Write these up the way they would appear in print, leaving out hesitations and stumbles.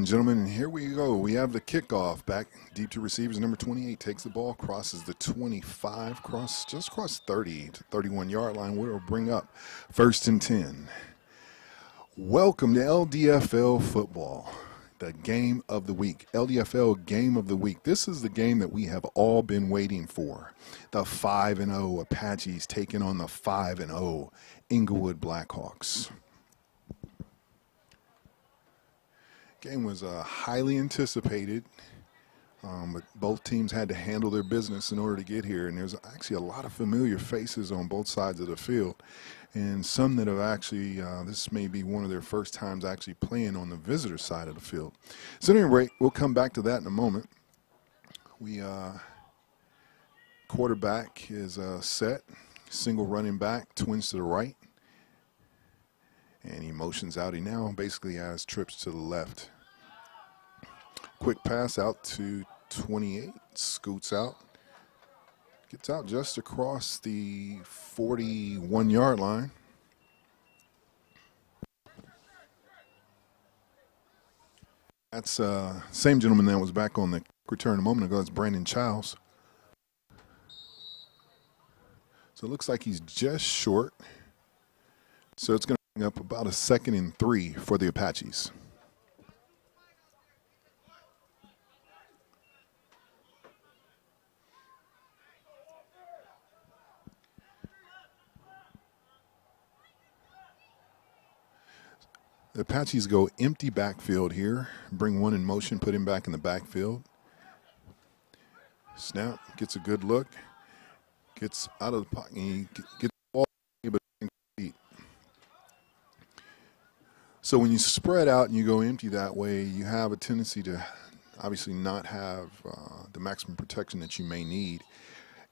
and gentlemen, and here we go. We have the kickoff. Back deep to receivers. Number 28 takes the ball, crosses the 25, just across 30 to 31-yard line. Will bring up 1st and 10. Welcome to Ldfl football, the game of the week. Ldfl game of the week. This is the game that we have all been waiting for. The 5-0 Apaches taking on the 5-0 Inglewood Blackhawks. Game was highly anticipated, but both teams had to handle their business in order to get here. And there's actually a lot of familiar faces on both sides of the field, and some that have actually, this may be one of their first times actually playing on the visitor side of the field. So at any rate, we'll come back to that in a moment. Quarterback is set, single running back, twins to the right. And he motions out. He now basically has trips to the left. Quick pass out to 28. Scoots out. Gets out just across the 41-yard line. That's same gentleman that was back on the return a moment ago. That's Brandon Childs. So it looks like he's just short. So it's going to bring up about a 2nd and 3 for the Apaches. The Apaches go empty backfield here. Bring one in motion, put him back in the backfield. Snap, gets a good look. Gets out of the pocket. He gets the ball, but incomplete. So when you spread out and you go empty that way, you have a tendency to obviously not have the maximum protection that you may need.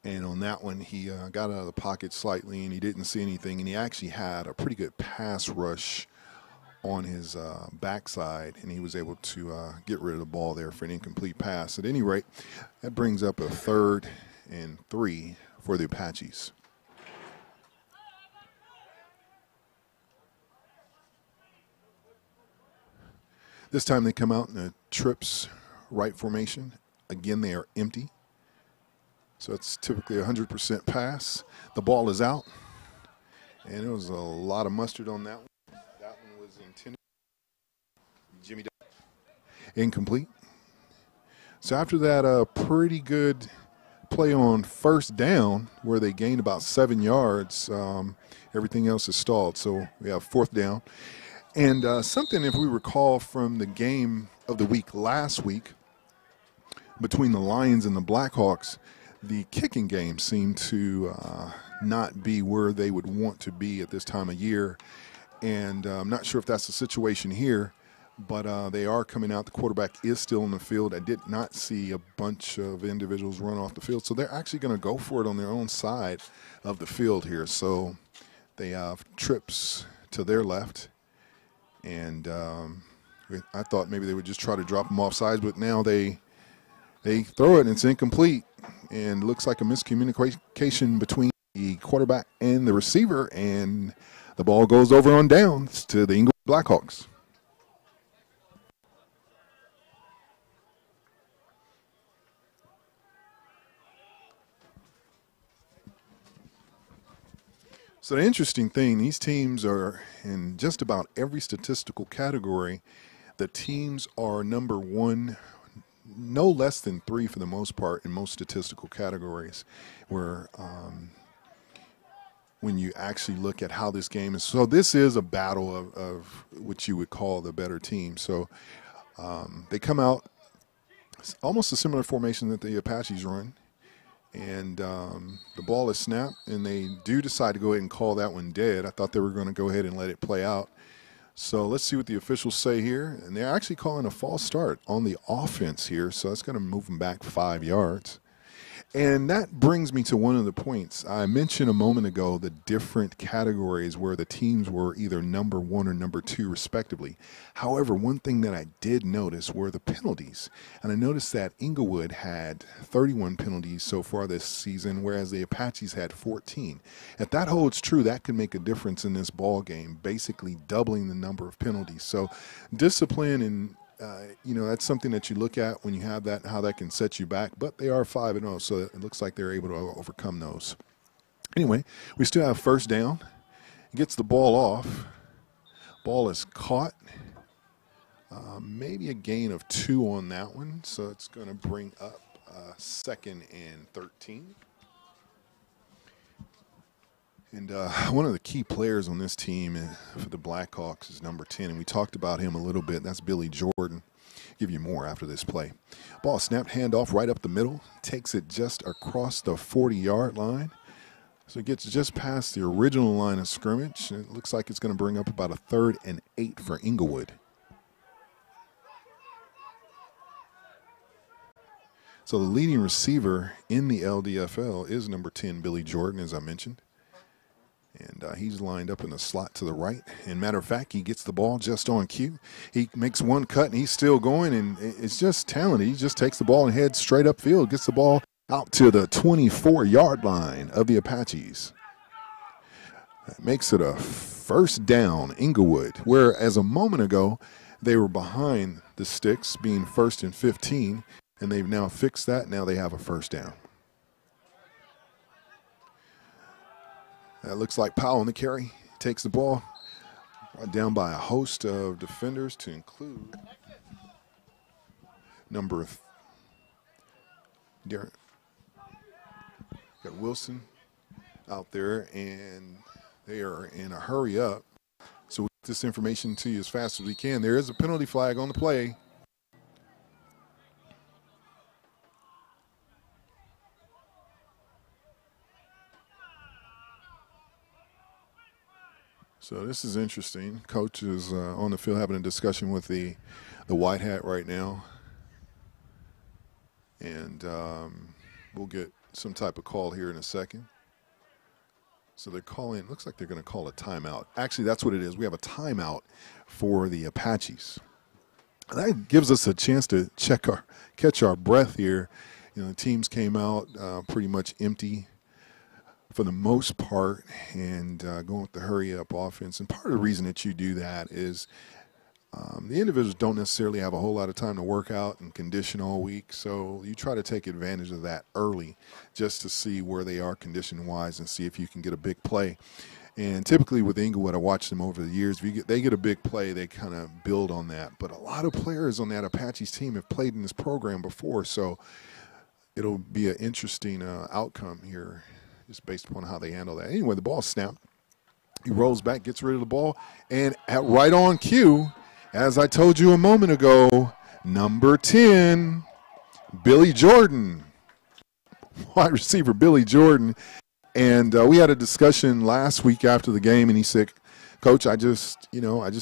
And on that one, he got out of the pocket slightly, and he didn't see anything. And he actually had a pretty good pass rush on his backside, and he was able to get rid of the ball there for an incomplete pass. At any rate, that brings up a 3rd and 3 for the Apaches. This time they come out in a trips right formation. Again, they are empty. So it's typically 100% pass. The ball is out, and there was a lot of mustard on that one. That one was intended. Jimmy incomplete. So after that pretty good play on 1st down where they gained about 7 yards, everything else is stalled. So we have 4th down. And something, if we recall from the game of the week last week between the Lions and the Blackhawks, the kicking game seemed to not be where they would want to be at this time of year. And I'm not sure if that's the situation here, but they are coming out. The quarterback is still in the field. I did not see a bunch of individuals run off the field. So they're actually going to go for it on their own side of the field here. So they have trips to their left. And I thought maybe they would just try to drop them off sides, but now they throw it and it's incomplete. And looks like a miscommunication between the quarterback and the receiver, and the ball goes over on downs to the Inglewood Blackhawks. So the interesting thing, these teams are in just about every statistical category. The teams are number 1, no less than 3 for the most part in most statistical categories, where when you actually look at how this game is. So this is a battle of what you would call the better team. So they come out almost a similar formation that the Apaches run. And the ball is snapped, and they do decide to go ahead and call that one dead. I thought they were going to go ahead and let it play out. So let's see what the officials say here. And they're actually calling a false start on the offense here, so that's going to move them back 5 yards. And that brings me to one of the points. I mentioned a moment ago the different categories where the teams were either number 1 or number 2 respectively. However, one thing that I did notice were the penalties. And I noticed that Inglewood had 31 penalties so far this season, whereas the Apaches had 14. If that holds true, that could make a difference in this ball game, basically doubling the number of penalties. So discipline and you know, that's something that you look at when you have that, how that can set you back. But they are 5-0, so it looks like they're able to overcome those. Anyway, we still have first down. Gets the ball off. Ball is caught. Maybe a gain of 2 on that one, so it's going to bring up 2nd and 13. And one of the key players on this team for the Blackhawks is number 10, and we talked about him a little bit. That's Billy Jordan. Give you more after this play. Ball snapped, handoff right up the middle. Takes it just across the 40-yard line. So it gets just past the original line of scrimmage. And it looks like it's going to bring up about a 3rd and 8 for Inglewood. So the leading receiver in the Ldfl is number 10, Billy Jordan, as I mentioned. And he's lined up in the slot to the right. And matter of fact, he gets the ball just on cue. He makes one cut, and he's still going, and it's just talented. He just takes the ball and heads straight upfield, gets the ball out to the 24-yard line of the Apaches. That makes it a first down, Inglewood, whereas a moment ago they were behind the sticks, being 1st and 15, and they've now fixed that. Now they have a first down. That looks like Powell on the carry. Takes the ball down by a host of defenders to include number Darren. Got Wilson out there, and they are in a hurry up. So we'll get this information to you as fast as we can. There is a penalty flag on the play. So this is interesting. Coach is on the field having a discussion with the white hat right now. And we'll get some type of call here in a second. So they're calling, looks like they're going to call a timeout. Actually, that's what it is. We have a timeout for the Apaches. And that gives us a chance to catch our breath here. You know, the teams came out pretty much empty for the most part, and going with the hurry-up offense. And part of the reason that you do that is the individuals don't necessarily have a whole lot of time to work out and condition all week, so you try to take advantage of that early just to see where they are condition-wise and see if you can get a big play. And typically with Inglewood, I watched them over the years. If they get a big play, they kind of build on that. But a lot of players on that Apaches team have played in this program before, so it'll be an interesting outcome here, just based upon how they handle that. Anyway, the ball snapped. He rolls back, gets rid of the ball, and right on cue, as I told you a moment ago, number 10, Billy Jordan, wide receiver Billy Jordan. And we had a discussion last week after the game, and he said, Coach, I just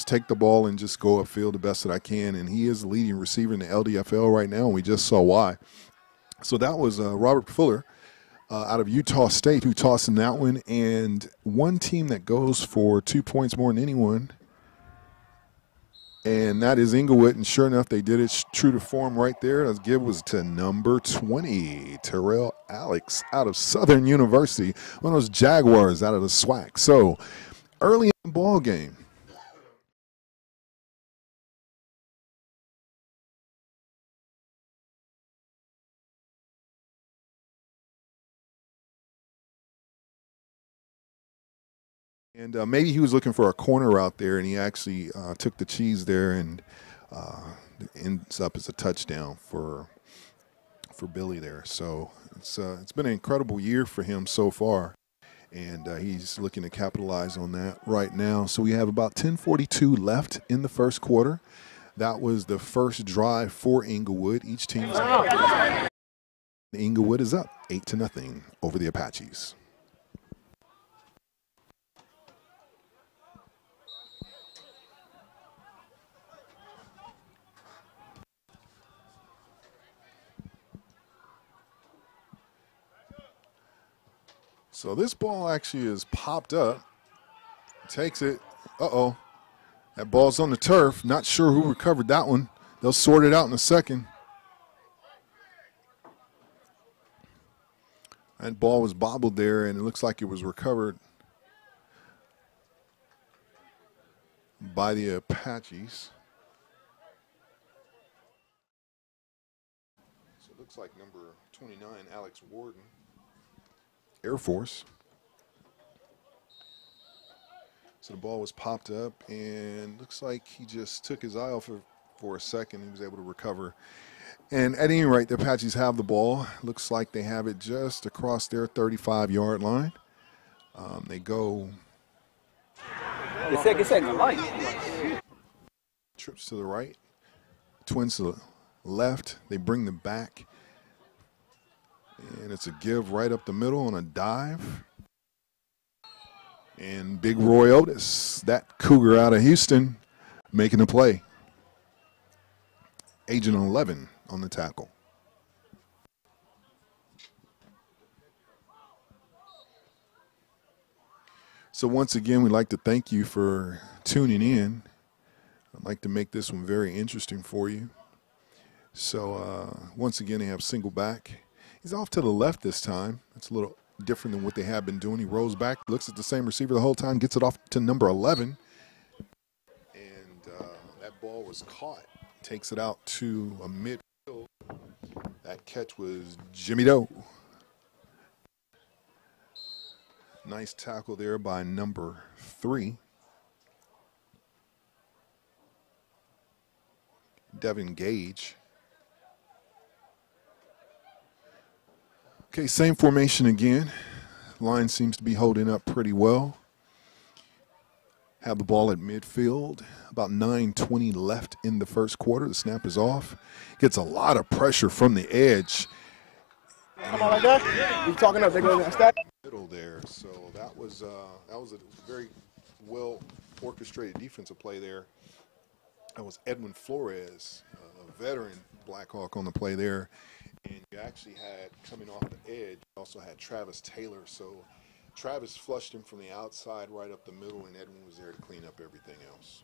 take the ball and just go upfield the best that I can. And he is the leading receiver in the Ldfl right now, and we just saw why. So that was Robert Fuller out of Utah State who tossed in that one. And one team that goes for 2 points more than anyone, and that is Inglewood. And sure enough, they did it true to form right there. The give was to number 20, Terrell Alex out of Southern University, one of those Jaguars out of the SWAC. So early in the ball game, and maybe he was looking for a corner out there, and he actually took the cheese there, and ends up as a touchdown for Billy there. So it's been an incredible year for him so far, and he's looking to capitalize on that right now. So we have about 10:42 left in the first quarter. That was the first drive for Inglewood. Each team's Inglewood is up 8-0 over the Apaches. So this ball actually is popped up, takes it. Uh-oh, that ball's on the turf. Not sure who recovered that one. They'll sort it out in a second. That ball was bobbled there, and it looks like it was recovered by the Apaches. looks like number 29, Alex Warden, Air Force. So the ball was popped up, and looks like he just took his eye off it for a second. He was able to recover. And at any rate, the Apaches have the ball. Looks like they have it just across their 35-yard line. They go. The second line. Trips to the right, twins to the left. They bring them back. And it's a give right up the middle on a dive. And big Roy Otis, that Cougar out of Houston, making a play. Agent 11 on the tackle. So once again, we'd like to thank you for tuning in. I'd like to make this one very interesting for you. So once again, they have single back. He's off to the left this time. That's a little different than what they have been doing. He rolls back, looks at the same receiver the whole time, gets it off to number 11. And that ball was caught. Takes it out to a midfield. That catch was Jimmy Doe. Nice tackle there by number 3. Devin Gage. Okay, same formation again. Line seems to be holding up pretty well. Have the ball at midfield. About 9:20 left in the first quarter. The snap is off. Gets a lot of pressure from the edge. Come on like that. You talking up? They go in stack. Middle there. So that was a very well orchestrated defensive play there. That was Edwin Flores, a veteran Blackhawk on the play there. And you actually had, coming off the edge, you also had Travis Taylor. So Travis flushed him from the outside right up the middle, and Edwin was there to clean up everything else.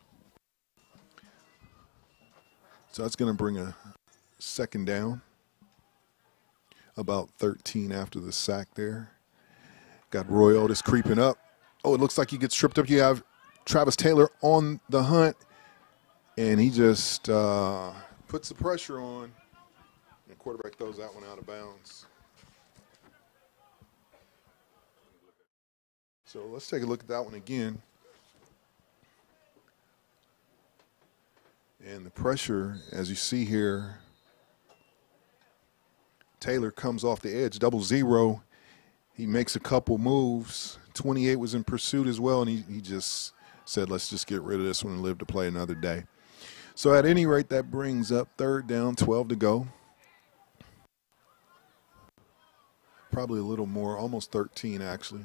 So that's going to bring a second down. About 13 after the sack there. Got Roy Otis creeping up. Oh, it looks like he gets tripped up. You have Travis Taylor on the hunt, and he just puts the pressure on. The quarterback throws that one out of bounds. So let's take a look at that one again. And the pressure, as you see here, Taylor comes off the edge, 0-0. He makes a couple moves. 28 was in pursuit as well, and he just said, let's just get rid of this one and live to play another day. So at any rate, that brings up third down, 12 to go. Probably a little more, almost 13 actually.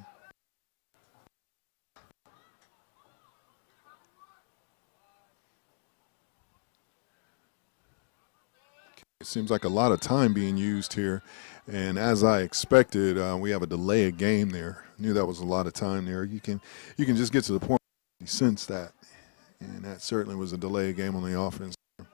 It seems like a lot of time being used here. And as I expected, we have a delay of game there. Knew that was a lot of time there. You can just get to the point you sense that. And that certainly was a delay of game on the offense. So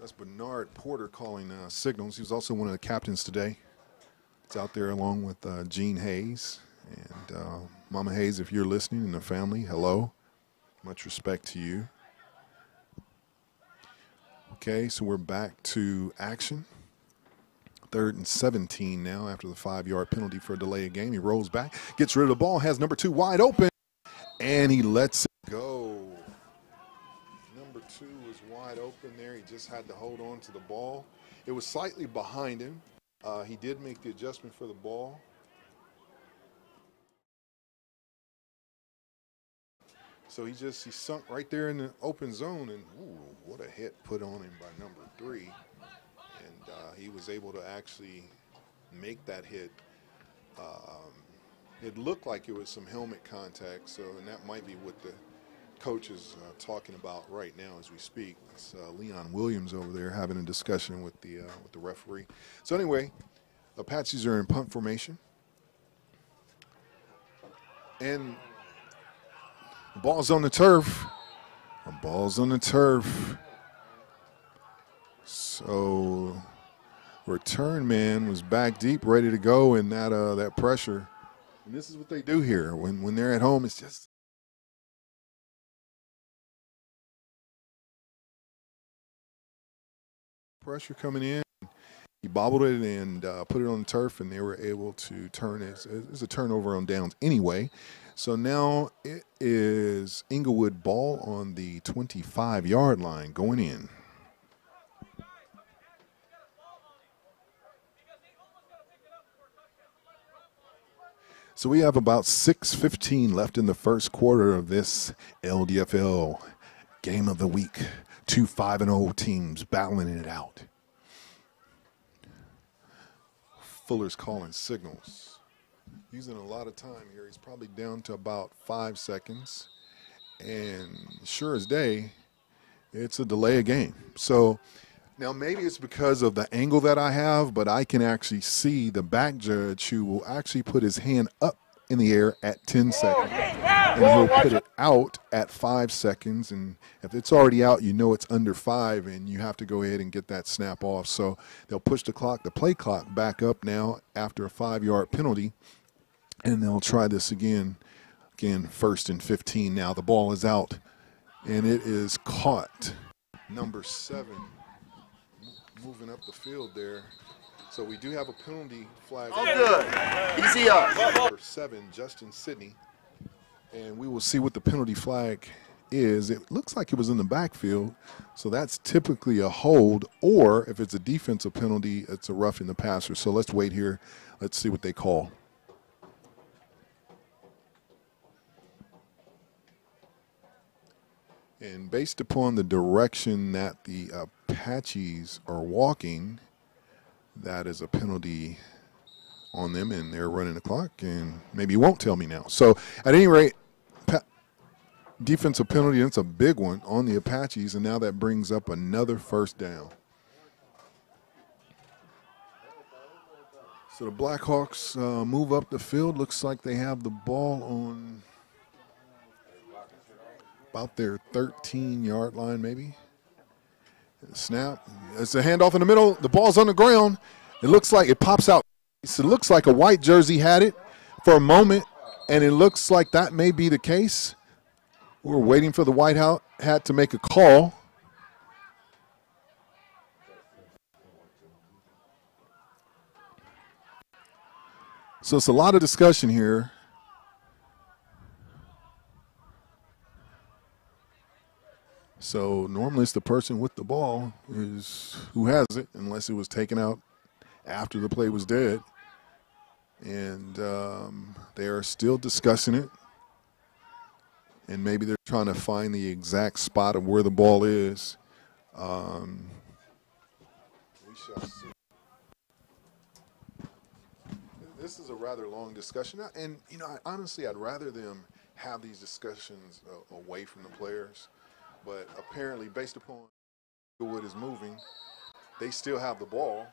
that's Bernard Porter calling signals. He was also one of the captains today. It's out there along with Gene Hayes. And Mama Hayes, if you're listening, and the family, hello. Much respect to you. Okay, so we're back to action. 3rd and 17 now after the 5-yard penalty for a delay of game. He rolls back, gets rid of the ball, has number 2 wide open, and he lets it go. Number 2 was wide open there. He just had to hold on to the ball. It was slightly behind him. He did make the adjustment for the ball. So he sunk right there in the open zone, and ooh, what a hit put on him by number 3. And he was able to actually make that hit. It looked like it was some helmet contact, and that might be what the coach is talking about right now as we speak. It's Leon Williams over there having a discussion with the referee. So anyway, Apaches are in punt formation. And the ball's on the turf. The ball's on the turf. So return man was back deep, ready to go in that pressure. And this is what they do here. When they're at home, it's just pressure coming in. He bobbled it and put it on the turf, and they were able to turn it. It's a turnover on downs anyway. So now it is Inglewood ball on the 25-yard line going in. So we have about 6:15 left in the first quarter of this LDFL game of the week. Two 5-0 teams battling it out. Fuller's calling signals. Using a lot of time here. He's probably down to about 5 seconds. And sure as day, it's a delay of game. So now maybe it's because of the angle that I have, but I can actually see the back judge who will actually put his hand up in the air at 10 seconds. And he'll put it out at 5 seconds. And if it's already out, you know it's under 5, and you have to go ahead and get that snap off. So they'll push the clock, the play clock, back up now after a 5-yard penalty. And they'll try this again. Again, 1st and 15 now. The ball is out, and it is caught. Number 7 moving up the field there. So we do have a penalty flag. Oh, good. Easy up. Number 7, Justin Sidney. And we will see what the penalty flag is. It looks like it was in the backfield, so that's typically a hold, or if it's a defensive penalty, it's a roughing the passer. So let's wait here. Let's see what they call. And based upon the direction that the Apaches are walking, that is a penalty on them, and they're running the clock, and maybe you won't tell me now. So at any rate, defensive penalty, and it's a big one on the Apaches, and now that brings up another 1st down. So the Blackhawks move up the field. Looks like they have the ball on about their 13-yard line maybe. Snap. It's a handoff in the middle. The ball's on the ground. It looks like it pops out. So it looks like a white jersey had it for a moment, and it looks like that may be the case. We're waiting for the white hat to make a call. So it's a lot of discussion here. So normally it's the person with the ball is who has it, unless it was taken out after the play was dead. And they are still discussing it. And maybe they're trying to find the exact spot of where the ball is. We shall see. This is a rather long discussion. And, you know, honestly, I'd rather them have these discussions away from the players. But apparently, based upon what is moving, they still have the ball.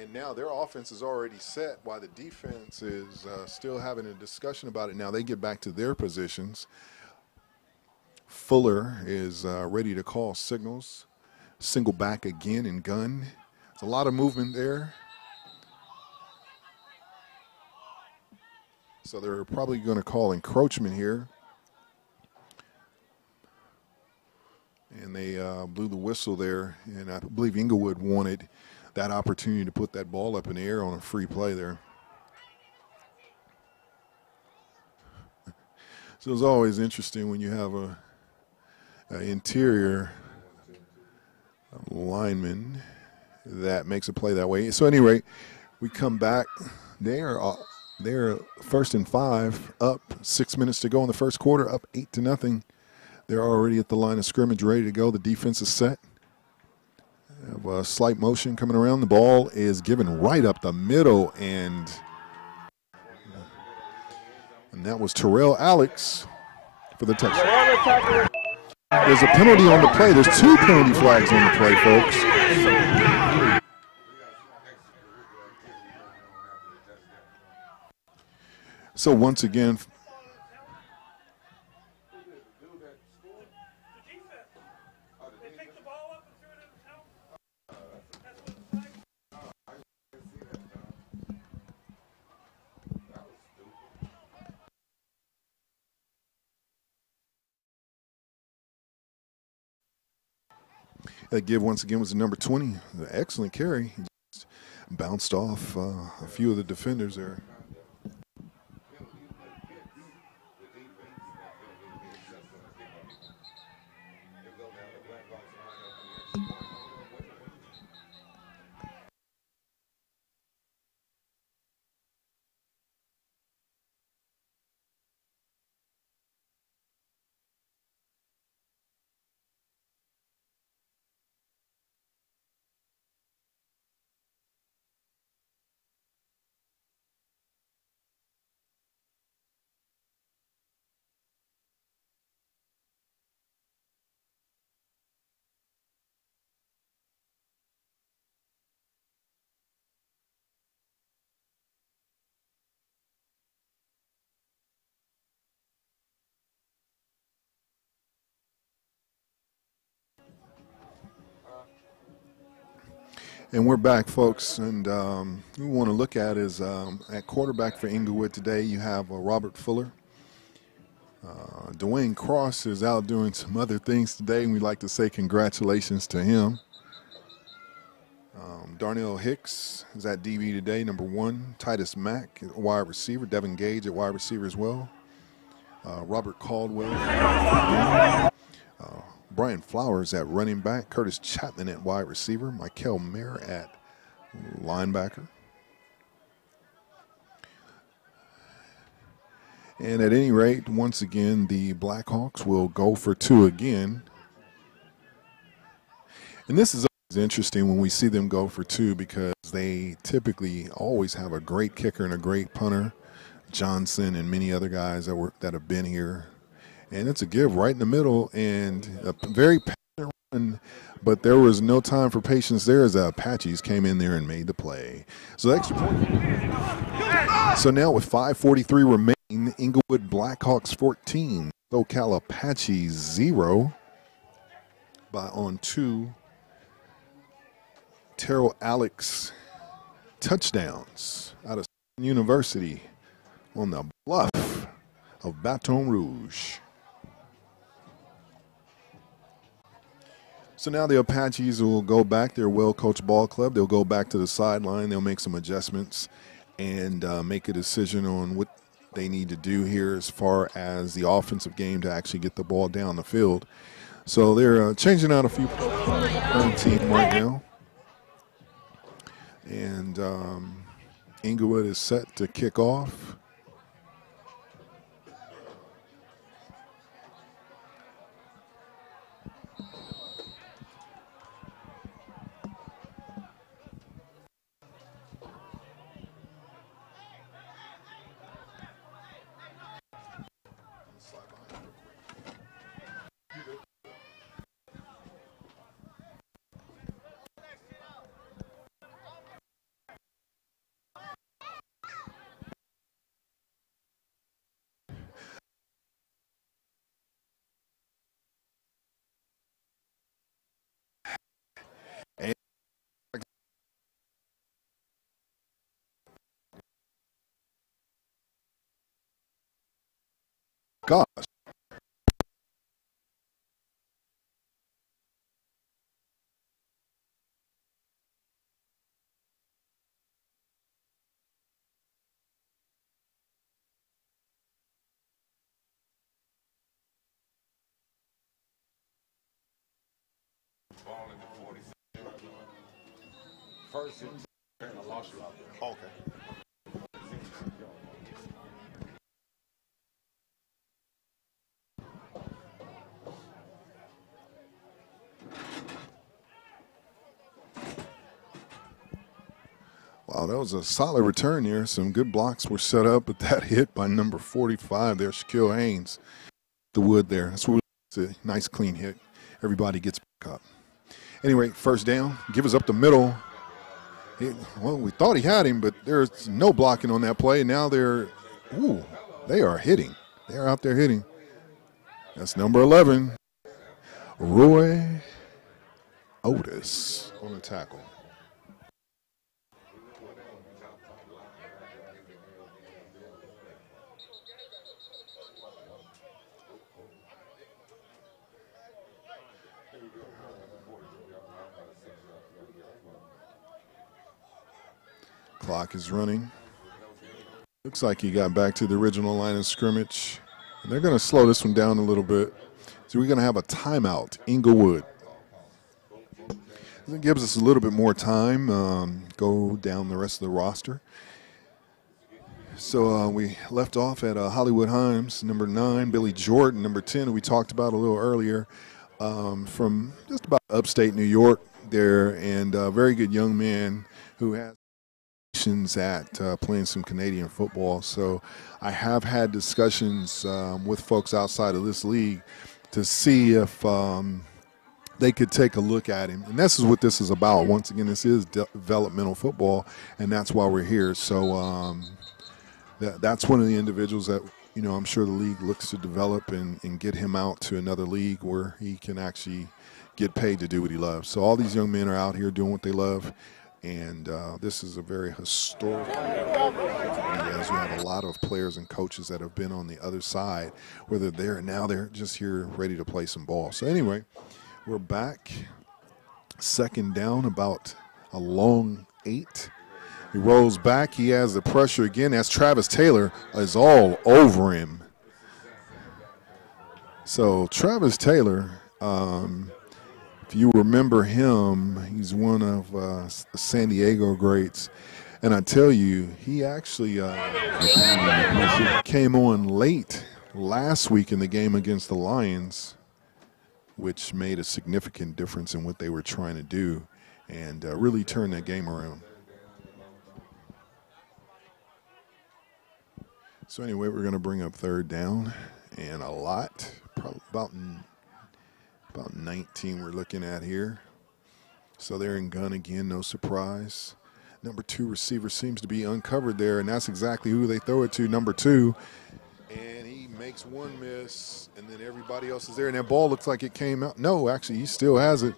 And now their offense is already set while the defense is still having a discussion about it. Now they get back to their positions. Fuller is ready to call signals. Single back again and gun. There's a lot of movement there. So they're probably going to call encroachment here. And they blew the whistle there, and I believe Inglewood wanted that opportunity to put that ball up in the air on a free play there. So it's always interesting when you have an interior lineman that makes a play that way. So anyway, we come back. They're 1st and 5, up 6 minutes to go in the first quarter, up 8-0. They're already at the line of scrimmage, ready to go. The defense is set. Have a slight motion coming around. The ball is given right up the middle, and that was Terrell Alex for the touchdown. There's a penalty on the play. There's 2 penalty flags on the play, folks. So once again, That give once again was the number 20. An excellent carry. Just bounced off a few of the defenders there. And we're back, folks, and we want to look at is at quarterback for Inglewood today, you have Robert Fuller. Dwayne Cross is out doing some other things today, and we'd like to say congratulations to him. Darnell Hicks is at DB today, number 1. Titus Mack, wide receiver. Devin Gage at wide receiver as well. Robert Caldwell. Brian Flowers at running back. Curtis Chapman at wide receiver. Michael Mayer at linebacker. And at any rate, once again, the Blackhawks will go for 2 again. And this is always interesting when we see them go for 2 because they typically always have a great kicker and a great punter. Johnson and many other guys that have been here. And it's a give right in the middle and a very passionate run, but there was no time for patience there as the Apaches came in there and made the play. So extra point. So now with 5:43 remaining, Inglewood Blackhawks 14, Socal Apaches 0 on 2 Terrell Alex touchdowns out of University on the bluff of Baton Rouge. So now the Apaches will go back. They're a well-coached ball club. They'll go back to the sideline. They'll make some adjustments and make a decision on what they need to do here as far as the offensive game to actually get the ball down the field. So they're changing out a few on the team right now. And Inglewood is set to kick off. Gosh. Okay. Wow, that was a solid return here. Some good blocks were set up, but that hit by number 45 there, Shaquille Haynes, the wood there. That's what it's a nice clean hit. Everybody gets back up. Anyway, first down, give us up the middle. Well, we thought he had him, but there's no blocking on that play. Now they are hitting. They're out there hitting. That's number 11, Roy Otis on the tackle. Clock is running. Looks like he got back to the original line of scrimmage. And they're going to slow this one down a little bit. So we're going to have a timeout, Inglewood. It gives us a little bit more time, go down the rest of the roster. So we left off at Hollywood Himes, number 9, Billy Jordan, number 10, who we talked about a little earlier, from just about upstate New York there, and a very good young man who has at playing some Canadian football. So I have had discussions with folks outside of this league to see if they could take a look at him. And this is what this is about. Once again, this is developmental football, and that's why we're here. So that's one of the individuals that, you know, I'm sure the league looks to develop and get him out to another league where he can actually get paid to do what he loves. So all these young men are out here doing what they love. And this is a very historic, as you have a lot of players and coaches that have been on the other side, whether they're just here ready to play some ball. So anyway, we're back, second down, about a long 8. He rolls back. He has the pressure again as Travis Taylor is all over him. So Travis Taylor, if you remember him, he's one of the San Diego greats. And I tell you, he actually came on late last week in the game against the Lions, which made a significant difference in what they were trying to do and really turned that game around. So anyway, we're going to bring up third down and a lot, probably about 19 we're looking at here. So they're in gun again, no surprise. Number 2 receiver seems to be uncovered there, and that's exactly who they throw it to, number 2. And he makes one miss, and then everybody else is there. And that ball looks like it came out. No, actually, he still has it.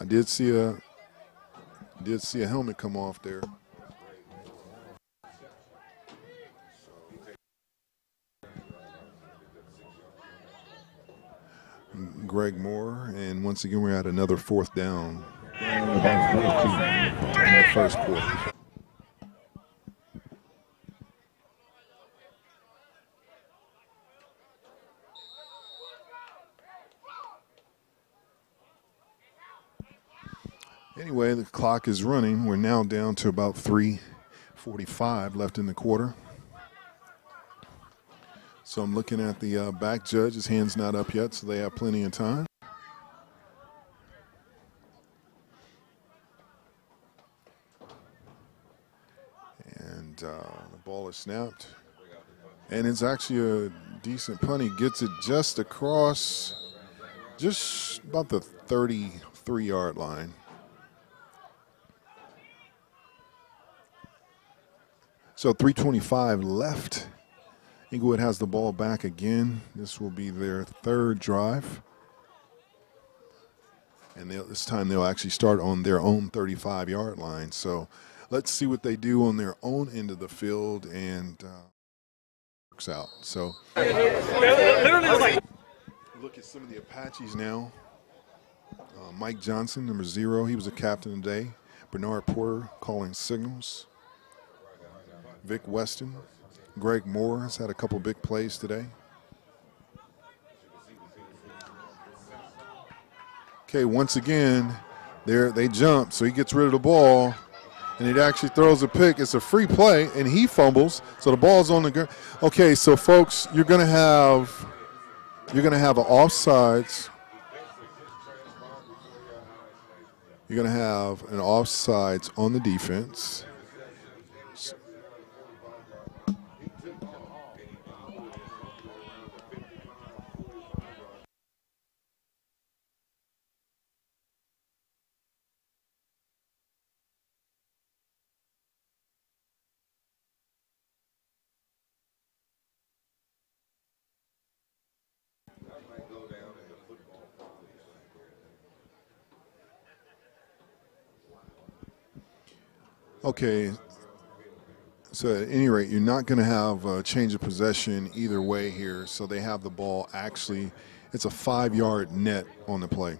I did see a helmet come off there. Greg Moore, and once again we're at another fourth down in the first quarter. Anyway, the clock is running. We're now down to about 3:45 left in the quarter. So I'm looking at the back judge. His hand's not up yet, so they have plenty of time. And the ball is snapped. And it's actually a decent punt. He gets it just across, just about the 33-yard line. So 3:25 left. Inglewood has the ball back again. This will be their third drive. And this time they'll actually start on their own 35-yard line. So let's see what they do on their own end of the field and works out. So look at some of the Apaches now. Mike Johnson, number 0, he was a captain today. Bernard Porter calling signals. Vic Weston. Greg Moore has had a couple big plays today. Okay, once again, they jump, so he gets rid of the ball, and it actually throws a pick. It's a free play, and he fumbles, so the ball's on the ground. Okay, so folks, you're gonna have an offsides. You're gonna have an offsides on the defense. Okay, so at any rate, you're not going to have a change of possession either way here. So they have the ball actually, it's a 5-yard net on the play.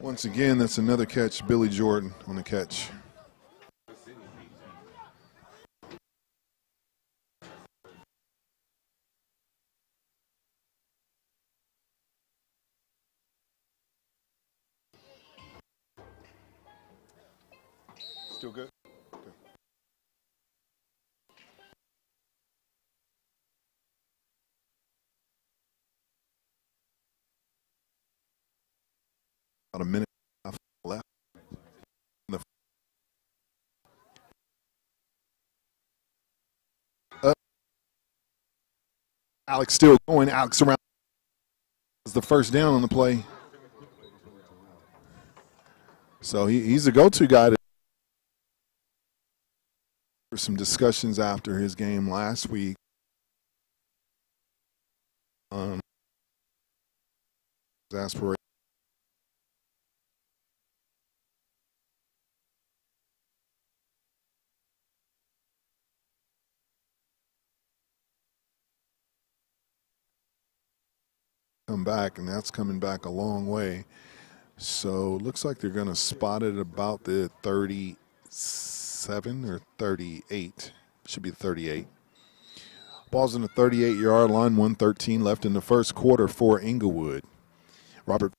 Once again, that's another catch. Billy Jordan on the catch. Still good? Okay. About a minute and a half left. Alex still going. Alex around is the first down on the play. So he's a go-to guy. For some discussions after his game last week. Aspiration. Come back, and that's coming back a long way. So looks like they're going to spot it about the 37 or 38. Should be 38. Ball's in the 38-yard line, 1:13 left in the first quarter for Inglewood. Robert.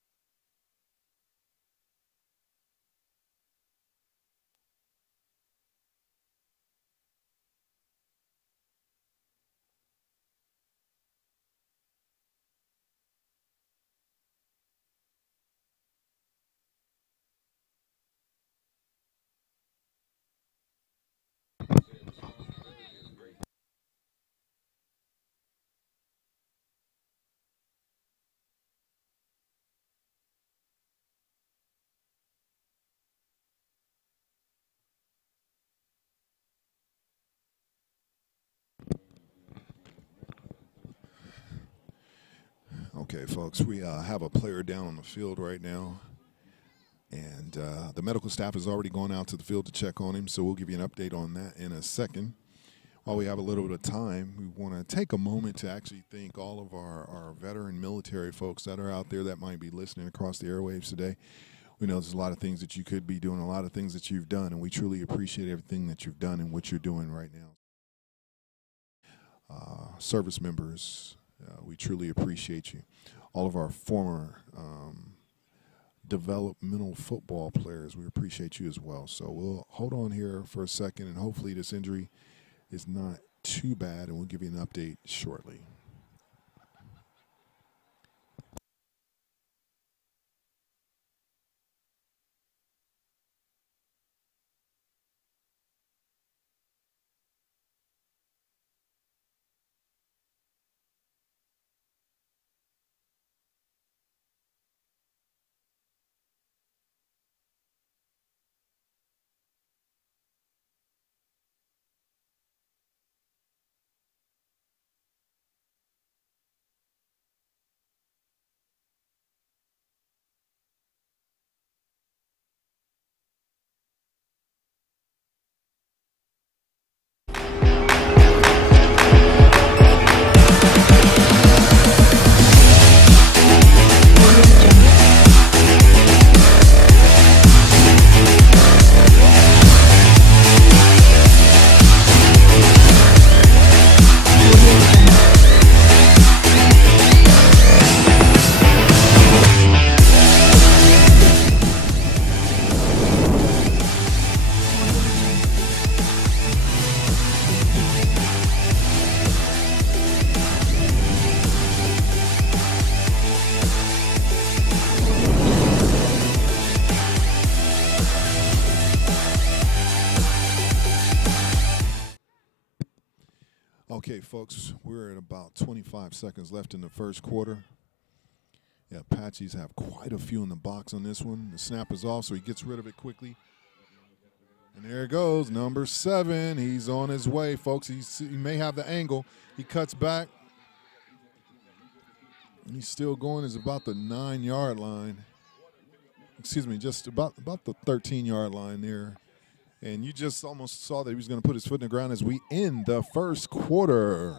Okay, folks, we have a player down on the field right now. And the medical staff has already gone out to the field to check on him, so we'll give you an update on that in a second. While we have a little bit of time, we want to take a moment to actually thank all of our veteran military folks that are out there that might be listening across the airwaves today. We know there's a lot of things that you could be doing, a lot of things that you've done, and we truly appreciate everything that you've done and what you're doing right now. Service members, we truly appreciate you. All of our former developmental football players, we appreciate you as well. So we'll hold on here for a second, and hopefully this injury is not too bad, and we'll give you an update shortly. Okay, folks, we're at about 25 seconds left in the first quarter. Yeah, Apaches have quite a few in the box on this one. The snap is off, so he gets rid of it quickly. And there it goes, number 7. He's on his way, folks. He may have the angle. He cuts back. And he's still going. It's about the 9-yard line. Excuse me, just about the 13-yard line there. And you just almost saw that he was going to put his foot in the ground as we end the first quarter.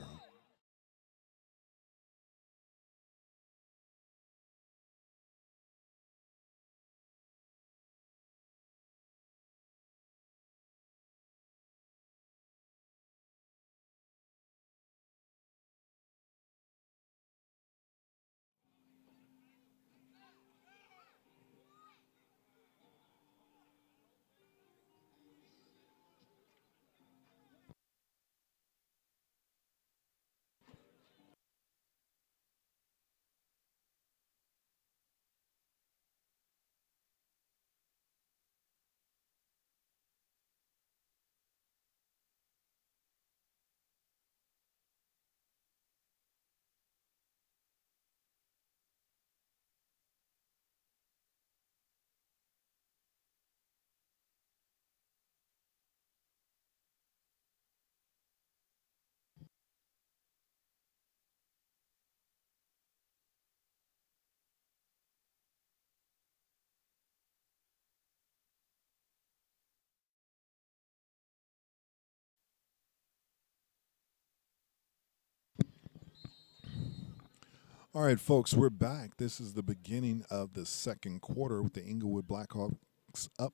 All right, folks, we're back. This is the beginning of the second quarter with the Inglewood Blackhawks up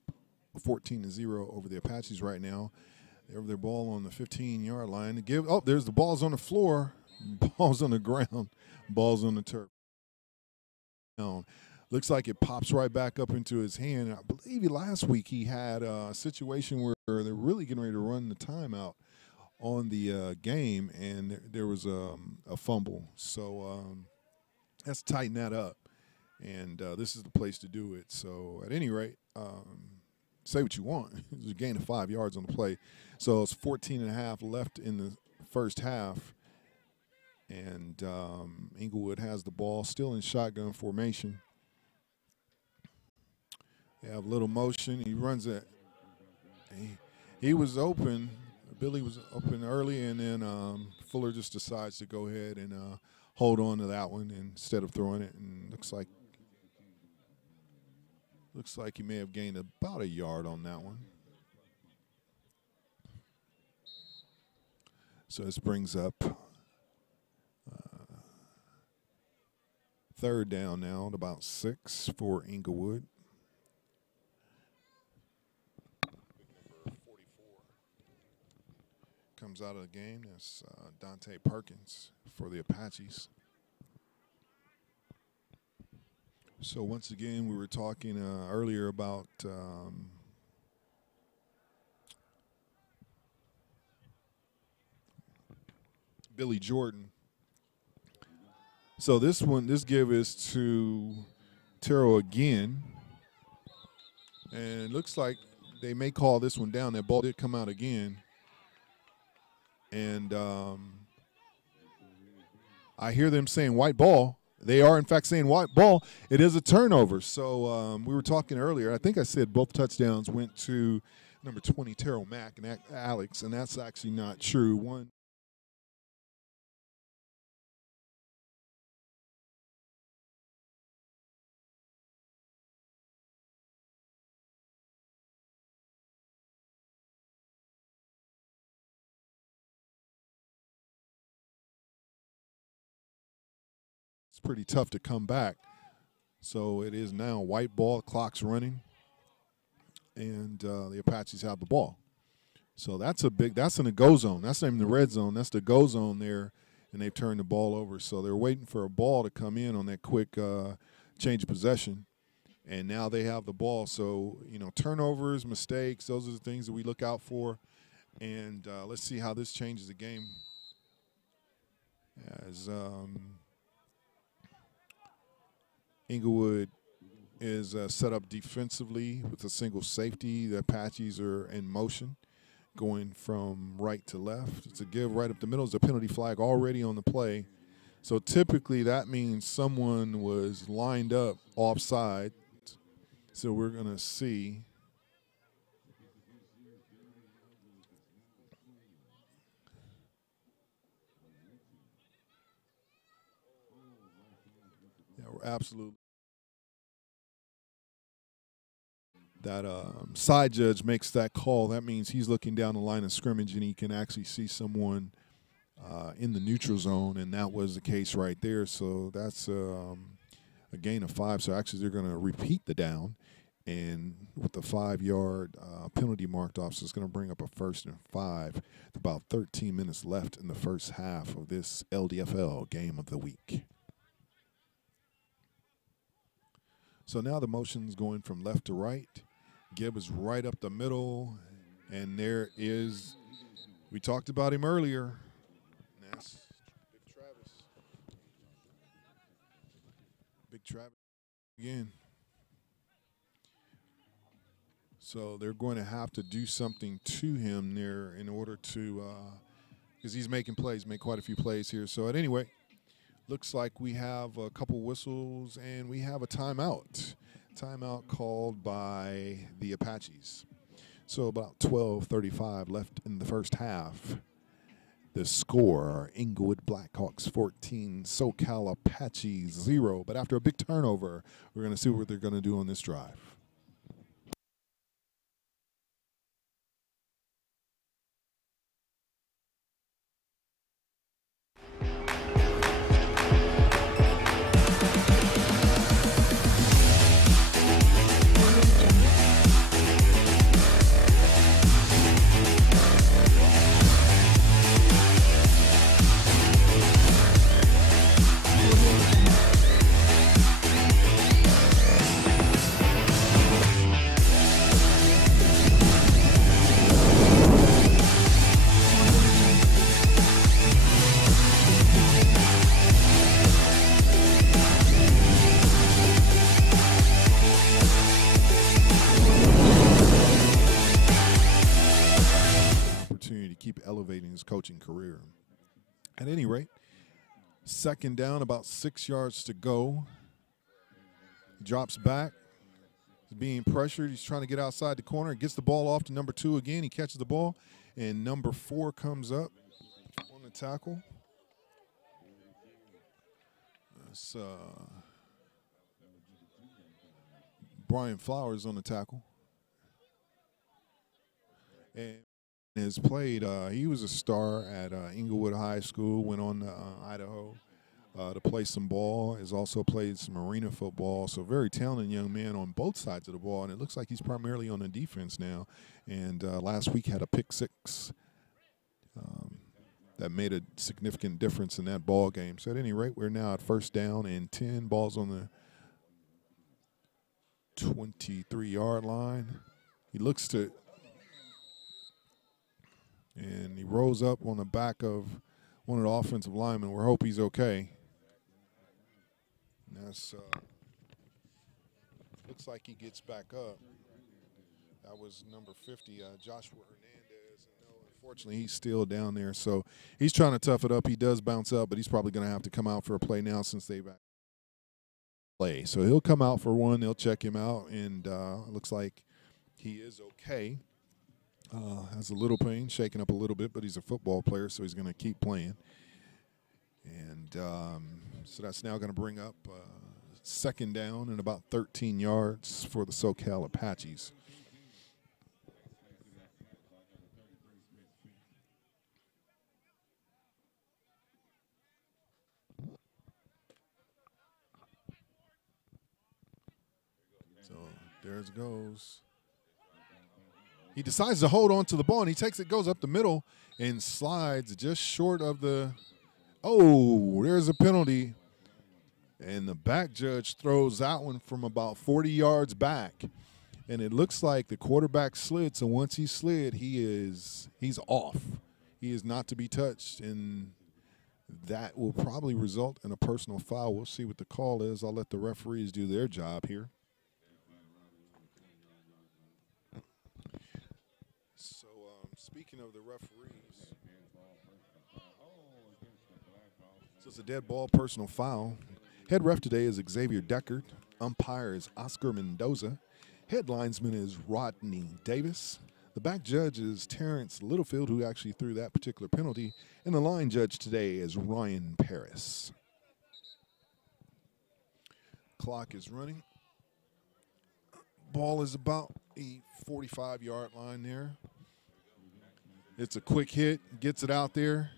14-0 over the Apaches right now. They have their ball on the 15-yard line. There's the ball's on the floor, ball's on the ground, ball's on the turf. Looks like it pops right back up into his hand. I believe last week he had a situation where they're really getting ready to run the timeout on the game, and there was a fumble. So let's tighten that up, and this is the place to do it. So at any rate, say what you want. There's a gain of 5 yards on the play. So it's 14.5 left in the first half, and Inglewood has the ball, still in shotgun formation. They have a little motion. He runs it. He was open. Billy was open early, and then Fuller just decides to go ahead and hold on to that one instead of throwing it. And looks like he may have gained about a yard on that one. So this brings up third down now at about 6 for Inglewood. Comes out of the game. That's Dante Perkins for the Apaches. So once again, we were talking earlier about Billy Jordan. So this give is to Terrell again, and it looks like they may call this one down. That ball did come out again. And I hear them saying white ball. They are, in fact, saying white ball. It is a turnover. So we were talking earlier. I think I said both touchdowns went to number 20, Terrell Mack, and Alex, and that's actually not true. One. It's pretty tough to come back. So it is now white ball, clock's running, and the Apaches have the ball. So that's in the go zone. That's not even the red zone. That's the go zone there, and they've turned the ball over. So they're waiting for a ball to come in on that quick change of possession, and now they have the ball. So, turnovers, mistakes, those are the things that we look out for, and let's see how this changes the game. As Inglewood is set up defensively with a single safety. The Apaches are in motion, going from right to left. It's a give right up the middle. There's a penalty flag already on the play. So typically that means someone was lined up offside. So we're going to see. Yeah, we're absolutely. That side judge makes that call. That means he's looking down the line of scrimmage and he can actually see someone in the neutral zone, and that was the case right there. So that's a gain of 5. So actually they're going to repeat the down, and with the 5-yard penalty marked off, so it's going to bring up a 1st and 5 with about 13 minutes left in the first half of this Ldfl game of the week. So now the motion's going from left to right. Gibb is right up the middle, and there is, we talked about him earlier, and that's Big Travis. Big Travis again. So they're going to have to do something to him there in order to, because he's making plays, made quite a few plays here. So at any rate, looks like we have a couple whistles and we have a timeout. Timeout called by the Apaches. So about 12:35 left in the first half. The score, Inglewood Blackhawks 14, Socal Apaches 0. But after a big turnover, we're going to see what they're going to do on this drive. earlier. At any rate, second down, about 6 yards to go. He drops back. He's being pressured. He's trying to get outside the corner. Gets the ball off to number 2 again. He catches the ball, and number 4 comes up on the tackle. That's Brian Flowers on the tackle. And has played, he was a star at Inglewood High School, went on to Idaho to play some ball, has also played some arena football, so very talented young man on both sides of the ball, and it looks like he's primarily on the defense now. And last week had a pick 6 that made a significant difference in that ball game. So at any rate, we're now at first down and 10, balls on the 23-yard line. He looks to, and he rolls up on the back of one of the offensive linemen. We hope he's okay. And that's looks like he gets back up. That was number 50, Joshua Hernandez. And no, unfortunately, he's still down there. So he's trying to tough it up. He does bounce up, but he's probably going to have to come out for a play now since they've play. So he'll come out for one. They'll check him out, and it looks like he is okay. Has a little pain, shaking up a little bit, but he's a football player, so he's going to keep playing. And so that's now going to bring up second down and about 13 yards for the Socal Apaches. So there it goes. He decides to hold on to the ball, and he takes it, goes up the middle, and slides just short of the – oh, there's a penalty. And the back judge throws that one from about 40 yards back. And it looks like the quarterback slid, so once he slid, he's off. He is not to be touched, and that will probably result in a personal foul. We'll see what the call is. I'll let the referees do their job here. So, speaking of the referees, so it's a dead ball, personal foul. Head ref today is Xavier Deckard. Umpire is Oscar Mendoza. Head linesman is Rodney Davis. The back judge is Terrence Littlefield, who actually threw that particular penalty. And the line judge today is Ryan Paris. Clock is running. Ball is about a 45-yard line there. It's a quick hit, gets it out there.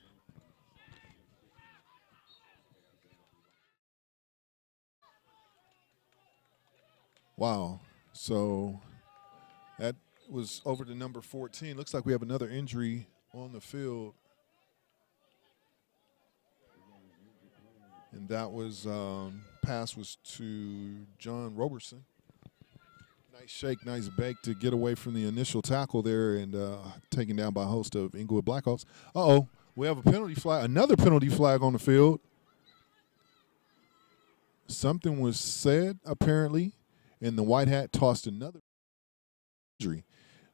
Wow. So that was over to number 14. Looks like we have another injury on the field. And that was pass was to John Roberson. Nice shake, nice bake to get away from the initial tackle there and taken down by a host of Inglewood Blackhawks. Uh-oh, we have a penalty flag, another penalty flag on the field. Something was said, apparently, and the white hat tossed another injury.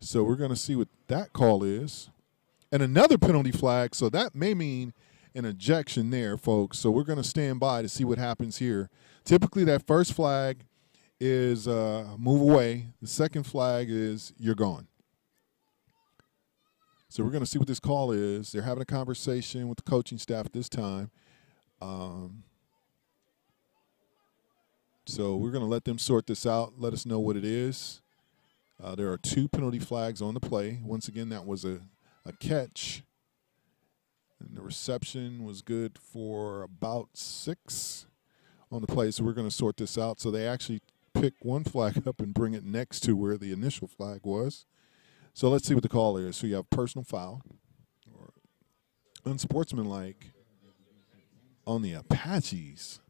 So we're going to see what that call is. And another penalty flag, so that may mean an ejection there, folks. So we're going to stand by to see what happens here. Typically, that first flag is move away. The second flag is you're gone. So we're going to see what this call is. They're having a conversation with the coaching staff this time. So we're going to let them sort this out, let us know what it is. There are 2 penalty flags on the play. Once again, that was a catch. And the reception was good for about 6 on the play. So we're going to sort this out. So they actually pick one flag up and bring it next to where the initial flag was. So let's see what the call is. So you have personal foul or unsportsmanlike on the Apaches.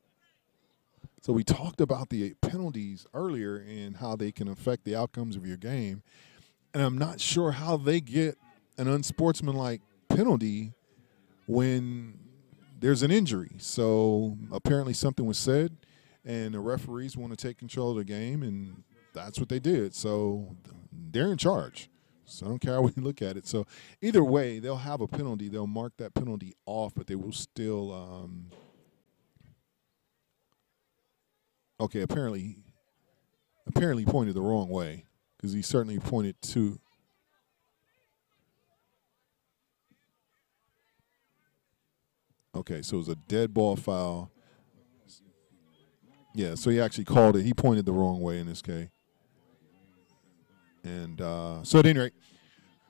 So we talked about the penalties earlier and how they can affect the outcomes of your game. And I'm not sure how they get an unsportsmanlike penalty when there's an injury. So apparently something was said, and the referees want to take control of the game, and that's what they did. So they're in charge. So I don't care how we look at it. So either way, they'll have a penalty. They'll mark that penalty off, but they will still okay, apparently he pointed the wrong way because he certainly pointed to okay, so it was a dead ball foul. Yeah, so he actually called it. He pointed the wrong way in this case. And so at any rate,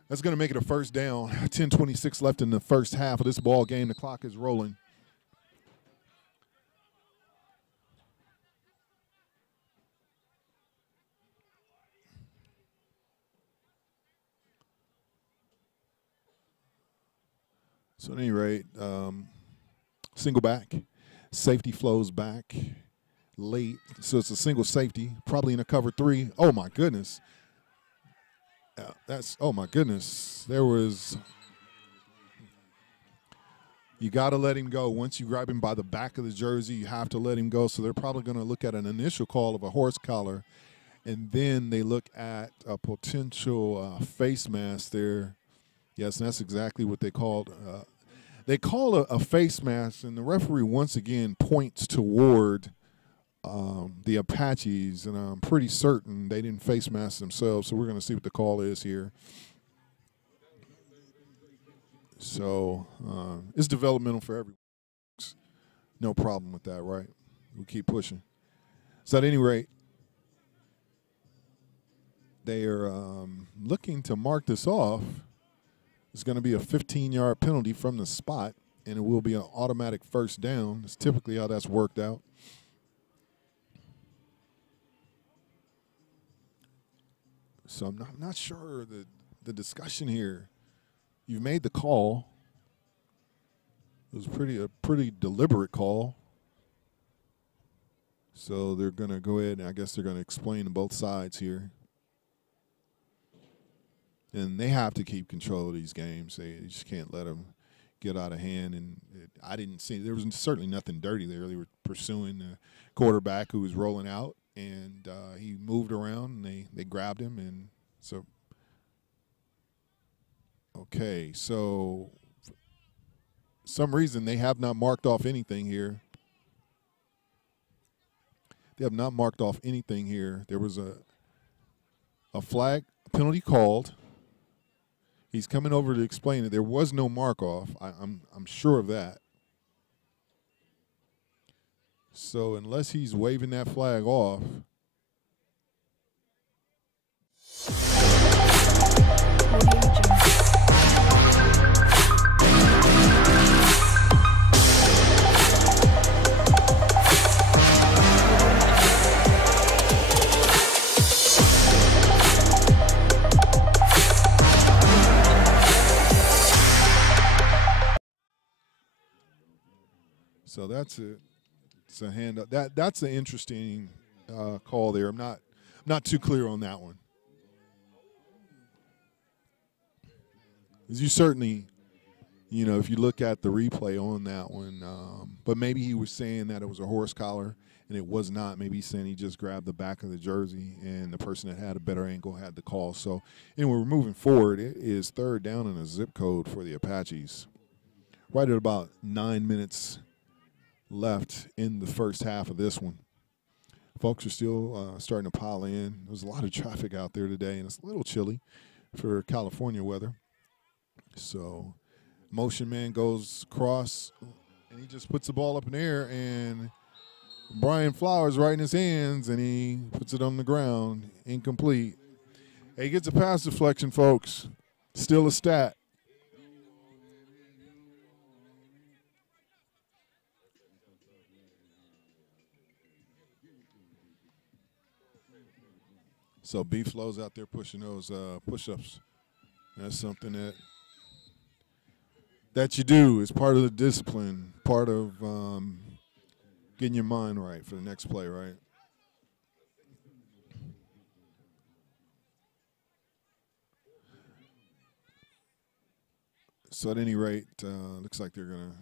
that's going to make it a first down. 10:26 left in the first half of this ball game. The clock is rolling. So at any rate, single back. Safety flows back late. So it's a single safety, probably in a cover 3. Oh, my goodness. Oh, my goodness. You got to let him go. Once you grab him by the back of the jersey, you have to let him go. So they're probably going to look at an initial call of a horse collar, and then they look at a potential face mask there. Yes, and that's exactly what they called. They call a face mask, and the referee once again points toward the Apaches, and I'm pretty certain they didn't face mask themselves, so we're going to see what the call is here. So it's developmental for everyone. No problem with that, right? We'll keep pushing. So at any rate, they are looking to mark this off. It's going to be a 15-yard penalty from the spot, and it will be an automatic first down. That's typically how that's worked out. So I'm not sure the discussion here. You've made the call. It was a pretty deliberate call. So they're going to go ahead and I guess they're going to explain to both sides here. And they have to keep control of these games. They just can't let them get out of hand. And I didn't see there was certainly nothing dirty there. They were pursuing the quarterback who was rolling out, and he moved around, and they grabbed him, and so. Okay, so for some reason they have not marked off anything here. They have not marked off anything here. There was a flag, penalty called. He's coming over to explain it. There was no mark off. I'm sure of that. So unless he's waving that flag off. So that's it's a hand up. That's an interesting call there. I'm not too clear on that one. As you certainly, if you look at the replay on that one, but maybe he was saying that it was a horse collar, and it was not. Maybe he's saying he just grabbed the back of the jersey, and the person that had a better angle had the call. So anyway, we're moving forward. It is third down and a zip code for the Apaches. Right at about 9 minutes left in the first half of this one. Folks are still starting to pile in. There's a lot of traffic out there today, and it's a little chilly for California weather. So motion man goes across, and he just puts the ball up in the air, and Brian Flowers right in his hands, and he puts it on the ground. Incomplete. He gets a pass deflection, folks. Still a stat. So B-Flow's out there pushing those push-ups. That's something that you do. It's part of the discipline, part of getting your mind right for the next play, right? So at any rate, looks like they're going to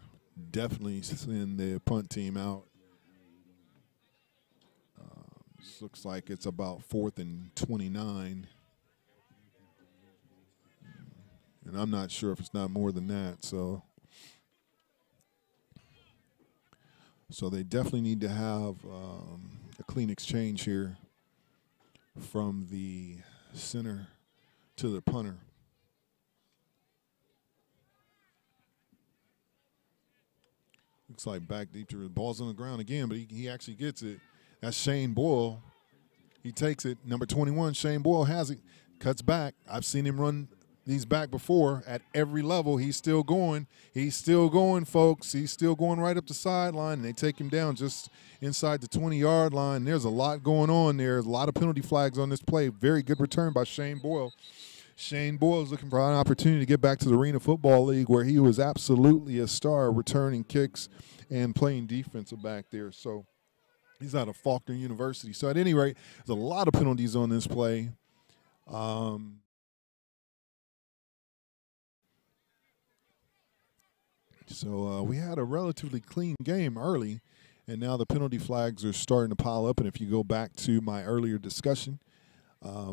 definitely send the punt team out. Looks like it's about 4th and 29. And I'm not sure if it's not more than that. So they definitely need to have a clean exchange here from the center to the punter. Looks like back deep to the ball's on the ground again, but he actually gets it. That's Shane Boyle. He takes it. Number 21, Shane Boyle has it. Cuts back. I've seen him run these back before at every level. He's still going. He's still going, folks. He's still going right up the sideline, and they take him down just inside the 20-yard line. There's a lot going on there. There's a lot of penalty flags on this play. Very good return by Shane Boyle. Shane Boyle is looking for an opportunity to get back to the Arena Football League, where he was absolutely a star, returning kicks and playing defensive back there. So he's out of Faulkner University. So at any rate, there's a lot of penalties on this play. So we had a relatively clean game early, and now the penalty flags are starting to pile up. And if you go back to my earlier discussion,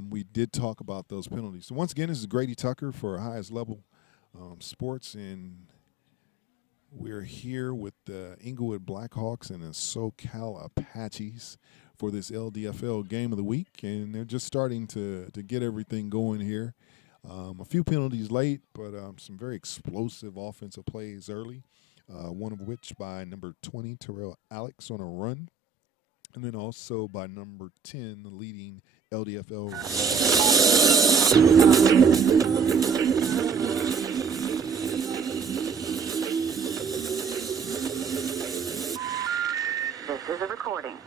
we did talk about those penalties. So once again, this is Grady Tucker for Highest Level Sports, and we're here with the Inglewood Blackhawks and the Socal Apaches for this Ldfl game of the week, and they're just starting to get everything going here. A few penalties late, but some very explosive offensive plays early, one of which by number 20, Terrell Alex, on a run, and then also by number 10, the leading Ldfl. This is a recording.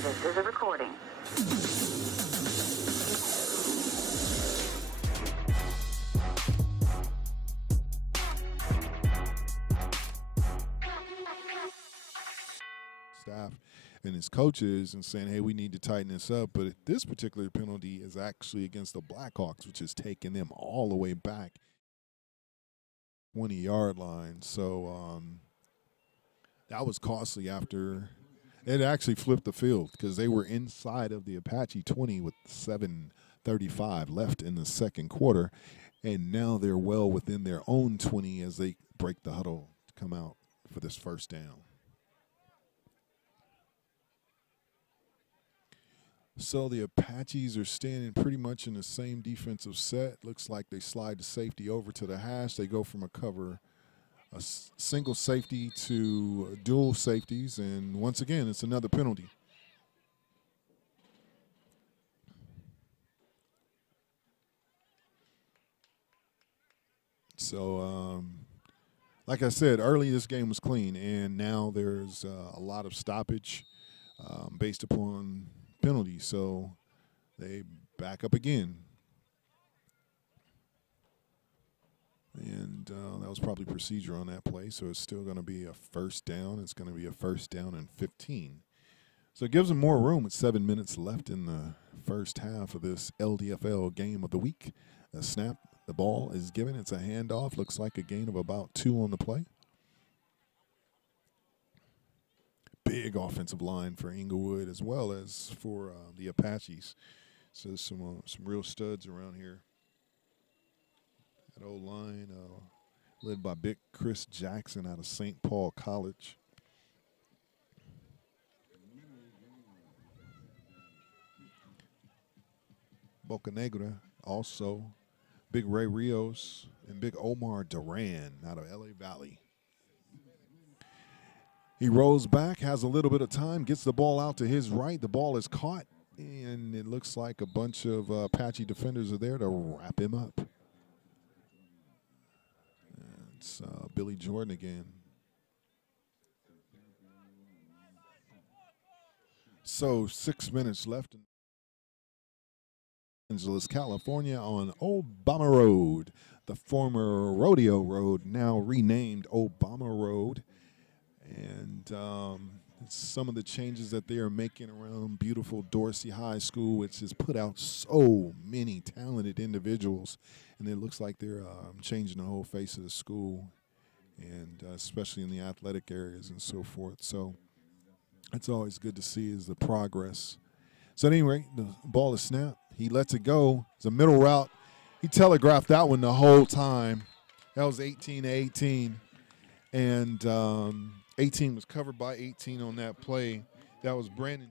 This is a recording. Staff and his coaches and saying, hey, we need to tighten this up. But this particular penalty is actually against the Blackhawks, which is taking them all the way back 20-yard line. So that was costly after it actually flipped the field, because they were inside of the Apache 20 with 7:35 left in the second quarter, and now they're well within their own 20 as they break the huddle to come out for this first down. So the Apaches are standing pretty much in the same defensive set. Looks like they slide the safety over to the hash. They go from a single safety to dual safeties, and once again, it's another penalty. So, like I said, early this game was clean, and now there's a lot of stoppage based upon penalties. So they back up again. And that was probably procedure on that play, so it's still going to be a first down. It's going to be a first down and 15. So it gives them more room with 7 minutes left in the first half of this Ldfl game of the week. A snap, the ball is given. It's a handoff. Looks like a gain of about 2 on the play. Big offensive line for Inglewood as well as for the Apaches. So some real studs around here. That old line led by big Chris Jackson out of St. Paul College. Boca Negra also. Big Ray Rios and big Omar Duran out of LA Valley. He rolls back, has a little bit of time, gets the ball out to his right. The ball is caught, and it looks like a bunch of Apache defenders are there to wrap him up. It's Billy Jordan again. So 6 minutes left. Angeles, California on Obama Road, the former Rodeo Road, now renamed Obama Road. And some of the changes that they are making around beautiful Dorsey High School, which has put out so many talented individuals. And it looks like they're changing the whole face of the school, and especially in the athletic areas and so forth. So it's always good to see is the progress. So at any rate, the ball is snapped. He lets it go. It's a middle route. He telegraphed that one the whole time. That was 18-18. And 18 was covered by 18 on that play. That was Brandon.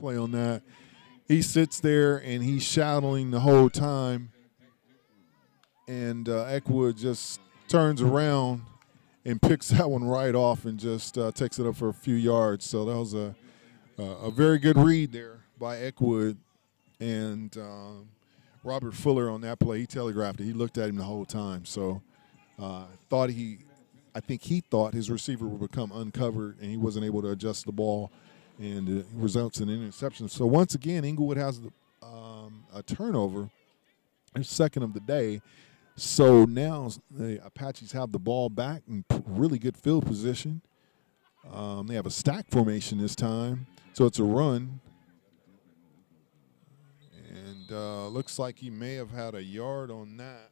Play on that. He sits there and he's shadowing the whole time. And Eckwood just turns around and picks that one right off and just takes it up for a few yards. So that was a very good read there by Eckwood. And Robert Fuller on that play, he telegraphed it. He looked at him the whole time. So I think he thought his receiver would become uncovered and he wasn't able to adjust the ball, and it results in an interception. So once again, Inglewood has a turnover, their second of the day. So now the Apaches have the ball back in really good field position. They have a stack formation this time, so it's a run. And looks like he may have had a yard on that.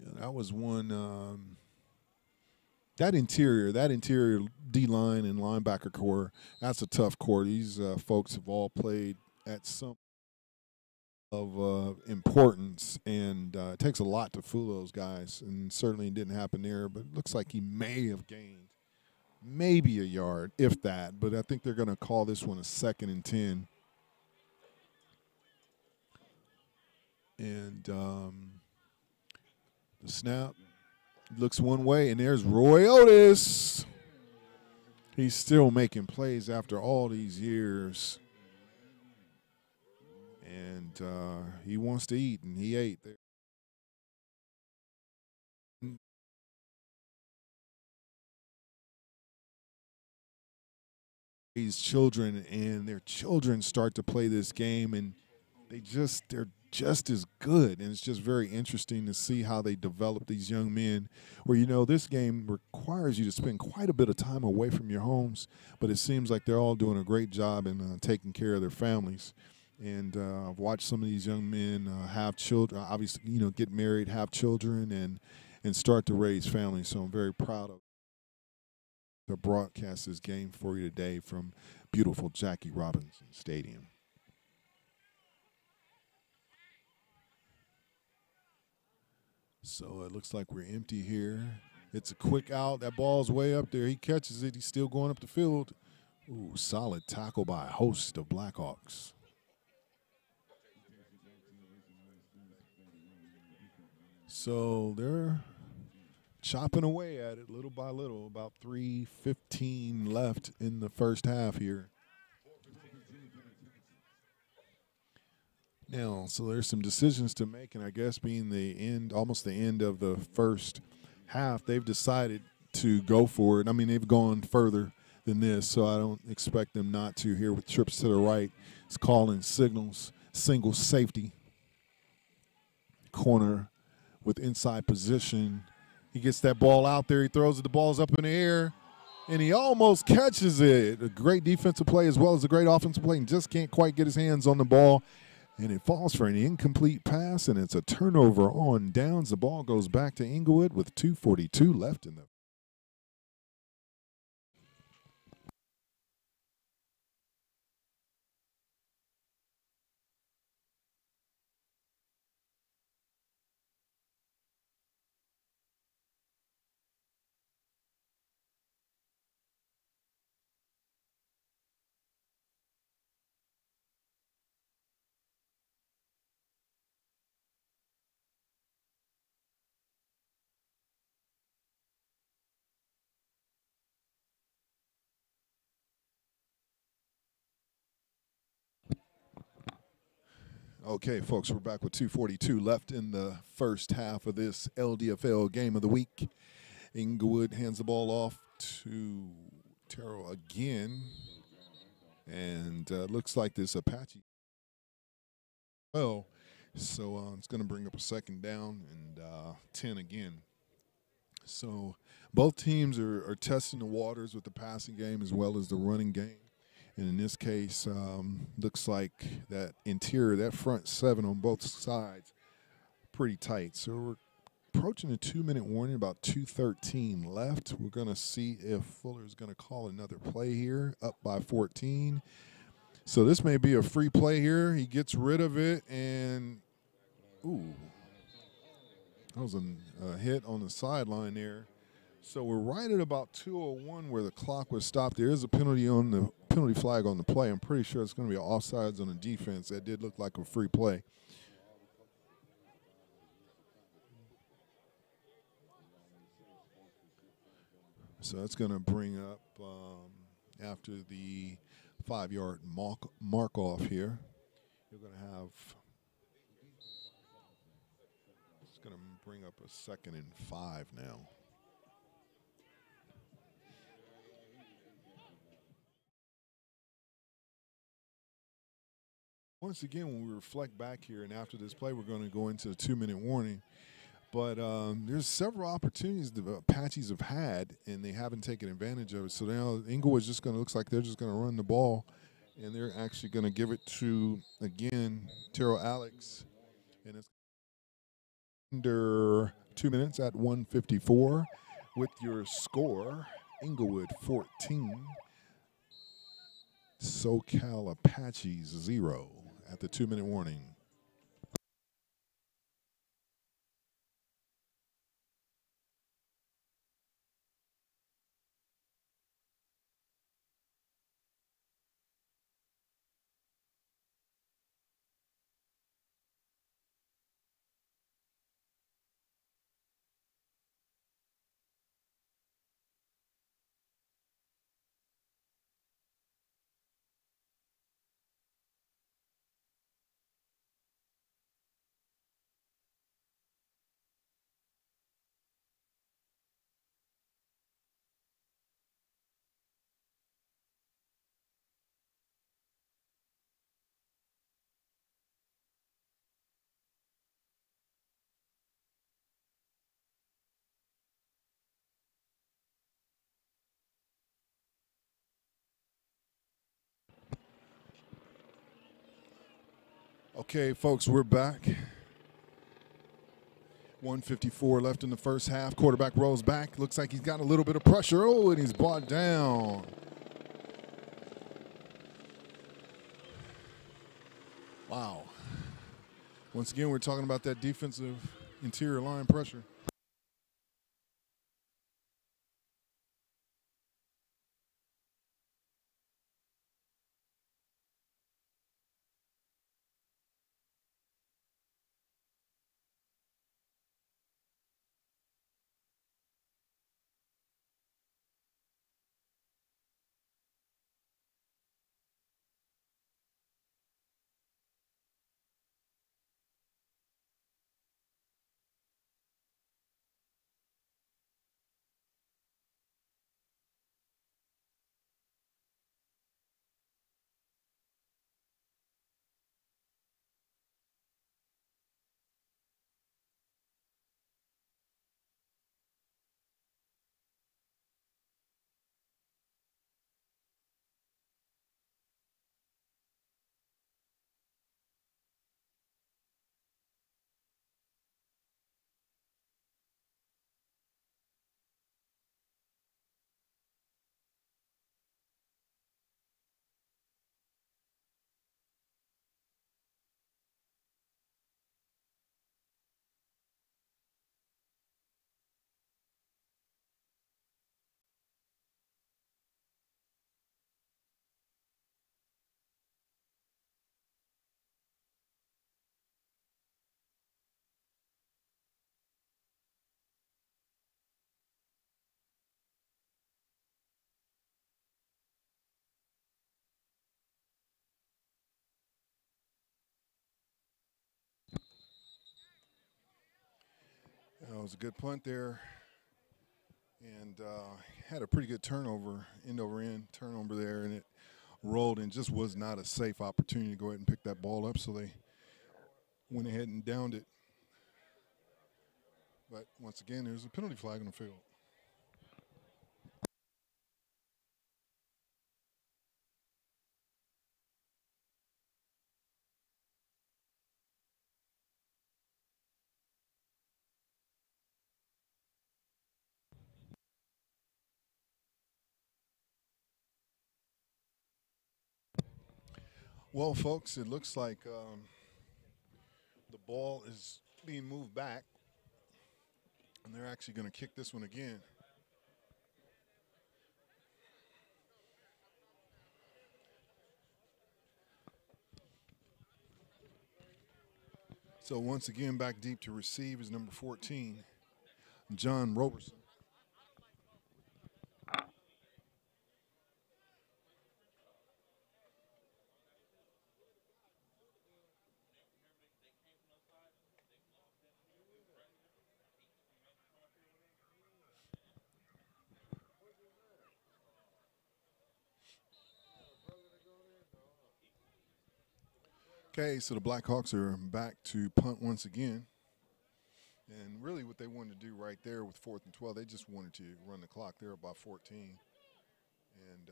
Yeah, that was one. That interior D-line and linebacker core, that's a tough core. These folks have all played at some of importance, and it takes a lot to fool those guys, and certainly it didn't happen there, but it looks like he may have gained maybe a yard, if that, but I think they're going to call this one a 2nd and 10. And the snap looks one way, and there's Roy Otis. He's still making plays after all these years. And he wants to eat, and he ate there. These children and their children start to play this game, and they're just as good, and it's just very interesting to see how they develop these young men. Where this game requires you to spend quite a bit of time away from your homes, but it seems like they're all doing a great job in taking care of their families. And I've watched some of these young men have children, obviously, get married, have children, and start to raise families. So I'm very proud of to broadcast this game for you today from beautiful Jackie Robinson Stadium. So it looks like we're empty here. It's a quick out. That ball's way up there. He catches it. He's still going up the field. Ooh, solid tackle by a host of Blackhawks. So they're chopping away at it little by little. About 3:15 left in the first half here. Now, so there's some decisions to make, and I guess being almost the end of the first half, they've decided to go for it. I mean, they've gone further than this, so I don't expect them not to here with trips to the right. It's calling signals, single safety, corner with inside position. He gets that ball out there. He throws it. The ball's up in the air, and he almost catches it. A great defensive play as well as a great offensive play, and just can't quite get his hands on the ball. And it falls for an incomplete pass, and it's a turnover on downs. The ball goes back to Inglewood with 2:42 left in the. Okay, folks, we're back with 2:42 left in the first half of this Ldfl game of the week. Inglewood hands the ball off to Terrell again. And looks like this Apache. Well, so it's going to bring up a second down and 10 again. So both teams are testing the waters with the passing game as well as the running game. And in this case, looks like that interior, that front seven on both sides, pretty tight. So we're approaching a 2-minute warning, about 2:13 left. We're going to see if Fuller is going to call another play here, up by 14. So this may be a free play here. He gets rid of it, and, ooh, that was a hit on the sideline there. So we're right at about 2:01 where the clock was stopped. There is a penalty flag on the play. I'm pretty sure it's going to be offsides on the defense. That did look like a free play. So that's going to bring up after the 5-yard mark off here. You're going to have. It's going to bring up a 2nd and 5 now. Once again, when we reflect back here and after this play, we're going to go into a 2-minute warning. But there's several opportunities the Apaches have had, and they haven't taken advantage of it. So now Inglewood's just going to, looks like they're just going to run the ball, and they're actually going to give it to, again, Terrell Alex. And it's under 2 minutes at 1:54 with your score, Inglewood 14, Socal Apaches 0 at the 2-minute warning. Okay, folks, we're back. 1:54 left in the first half. Quarterback rolls back. Looks like he's got a little bit of pressure. Oh, and he's brought down. Wow. Once again, we're talking about that defensive interior line pressure. was a good punt there, and had a pretty good turnover, end over end turnover there, and it rolled and just was not a safe opportunity to go ahead and pick that ball up, so they went ahead and downed it. But once again, there's a penalty flag on the field. Well, folks, it looks like the ball is being moved back, and they're actually going to kick this one again. So once again, back deep to receive is number 14, John Roberson. Okay, so the Blackhawks are back to punt once again. And really what they wanted to do right there with 4th and 12, they just wanted to run the clock. They're about 14. And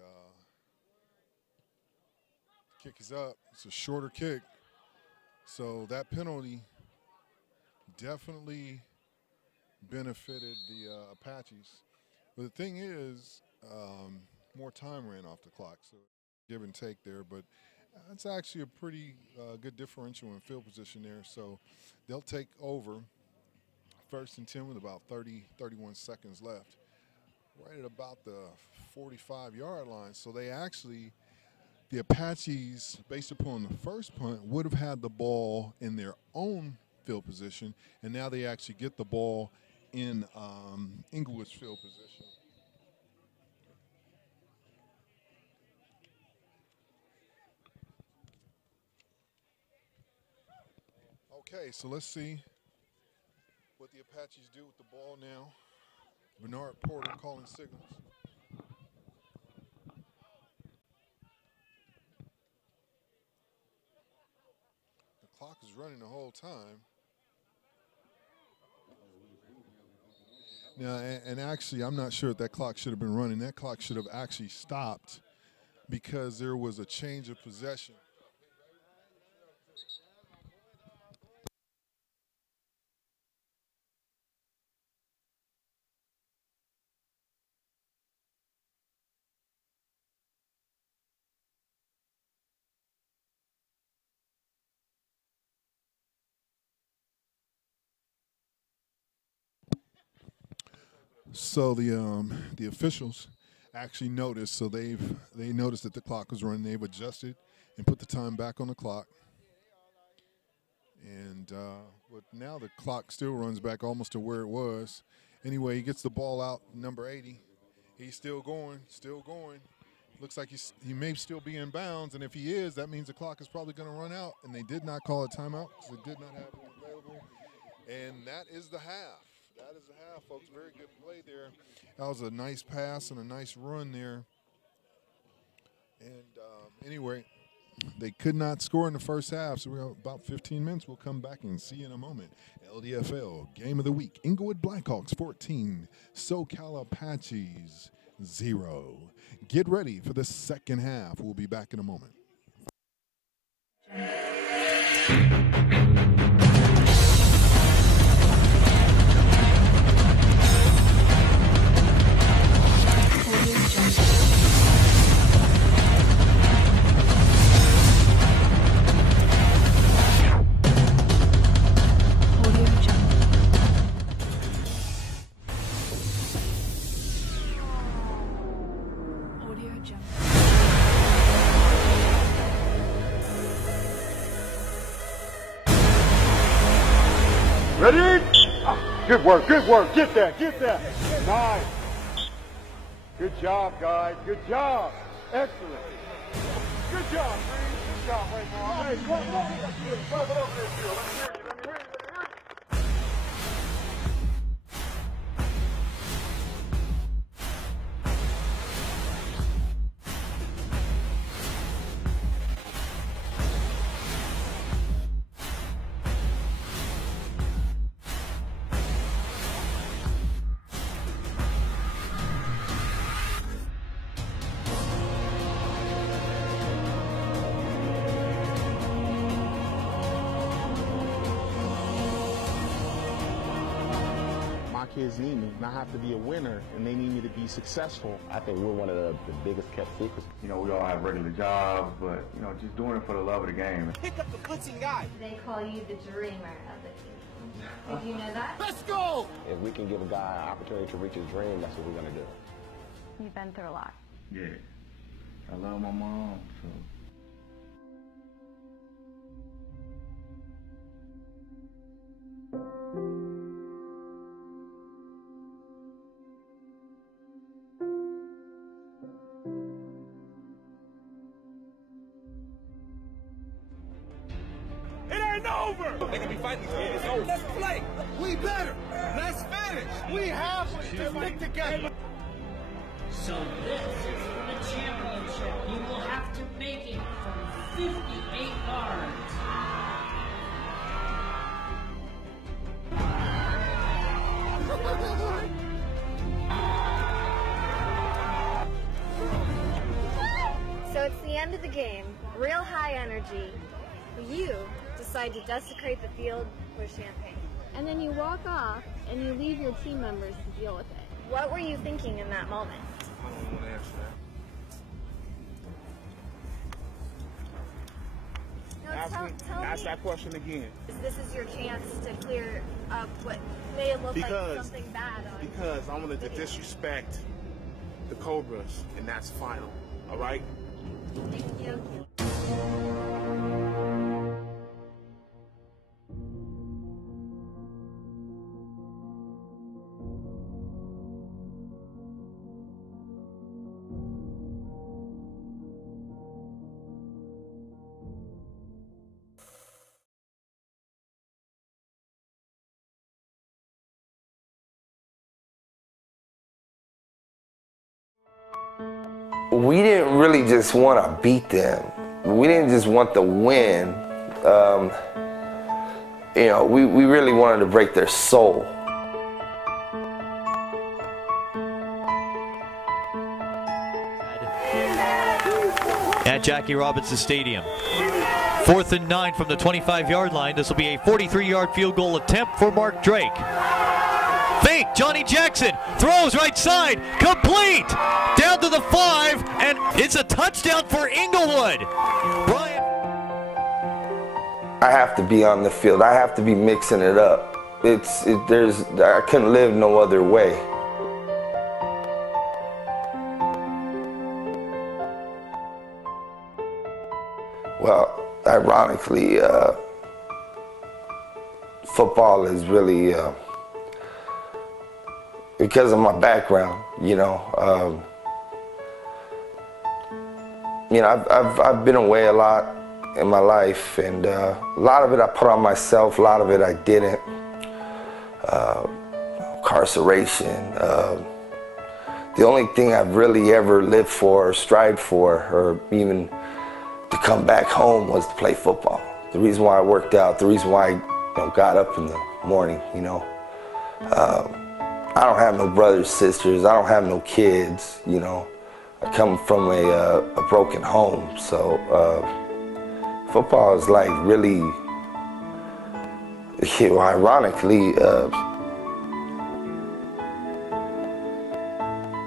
kick is up. It's a shorter kick. So that penalty definitely benefited the Apaches. But the thing is, more time ran off the clock. So give and take there. But it's actually a pretty good differential in field position there. So they'll take over 1st and 10 with about 31 seconds left, right at about the 45-yard line. So they actually, the Apaches, based upon the first punt, would have had the ball in their own field position, and now they actually get the ball in Inglewood's field position. Okay, so let's see what the Apaches do with the ball now. Bernard Porter calling signals. The clock is running the whole time. Now, and actually, I'm not sure if that clock should have been running. That clock should have actually stopped because there was a change of possession. So the officials actually noticed. So they noticed that the clock was running. They've adjusted and put the time back on the clock. And but now the clock still runs back almost to where it was. Anyway, he gets the ball out, number 80. He's still going, still going. Looks like he may still be in bounds, and if he is, that means the clock is probably going to run out. And they did not call a timeout because they did not have it available. And that is the half. That is the half, folks. Very good play there. That was a nice pass and a nice run there. And anyway, they could not score in the first half, so we have about 15 minutes. We'll come back and see you in a moment. Ldfl Game of the Week. Inglewood Blackhawks 14, Socal Apaches 0. Get ready for the second half. We'll be back in a moment. Ready? Good work, good work. Get that, get that. Nice. Good job, guys. Good job. Excellent. Good job, Green. Good job, Raymond. Hey, come on. Let me hear you. Let me hear you. Let me hear you. my kids need me, and I have to be a winner, and they need me to be successful. I think we're one of the biggest kept secrets. You know, we all have regular jobs, but, you know, just doing it for the love of the game. Pick up the blitzing guy. They call you the dreamer of the team. Did you know that? Let's go! If we can give a guy an opportunity to reach his dream, that's what we're going to do. You've been through a lot. Yeah. I love my mom, so. It ain't over! They can be fighting. It's over. Let's play. We better. Let's finish. We have to stick together. So this is for the championship. You will have to make it from 58 yards. So it's the end of the game, real high energy. You decide to desecrate the field with champagne. And then you walk off and you leave your team members to deal with it. What were you thinking in that moment? I don't want to answer that. No, Ask that question again. This is your chance to clear up what may look like something bad on Because I'm going to disrespect the Cobras, and that's final. All right? Thank you. We didn't really just want to beat them. We didn't just want the win. You know, we really wanted to break their soul. At Jackie Robinson Stadium. 4th and 9 from the 25-yard line. This will be a 43-yard field goal attempt for Mark Drake. Fake, Johnny Jackson throws right side, complete, down to the 5, and it's a touchdown for Inglewood. Brian. I have to be on the field. I have to be mixing it up. I couldn't live no other way. Well, ironically, football is really because of my background, you know. I've been away a lot in my life, and a lot of it I put on myself, a lot of it I didn't. Incarceration. The only thing I've really ever lived for, or strived for, or even to come back home was to play football. The reason why I worked out, the reason why I got up in the morning, you know. I don't have no brothers, sisters, I don't have no kids, you know. I come from a broken home, so football is like really, ironically,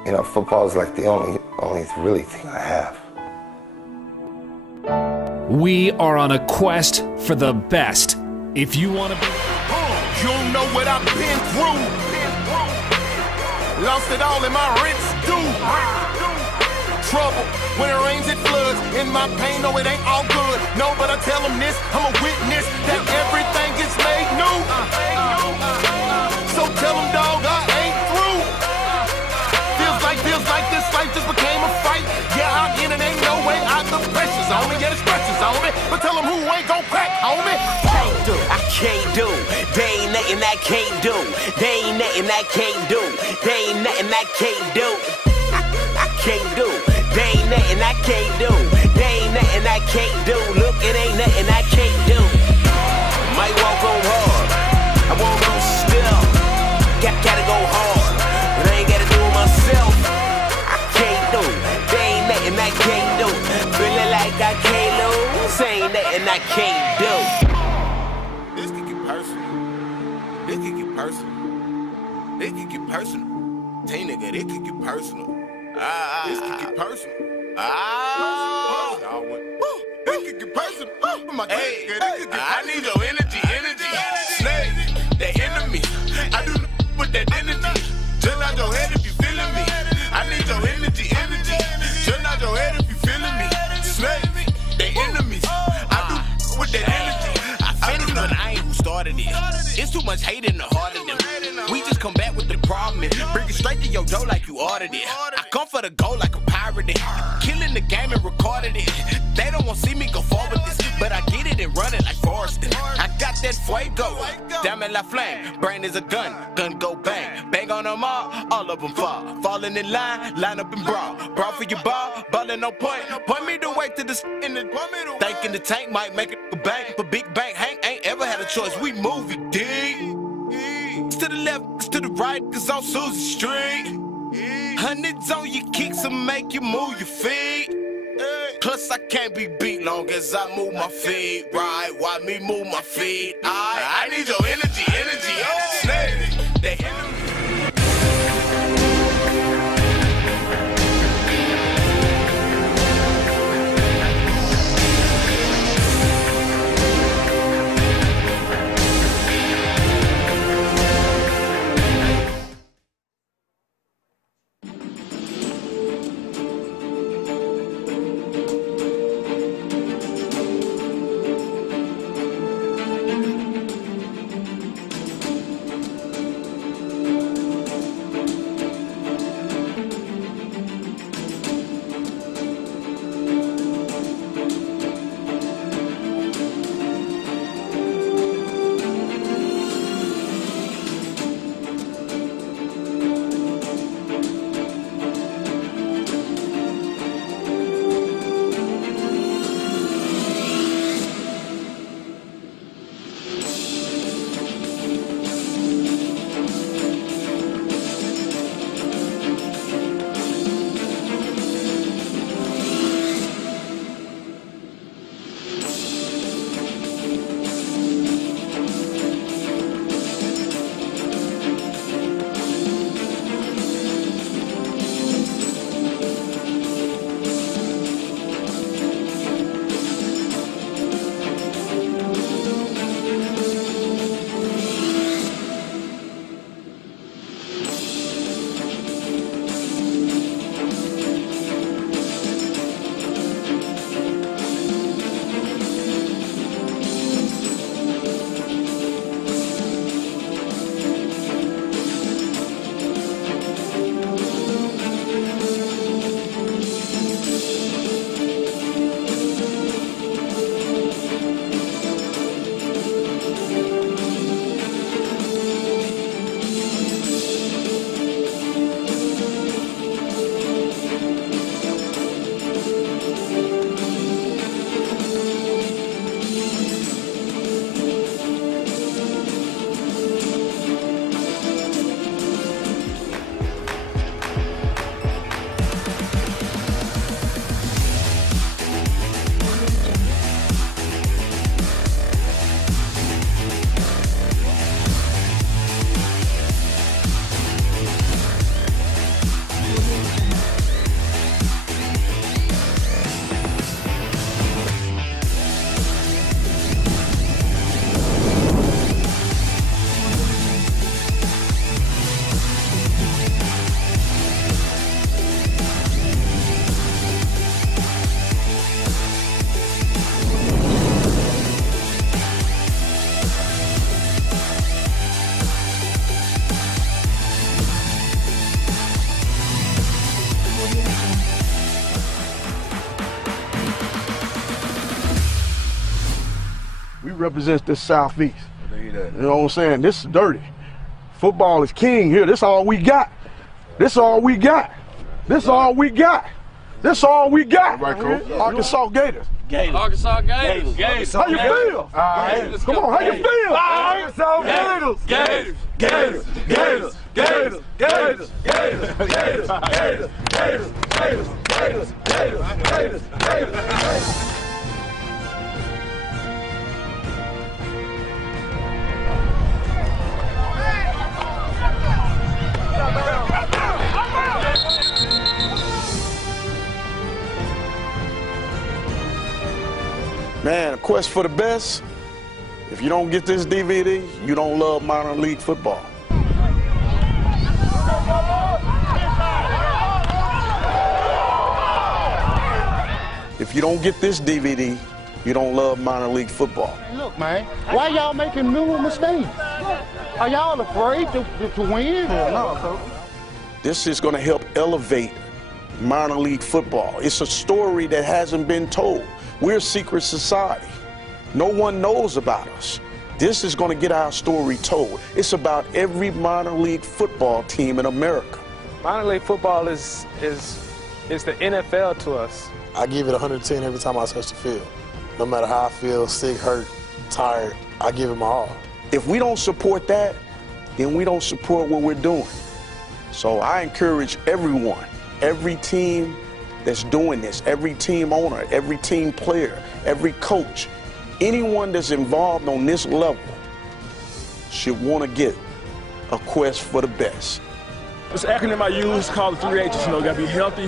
you know, football is like the only really thing I have. We are on a quest for the best. If you want to be... You don't know what I've been through. Lost it all in my rents due. Trouble, when it rains it floods. In my pain, no, it ain't all good. No, but I tell them this, I'm a witness that everything gets made new. So tell them, dog, I ain't through. Feels like this life just became a fight. Yeah, I'm in and ain't no way out. The pressure's on me, yeah, the stresses on me. But tell them who ain't gon' crack, homie. I can't do. They ain't nothing I can't do. They ain't nothing I can't do. They ain't nothing I can't do. I can't do. They ain't nothing I can't do. They ain't nothing I can't do. Look, it ain't nothing I can't do. Might walk on hard. I won't go still. Gotta go hard. But I ain't gotta do it myself. I can't do. They ain't nothing I can't do. Feeling like I can't lose. Ain't nothing I can't do. This could get personal. This could get personal. This could get personal. Team nigga, this could get personal. This could get personal. This could get personal. Hey, I need your energy. Snake, the enemy. I do with that energy. Turn out your head if you feeling me. I need your energy. Turn out your head if you feeling me. Snake, the enemies. I do with that energy. I finished, but I ain't who started it. It's too much hate in the heart of them. We just come back with the problem and bring it straight to your door like you ordered it. I come for the goal like a pirate. Killing the game and recorded it. They don't want to see me go forward with this, but I get it and run it like Forrest. I got that fuego. Damn it, Ldfl. Brain is a gun go bang. Bang on them all of them fall. Falling in line up and brawl. Brawl for your ball, ballin' no point. Point me the way to the in the thinking the tank might make it a bang. But Big Bang Hank ain't ever had a choice. We move it deep. To the left, to the right, cause on Susie Street. Hundreds on your kicks and make you move your feet. Plus I can't be beat long as I move my feet. Right, why me move my feet? I need your energy. Oh, snake, the enemy. Represents this Southeast. You know what I'm saying? This is dirty. Football is king here. This all we got. This all we got. This all we got. This all we got. Right, Coach. Arkansas Gators. Arkansas Gators. How you feel? All right. Come on, how you feel? Arkansas Gators. Gators. Gators. Gators. Gators. Gators. Gators. Gators. Gators. Gators. Gators. Gators. Gators. Gators. Gators. Man, a quest for the best. If you don't get this DVD, you don't love minor league football. If you don't get this DVD, you don't love minor league football. Hey, look, man, why y'all making new mistakes? Are y'all afraid to win? No, coach. This is going to help elevate minor league football. It's a story that hasn't been told. We're a secret society. No one knows about us. This is going to get our story told. It's about every minor league football team in America. Minor league football is the NFL to us. I give it 110 every time I touch the field. No matter how I feel, sick, hurt, tired, I give it my all. If we don't support that, then we don't support what we're doing. So I encourage everyone, every team that's doing this, every team owner, every team player, every coach, anyone that's involved on this level should want to get a quest for the best. This acronym I use called the 3 H's. You know, you gotta be healthy,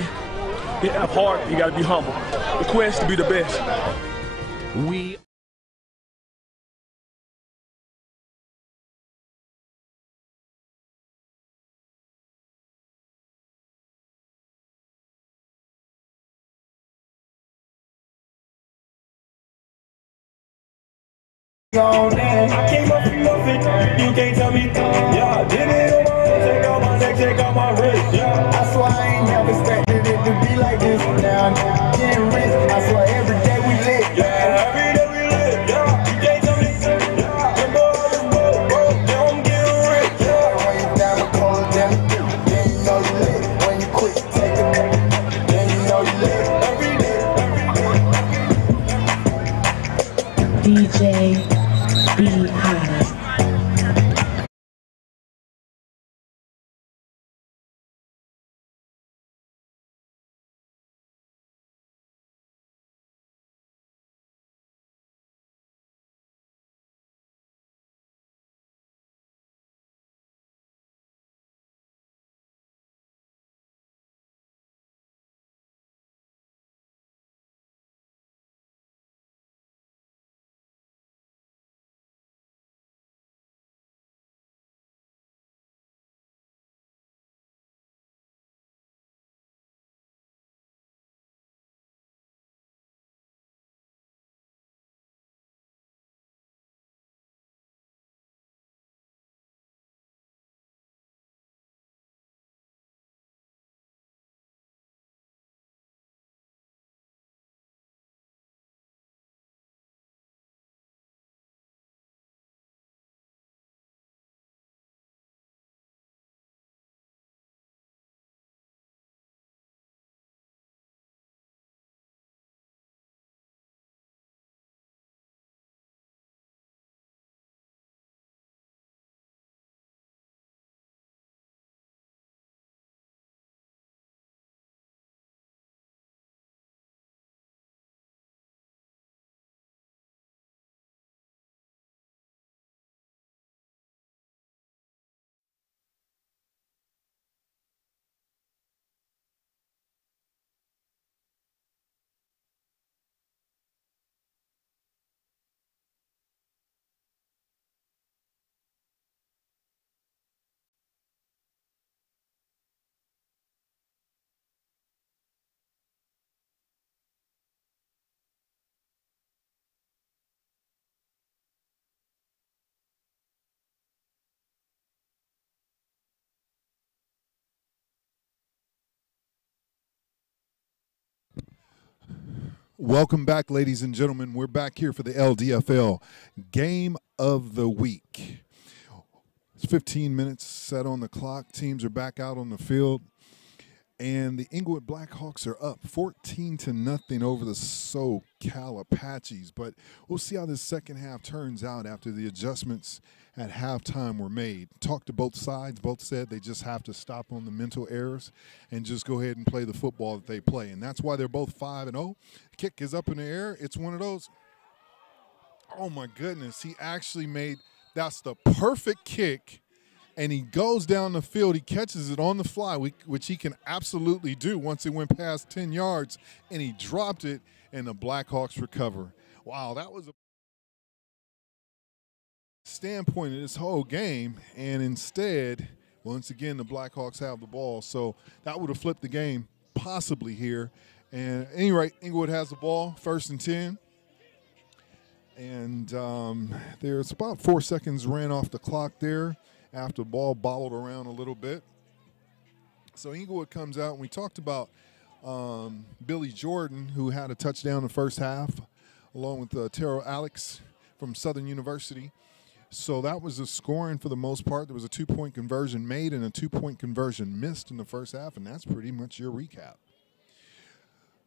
you have heart, you gotta be humble. The quest to be the best. We I came up from nothing, you can't tell me. Yeah, did it on my own, take out my neck, take out my wrist. Yeah, I swear I ain't never expected it to be like this. Now I'm getting rich, I swear every day we lit. Yeah, every day we lit. Yeah, you can't tell me. Yeah, them boys broke, yeah, I'm getting rich. Yeah, when you down the corner, then you know you lit. When you quit, take it back, then you know you lit. Every day, DJ. Be high. Welcome back, ladies and gentlemen. We're back here for the Ldfl Game of the Week. It's 15 minutes set on the clock. Teams are back out on the field. And the Inglewood Blackhawks are up 14-0 over the Socal Apaches. But we'll see how this second half turns out after the adjustments at halftime were made. Talked to both sides. Both said they just have to stop on the mental errors and just go ahead and play the football that they play. And that's why they're both 5-0. Kick is up in the air. It's one of those. Oh, my goodness. He actually made – that's the perfect kick. And he goes down the field. He catches it on the fly, which he can absolutely do once it went past 10 yards. And he dropped it, and the Blackhawks recover. Wow, that was a standpoint of this whole game, and instead, once again, the Blackhawks have the ball. So that would have flipped the game possibly here. And at any rate, Inglewood has the ball, 1st and 10. And there's about 4 seconds ran off the clock there after the ball bobbled around a little bit. So Inglewood comes out, and we talked about Billy Jordan, who had a touchdown in the first half, along with Terrell Alex from Southern University. So that was the scoring for the most part. There was a 2-point conversion made and a 2-point conversion missed in the first half, and that's pretty much your recap.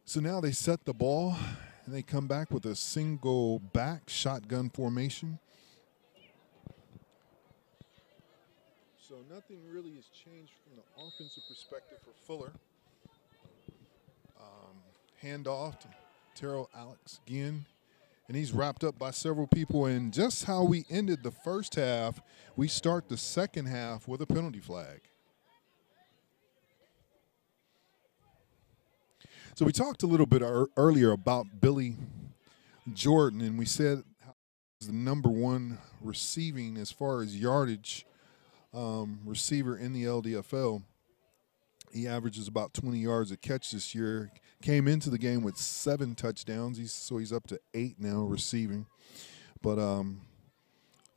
So now they set the ball, and they come back with a single back shotgun formation. So nothing really has changed from the offensive perspective for Fuller. Handoff to Terrell Alex again. And he's wrapped up by several people. And just how we ended the first half, we start the second half with a penalty flag. So we talked a little bit earlier about Billy Jordan, and we said he's the #1 receiving as far as yardage receiver in the Ldfl. He averages about 20 yards a catch this year. Came into the game with 7 touchdowns. So he's up to 8 now receiving. But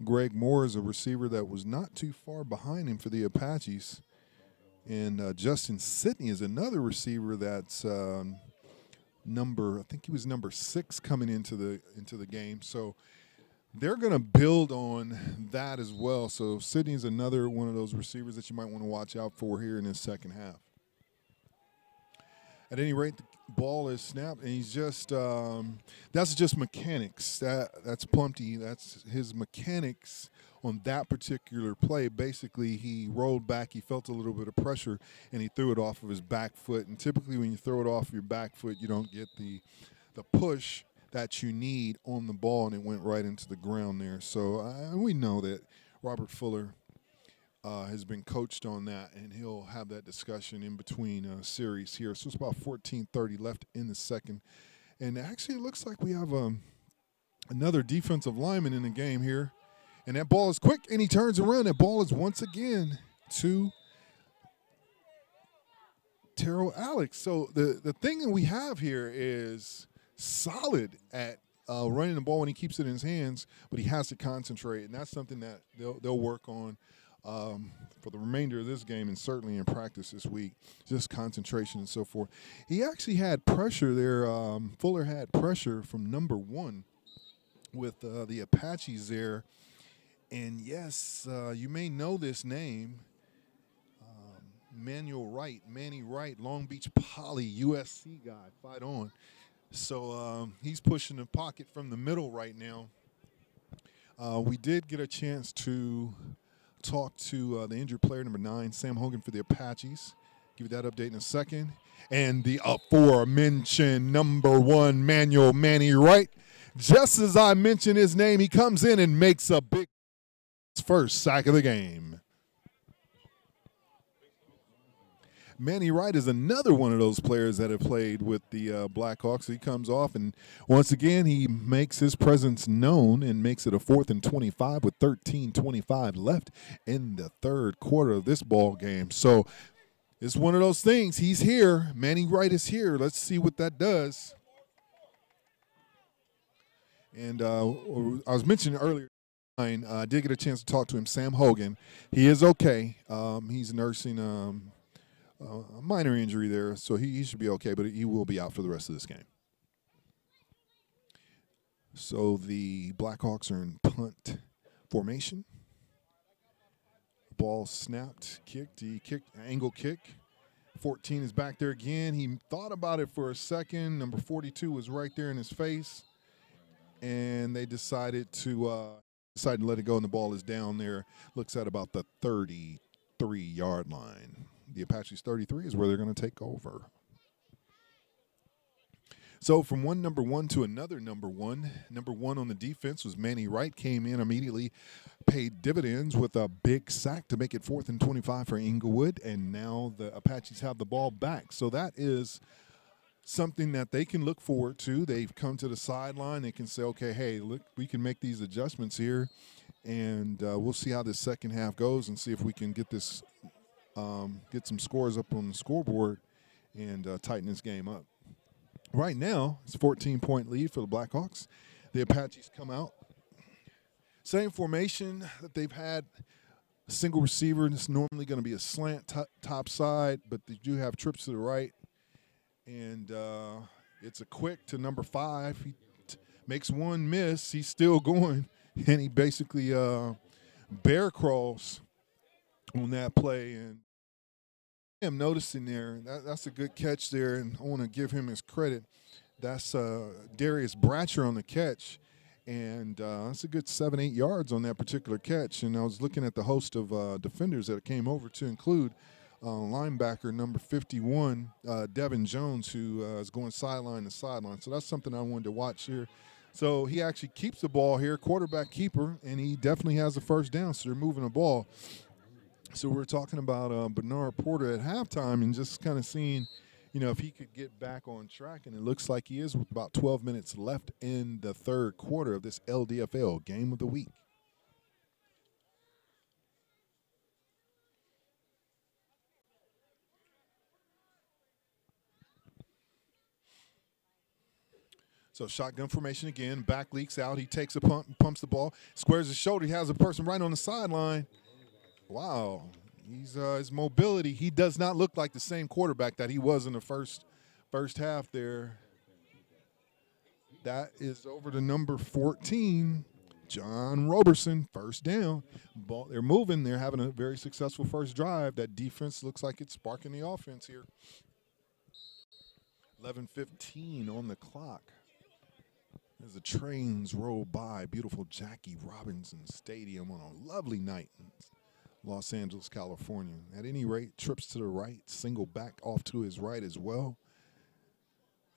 Greg Moore is a receiver that was not too far behind him for the Apaches. And Justin Sidney is another receiver that's I think he was number 6 coming into the game. So they're going to build on that as well. So Sidney is another one of those receivers that you might want to watch out for here in this second half. At any rate, the ball is snapped, and he's just that's just mechanics. That's Plumpty. That's his mechanics on that particular play. Basically, he rolled back, he felt a little bit of pressure, and he threw it off of his back foot. And typically when you throw it off your back foot, you don't get the push that you need on the ball, and it went right into the ground there. So we know that Robert Fuller has been coached on that, and he'll have that discussion in between series here. So it's about 14:30 left in the second. And actually it looks like we have another defensive lineman in the game here. And that ball is quick, and he turns around. That ball is once again to Terrell Alex. So the thing that we have here is solid at running the ball when he keeps it in his hands, but he has to concentrate, and that's something that they'll work on for the remainder of this game and certainly in practice this week, just concentration and so forth. He actually had pressure there. Fuller had pressure from #1 with the Apaches there. And, yes, you may know this name, Manny Wright, Long Beach Poly, USC guy, fight on. So he's pushing the pocket from the middle right now. We did get a chance to talk to the injured player, #9, Sam Hogan for the Apaches. Give you that update in a second. And the aforementioned #1 Manny Wright. Just as I mentioned his name, he comes in and makes a big first sack of the game. Manny Wright is another one of those players that have played with the Blackhawks. He comes off, and once again, he makes his presence known and makes it a 4th and 25 with 13:25 left in the third quarter of this ball game. So it's one of those things. He's here. Manny Wright is here. Let's see what that does. And I was mentioning earlier, I did get a chance to talk to him, Sam Hogan. He is okay. He's nursing a minor injury there, so he should be okay, but he will be out for the rest of this game. So the Blackhawks are in punt formation. Ball snapped, kicked. He kicked, angle kick. 14 is back there again. He thought about it for a second. Number 42 was right there in his face, and they decided to let it go, and the ball is down there. Looks at about the 33-yard line. The Apaches 33 is where they're going to take over. So from one #1 to another #1. #1 on the defense was Manny Wright. Came in immediately, paid dividends with a big sack to make it 4th and 25 for Inglewood. And now the Apaches have the ball back. So that is something that they can look forward to. They've come to the sideline. They can say, okay, hey, look, we can make these adjustments here, and we'll see how this second half goes and see if we can get this, get some scores up on the scoreboard and tighten this game up. Right now, it's a 14-point lead for the Blackhawks. The Apaches come out. Same formation that they've had. A single receiver. It's normally going to be a slant top side, but they do have trips to the right. And it's a quick to number 5. He makes one miss. He's still going, and he basically bear crawls on that play. And I'm noticing there, that's a good catch there, and I want to give him his credit. That's Darius Bratcher on the catch, and that's a good 7-8 yards on that particular catch. And I was looking at the host of defenders that came over to include linebacker number 51, Devin Jones, who is going sideline to sideline. So that's something I wanted to watch here. So he actually keeps the ball here, quarterback keeper, and he definitely has the first down, so they're moving the ball. So we're talking about Bernard Porter at halftime and just kind of seeing, you know, if he could get back on track, and it looks like he is with about 12 minutes left in the third quarter of this LDFL game of the week. So shotgun formation again, back leaks out. He takes a pump and pumps the ball, squares his shoulder. He has a person right on the sideline. Wow, he's his mobility. He does not look like the same quarterback that he was in the first half there. That is over to number 14, John Roberson, first down. Ball, they're moving. They're having a very successful first drive. That defense looks like it's sparking the offense here. 11:15 on the clock. As the trains roll by beautiful Jackie Robinson Stadium on a lovely night in Los Angeles, California. At any rate, trips to the right, single back off to his right as well.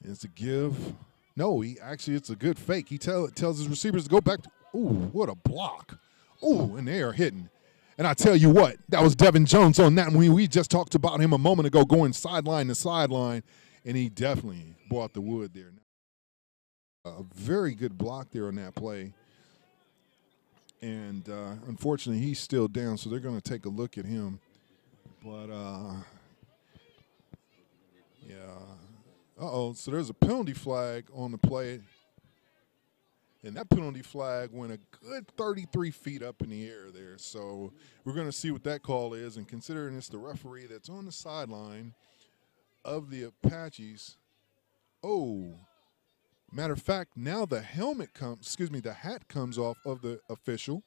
It's a give. No, it's a good fake. He tells his receivers to go back. Ooh, what a block. Ooh, and they are hitting. And I tell you what, that was Devin Jones on that one. We just talked about him a moment ago going sideline to sideline, and he definitely brought the wood there. A very good block there on that play. And unfortunately, he's still down, so they're going to take a look at him. But, yeah. Uh-oh, so there's a penalty flag on the play. And that penalty flag went a good 33 feet up in the air there. So we're going to see what that call is. And considering it's the referee that's on the sideline of the Apaches, matter of fact, now the the hat comes off of the official.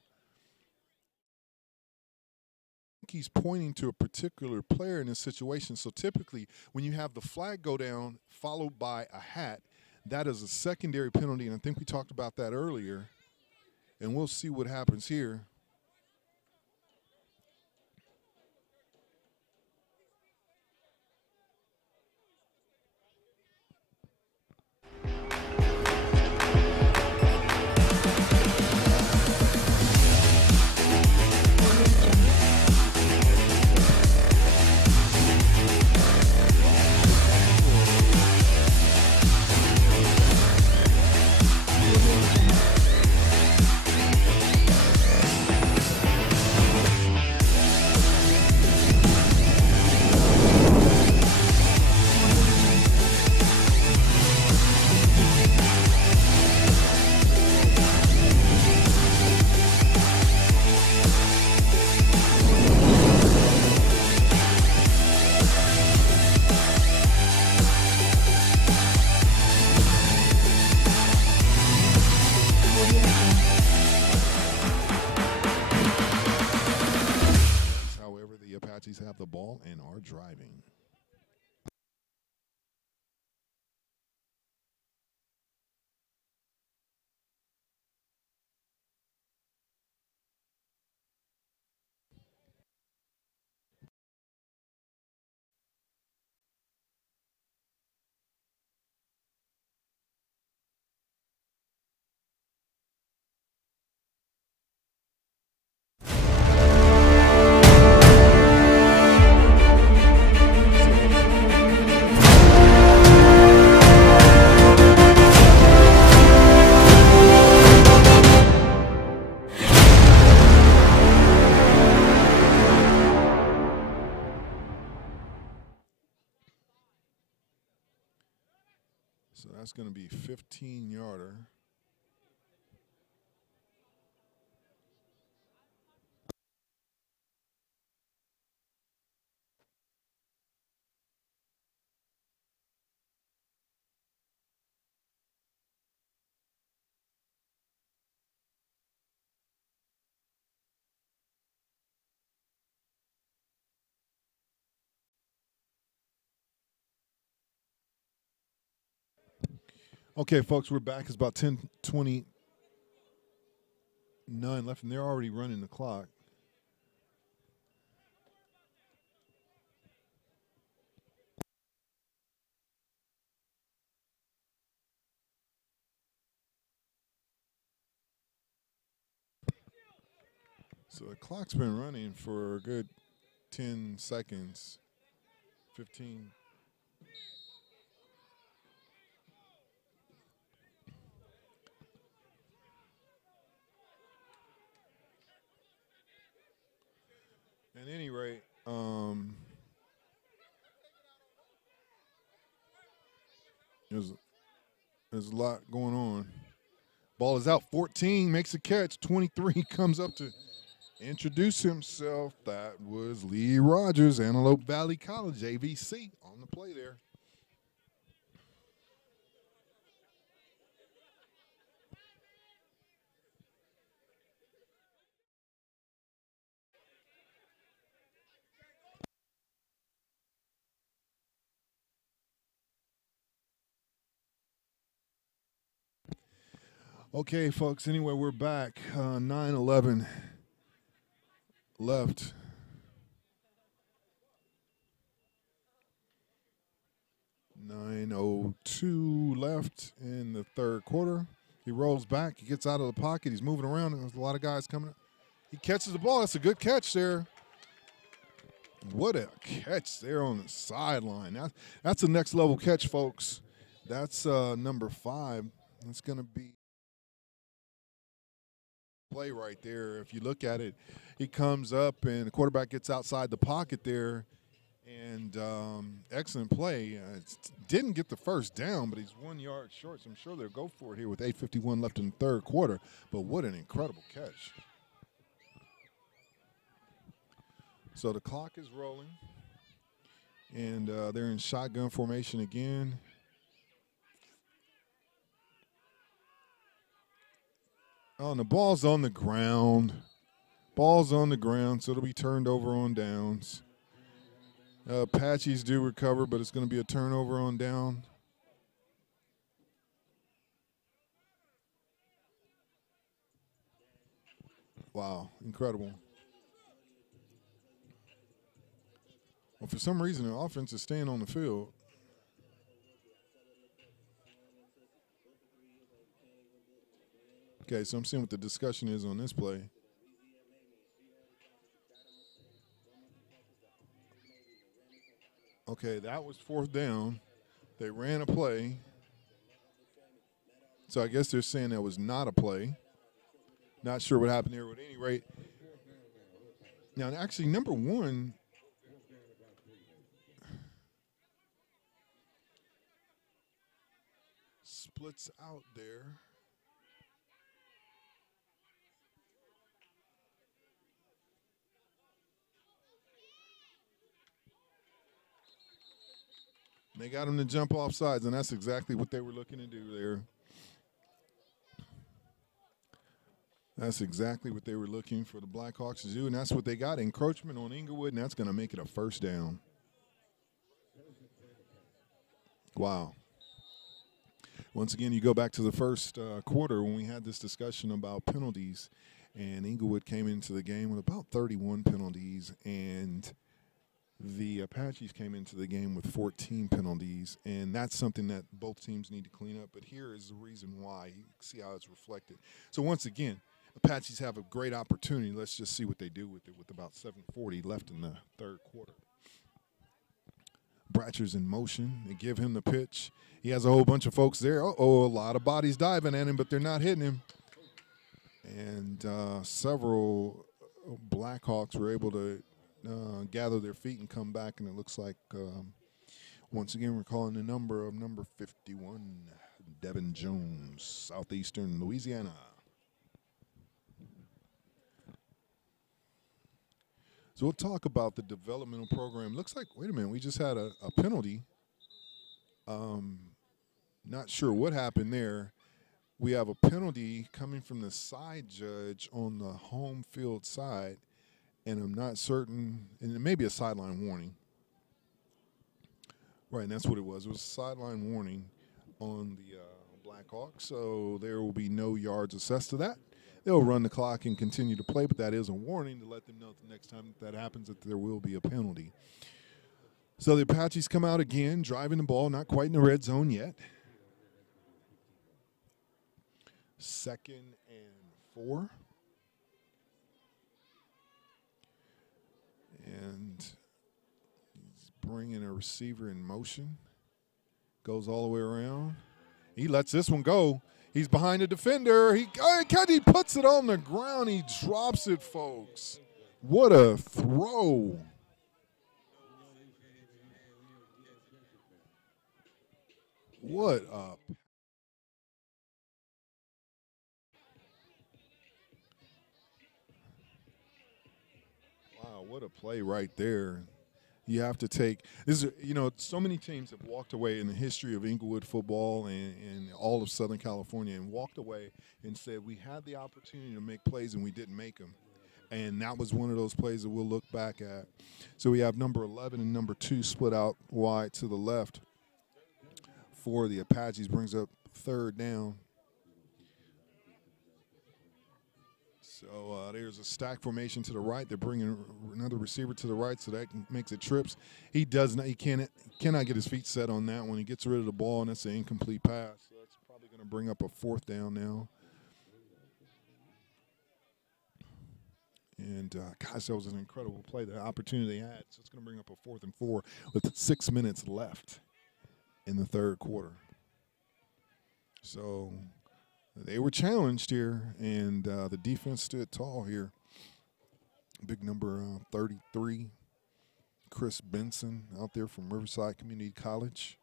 I think he's pointing to a particular player in this situation. So typically, when you have the flag go down followed by a hat, that is a secondary penalty, and I think we talked about that earlier. And we'll see what happens here. Have the ball and are driving. That's going to be 15-yarder. Okay, folks, we're back. It's about 10:29 left, and they're already running the clock. So the clock's been running for a good 10 seconds, 15. At any rate, there's a lot going on. Ball is out. 14 makes a catch. 23 comes up to introduce himself. That was Lee Rogers, Antelope Valley College, AVC, on the play there. Okay, folks, anyway, we're back. 9:11 left. .02 left in the third quarter. He rolls back. He gets out of the pocket. He's moving around. There's a lot of guys coming up. He catches the ball. That's a good catch there. What a catch there on the sideline. That's a next level catch, folks. That's number 5. That's going to be play right there. If you look at it, he comes up and the quarterback gets outside the pocket there, and excellent play. Didn't get the first down, but he's 1 yard short, so I'm sure they'll go for it here with 8:51 left in the third quarter. But what an incredible catch. So the clock is rolling, and they're in shotgun formation again. Oh, and the ball's on the ground. Ball's on the ground, so it'll be turned over on downs. Apaches do recover, but it's going to be a turnover on down. Wow, incredible. Well, for some reason, the offense is staying on the field. Okay, so I'm seeing what the discussion is on this play. Okay, that was 4th down. They ran a play. So I guess they're saying that was not a play. Not sure what happened there, but at any rate. Now, actually, number 1 splits out there. They got him to jump off sides, and that's exactly what they were looking to do there. That's exactly what they were looking for the Blackhawks to do, and that's what they got. Encroachment on Inglewood, and that's going to make it a first down. Wow. Once again, you go back to the first quarter when we had this discussion about penalties, and Inglewood came into the game with about 31 penalties, and the Apaches came into the game with 14 penalties, and that's something that both teams need to clean up. But here is the reason why. You can see how it's reflected. So once again, Apaches have a great opportunity. Let's just see what they do with it with about 7:40 left in the third quarter. Bratcher's in motion. They give him the pitch. He has a whole bunch of folks there. Uh-oh, a lot of bodies diving at him, but they're not hitting him. And several Blackhawks were able to gather their feet and come back, and it looks like once again we're calling the number 51, Devin Jones, Southeastern Louisiana. So we'll talk about the developmental program. Looks like, wait a minute, we just had a penalty. Not sure what happened there. We have a penalty coming from the side judge on the home field side, and I'm not certain, and it may be a sideline warning. Right, and that's what it was. It was a sideline warning on the Blackhawks, so there will be no yards assessed to that. They'll run the clock and continue to play, but that is a warning to let them know the next time that happens that there will be a penalty. So the Apaches come out again, driving the ball, not quite in the red zone yet. 2nd and 4. And he's bringing a receiver in motion. Goes all the way around. He lets this one go. He's behind the defender. He puts it on the ground. He drops it, folks. What a throw. What up? Wow, what a play right there. You have to take this. So many teams have walked away in the history of Inglewood football and all of Southern California and walked away and said we had the opportunity to make plays and we didn't make them. And that was one of those plays that we'll look back at. So we have number 11 and number 2 split out wide to the left for the Apaches. Brings up 3rd down. So there's a stack formation to the right. They're bringing another receiver to the right, so that makes it trips. He does not. He cannot get his feet set on that one. He gets rid of the ball, and that's an incomplete pass. So that's probably going to bring up a 4th down now. And gosh, that was an incredible play. The opportunity they had. So it's going to bring up a 4th and 4 with 6 minutes left in the 3rd quarter. So they were challenged here, and the defense stood tall here. Big number 33, Chris Benson out there from Riverside Community College.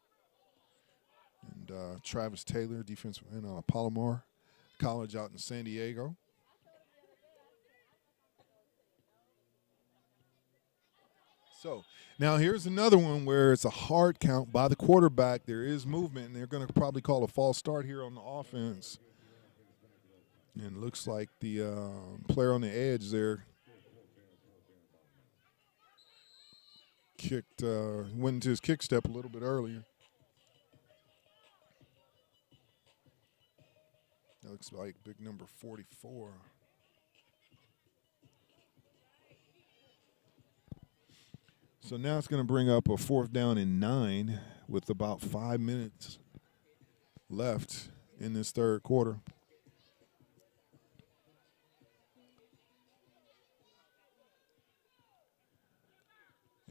And Travis Taylor, defensive end, Palomar College out in San Diego. So now here's another one where it's a hard count by the quarterback. There is movement, and they're going to probably call a false start here on the offense. And it looks like the player on the edge there went into his kick step a little bit earlier. That looks like big number 44. So now it's going to bring up a 4th down and 9 with about 5 minutes left in this 3rd quarter.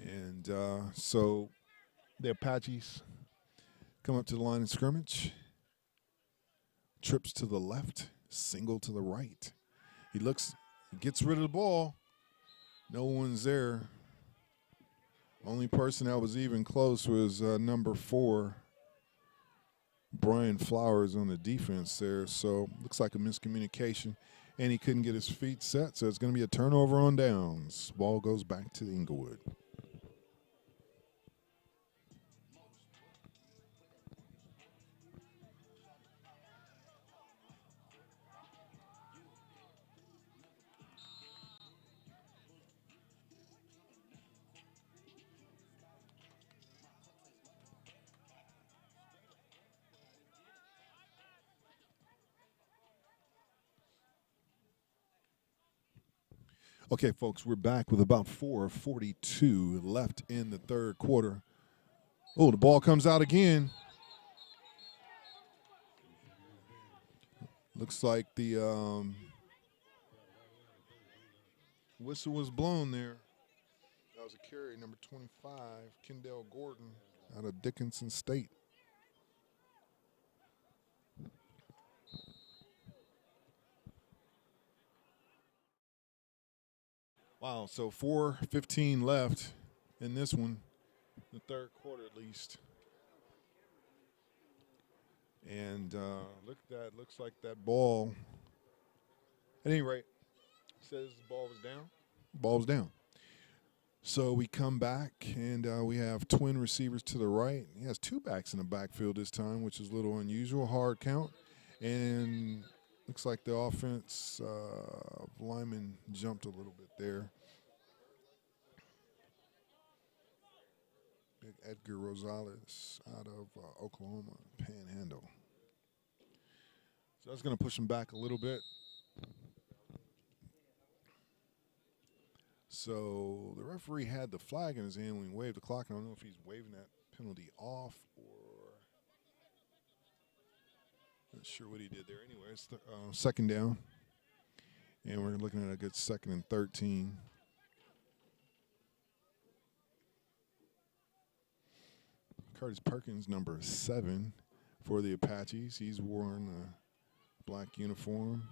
And so the Apaches come up to the line of scrimmage. Trips to the left, single to the right. He gets rid of the ball. No one's there. Only person that was even close was number 4, Brian Flowers on the defense there. So looks like a miscommunication, and he couldn't get his feet set. So it's going to be a turnover on downs. Ball goes back to Inglewood. Okay, folks, we're back with about 4:42 left in the 3rd quarter. Oh, the ball comes out again. Looks like the whistle was blown there. That was a carry, number 25, Kendall Gordon out of Dickinson State. Wow, so 4:15 left in this one, the 3rd quarter at least. And look at that. Looks like that ball, at any rate, says the ball was down. Ball was down. So we come back, and we have twin receivers to the right. He has two backs in the backfield this time, which is a little unusual. Hard count. And looks like the offense lineman jumped a little bit there. Big Edgar Rosales out of Oklahoma, Panhandle. So that's going to push him back a little bit. So the referee had the flag in his hand when he waved the clock. I don't know if he's waving that penalty off or not sure what he did there. Anyway, it's the, second down. And we're looking at a good 2nd and 13. Curtis Perkins, number 7 for the Apaches. He's worn a black uniform.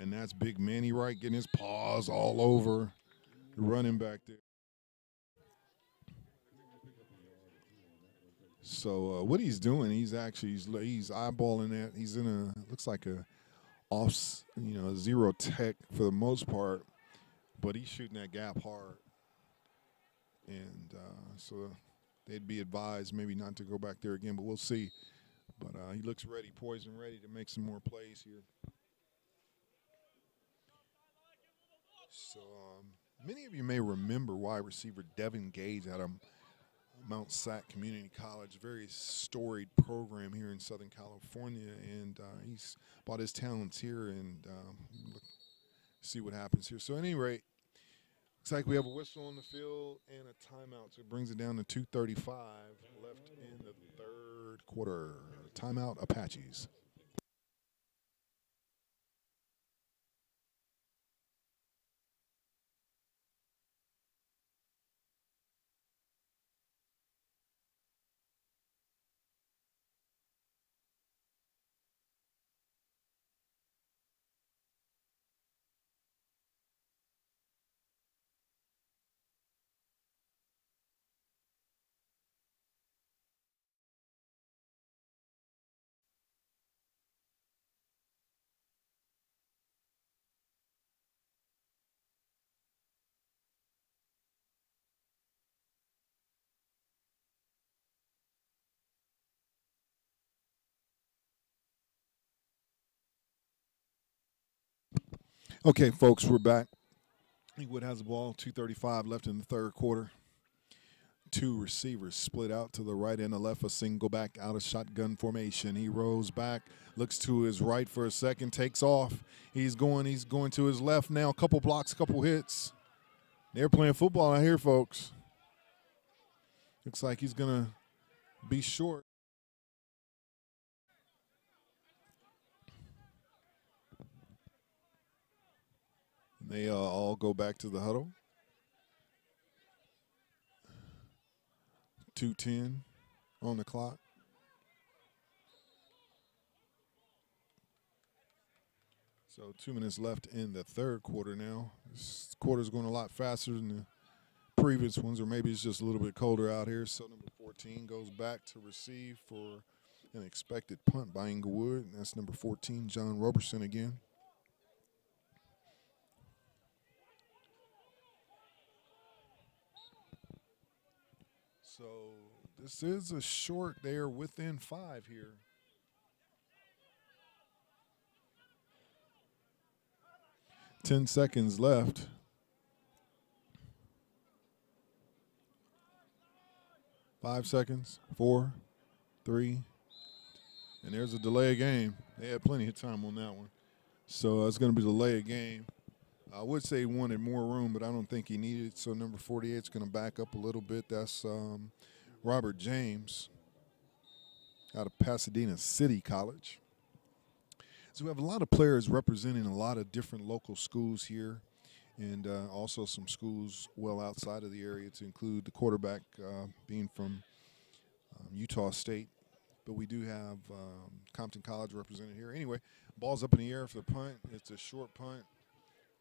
And that's Big Manny Wright getting his paws all over the running back there. So what he's doing, he's eyeballing that. He's in a, looks like a zero tech for the most part, but he's shooting that gap hard. And so they'd be advised maybe not to go back there again, but we'll see. But he looks ready, poised and ready to make some more plays here. So many of you may remember wide receiver Devin Gage out of Mount Sac Community College, very storied program here in Southern California, and he's brought his talents here, and see what happens here. So at any rate, looks like we have a whistle on the field and a timeout, so it brings it down to 2:35 left in the third quarter. Timeout, Apaches. Okay, folks, we're back. Inglewood has the ball, 2:35 left in the third quarter. Two receivers split out to the right and the left, a single back out of shotgun formation. He rolls back, looks to his right for a second, takes off. He's going to his left now, a couple blocks, a couple hits. They're playing football out here, folks. Looks like he's going to be short. They all go back to the huddle. 2:10 on the clock. So 2 minutes left in the third quarter now. This quarter's going a lot faster than the previous ones, or maybe it's just a little bit colder out here. So number 14 goes back to receive for an expected punt by Inglewood. And that's number 14, John Roberson again. So this is a short. They are within 5 here. Ten seconds left. Five seconds. 4, 3, and there's a delay of game. They had plenty of time on that one. So it's going to be a delay of game. I would say he wanted more room, but I don't think he needed it. So number 48 is going to back up a little bit. That's Robert James out of Pasadena City College. So we have a lot of players representing a lot of different local schools here, and also some schools well outside of the area, to include the quarterback being from Utah State. But we do have Compton College represented here. Anyway, ball's up in the air for the punt. It's a short punt.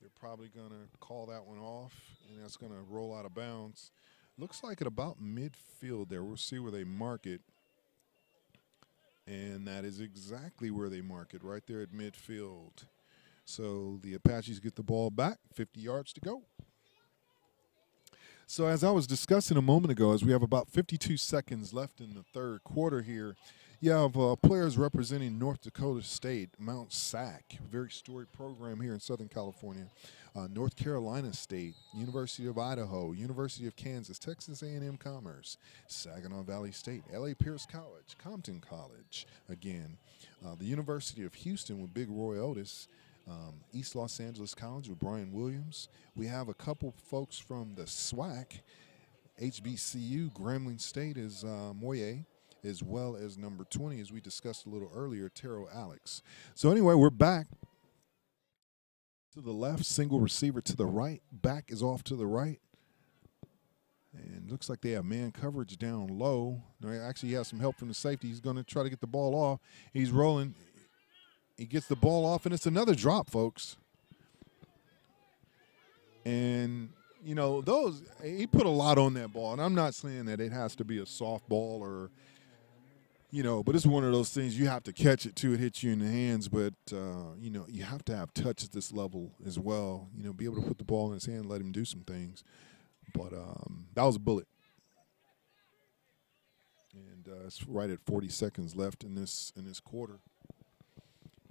They're probably going to call that one off, and that's going to roll out of bounds. Looks like at about midfield there. We'll see where they mark it. And that is exactly where they mark it, right there at midfield. So the Apaches get the ball back, 50 yards to go. So as I was discussing a moment ago, as we have about 52 seconds left in the third quarter here, you have players representing North Dakota State, Mount SAC, very storied program here in Southern California, North Carolina State, University of Idaho, University of Kansas, Texas A&M Commerce, Saginaw Valley State, L.A. Pierce College, Compton College, again, the University of Houston with Big Roy Otis, East Los Angeles College with Brian Williams. We have a couple folks from the SWAC, HBCU, Grambling State is Moye, as well as number 20, as we discussed a little earlier, Taro Alex. So anyway, we're back to the left, single receiver to the right, back is off to the right. And looks like they have man coverage down low. Actually, he has some help from the safety. He's going to try to get the ball off. He's rolling. He gets the ball off, and it's another drop, folks. And, you know, he put a lot on that ball. And I'm not saying that it has to be a softball or, you know, but it's one of those things you have to catch it too. It hits you in the hands. But, you know, you have to have touch at this level as well. You know, be able to put the ball in his hand and let him do some things. But that was a bullet. And it's right at 40 seconds left in this quarter.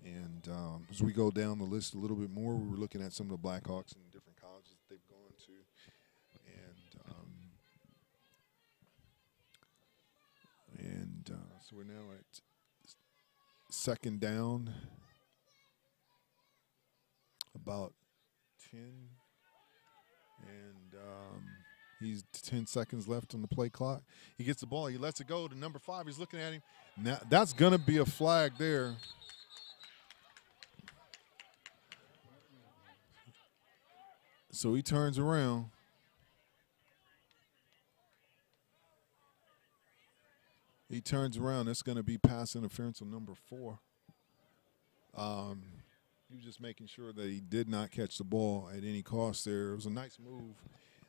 And as we go down the list a little bit more, we were looking at some of the Blackhawks and different colleges that they've gone to. And so we're now at second down, about 10. And he's 10 seconds left on the play clock. He gets the ball. He lets it go to number 5. He's looking at him. Now, that's going to be a flag there. So he turns around. He turns around. That's going to be pass interference on number 4. He was just making sure that he did not catch the ball at any cost there. It was a nice move.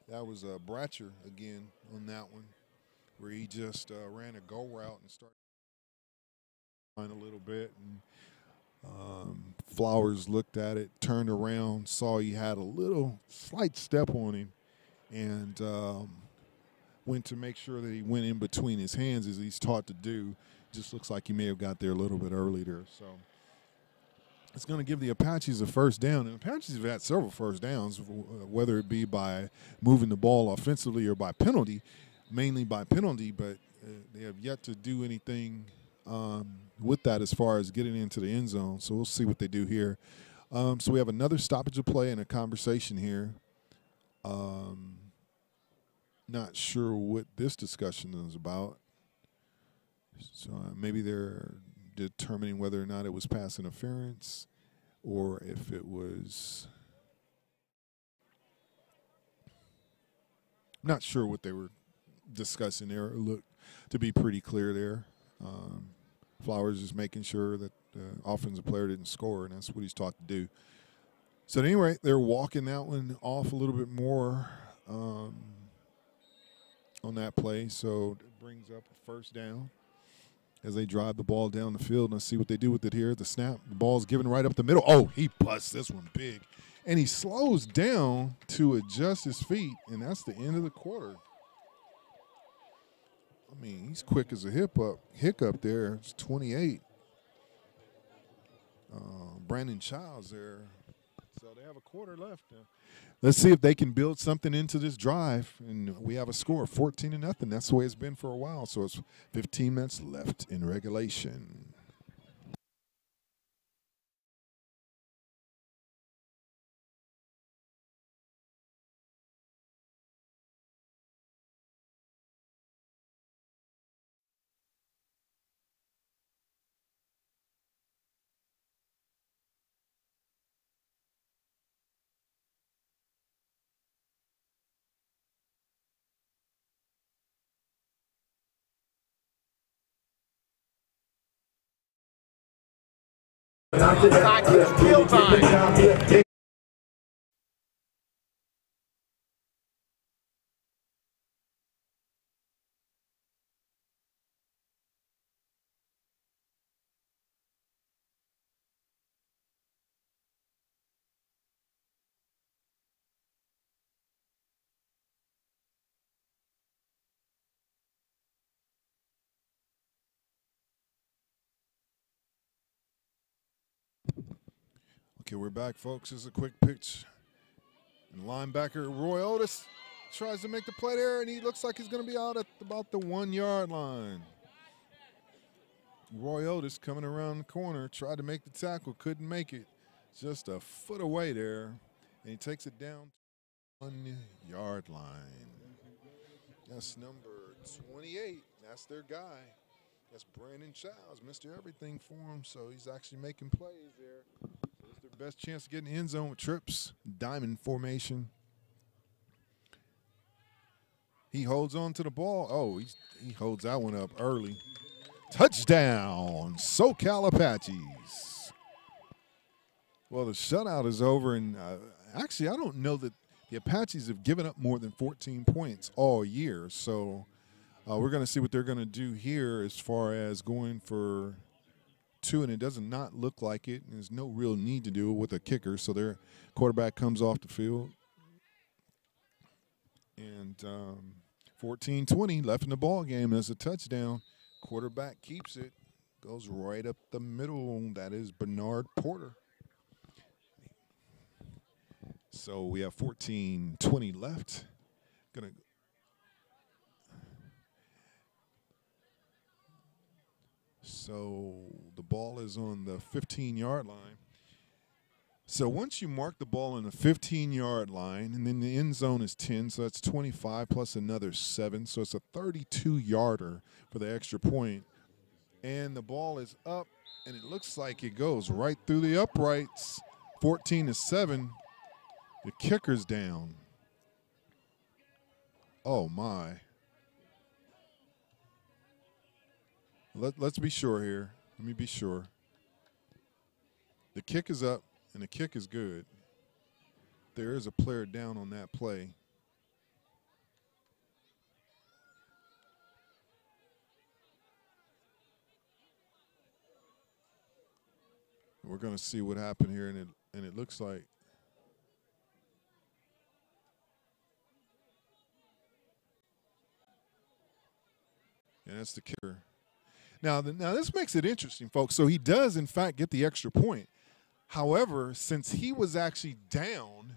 That was Bratcher again on that one, where he just ran a go route and started a little bit. And Flowers looked at it, turned around, saw he had a little slight step on him, and went to make sure that he went in between his hands as he's taught to do. Just looks like he may have got there a little bit earlier. So it's going to give the Apaches a first down. And the Apaches have had several first downs, whether it be by moving the ball offensively or by penalty, mainly by penalty, but they have yet to do anything with that as far as getting into the end zone. So we'll see what they do here. So we have another stoppage of play and a conversation here. Not sure what this discussion is about. So maybe they're determining whether or not it was pass interference or if it was. Not sure what they were discussing there. It looked to be pretty clear there. Flowers is making sure that the offensive player didn't score, and that's what he's taught to do. So at any rate, they're walking that one off a little bit more on that play. So it brings up a first down as they drive the ball down the field. And let's see what they do with it here. The snap, the ball's given right up the middle. Oh, he busts this one big. And he slows down to adjust his feet, and that's the end of the quarter. I mean, he's quick as a hiccup there. It's 28. Brandon Childs there. So they have a quarter left. Let's see if they can build something into this drive. And we have a score of 14-0. That's the way it's been for a while. So it's 15 minutes left in regulation. Kill time. Okay, we're back, folks. This is a quick pitch. And linebacker Roy Otis tries to make the play there, and he looks like he's going to be out at about the 1 yard line. Roy Otis coming around the corner, tried to make the tackle, couldn't make it. Just a foot away there, and he takes it down to 1 yard line. That's number 28. That's their guy. That's Brandon Childs, Mr. Everything for him, so he's actually making plays there. So it's their best chance to get in the end zone with trips, diamond formation. He holds on to the ball. Oh, he holds that one up early. Touchdown, Socal Apaches. Well, the shutout is over, and actually I don't know that the Apaches have given up more than 14 points all year, so we're going to see what they're going to do here as far as going for 2, and it does not look like it. There's no real need to do it with a kicker, so their quarterback comes off the field. And 14-20 left in the ball game. There's a touchdown. Quarterback keeps it, goes right up the middle. That is Bernard Porter. So we have 14-20 left. So the ball is on the 15-yard line. So once you mark the ball on the 15-yard line, and then the end zone is 10, so that's 25 plus another 7. So it's a 32-yarder for the extra point. And the ball is up, and it looks like it goes right through the uprights. 14-7. The kicker's down. Oh, my. Let's be sure here. Let me be sure. The kick is up, and the kick is good. There is a player down on that play. We're going to see what happened here, and it looks like and that's the kicker. Now this makes it interesting, folks. So he does, in fact, get the extra point. However, since he was actually down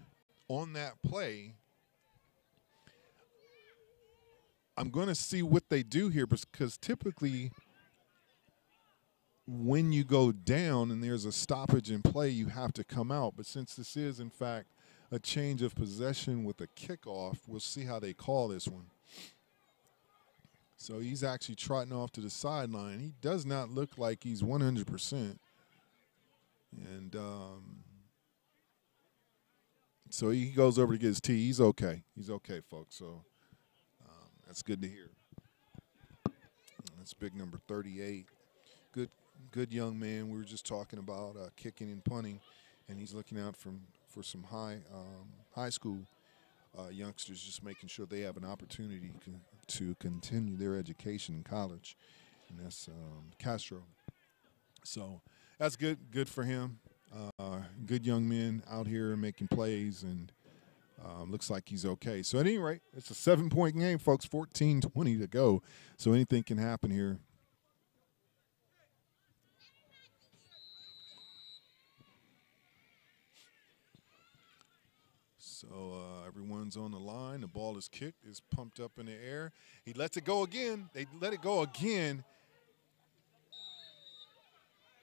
on that play, I'm going to see what they do here, because typically when you go down and there's a stoppage in play, you have to come out. But since this is, in fact, a change of possession with a kickoff, we'll see how they call this one. So he's actually trotting off to the sideline. He does not look like he's 100%. And so he goes over to get his tea. He's okay. He's okay, folks. So that's good to hear. That's big number 38. Good young man. We were just talking about kicking and punting, and he's looking out for some high school youngsters, just making sure they have an opportunity to continue their education in college, and that's Castro. So that's good for him. Good young men out here making plays, and looks like he's okay. So at any rate, it's a 7-point game, folks. 14-20 to go. So anything can happen here. So everyone's on the line. The ball is kicked. It's pumped up in the air. He lets it go again. They let it go again.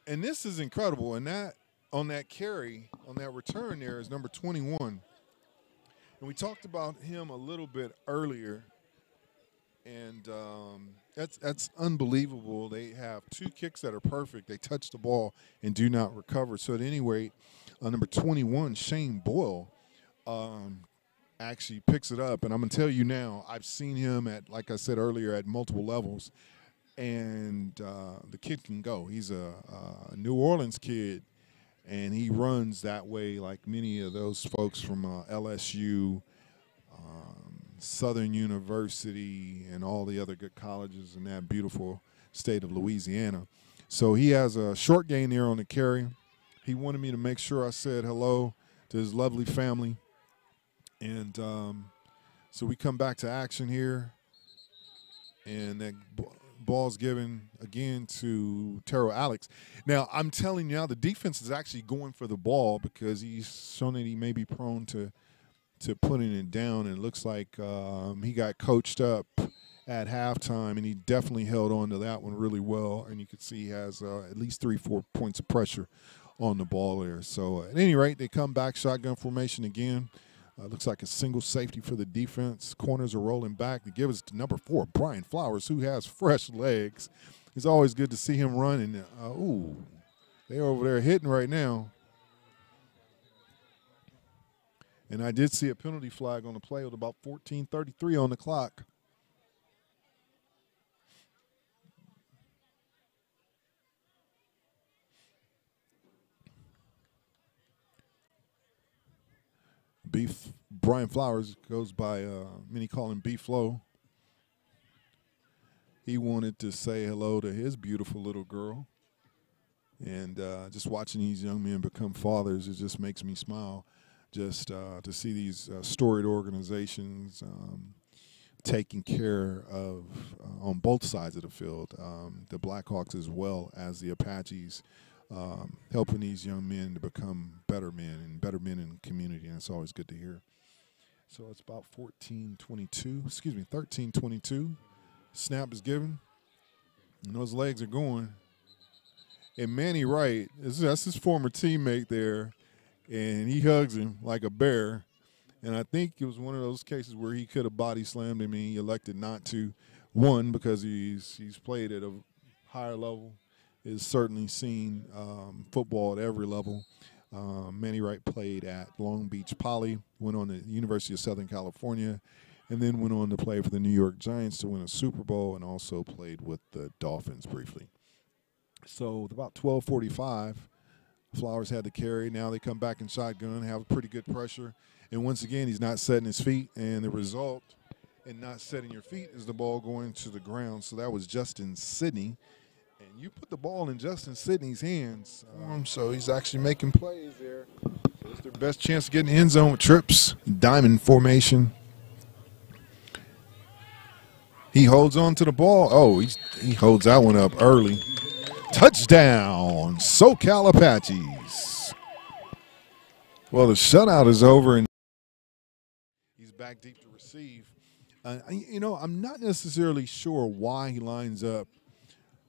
And this is incredible. And that on that carry, on that return there is number 21. And we talked about him a little bit earlier. And that's unbelievable. They have 2 kicks that are perfect. They touch the ball and do not recover. So at any rate, number 21, Shane Boyle, actually picks it up. And I'm going to tell you now, I've seen him at, like I said earlier, at multiple levels. And the kid can go. He's a New Orleans kid, and he runs that way like many of those folks from LSU, Southern University, and all the other good colleges in that beautiful state of Louisiana. So he has a short gain there on the carry. He wanted me to make sure I said hello to his lovely family. And so we come back to action here. And that ball's given again to Terrell Alex. Now, I'm telling you now, the defense is actually going for the ball because he's shown that he may be prone to putting it down. And it looks like he got coached up at halftime, and he definitely held on to that one really well. And you can see he has at least 3-4 points of pressure on the ball there. So at any rate, they come back, shotgun formation again. Looks like a single safety for the defense. Corners are rolling back to give us to number 4, Brian Flowers, who has fresh legs. It's always good to see him run. And, ooh, they're over there hitting right now. And I did see a penalty flag on the play with about 14:33 on the clock. Brian Flowers goes by, many call him B-Flow. He wanted to say hello to his beautiful little girl. And just watching these young men become fathers, it just makes me smile. Just to see these storied organizations taking care of, on both sides of the field, the Blackhawks as well as the Apaches, helping these young men to become better men in the community, and it's always good to hear. So it's about 13-22. Snap is given, and those legs are going. And Manny Wright, that's his former teammate there, and he hugs him like a bear. And I think it was one of those cases where he could have body slammed him, and he elected not to. One, because he's played at a higher level, is certainly seen football at every level. Manny Wright played at Long Beach Poly, went on to the University of Southern California, and then went on to play for the New York Giants to win a Super Bowl, and also played with the Dolphins briefly. So with about 12:45, Flowers had the carry. Now they come back in shotgun, have pretty good pressure. And once again, he's not setting his feet. And the result in not setting your feet is the ball going to the ground. So that was Justin Sidney. And you put the ball in Justin Sidney's hands. So he's actually making plays there. So it's their best chance to get in the end zone with trips. Diamond formation. He holds on to the ball. Oh, he holds that one up early. Touchdown, Socal Apaches. Well, the shutout is over, and he's back deep to receive. I'm not necessarily sure why he lines up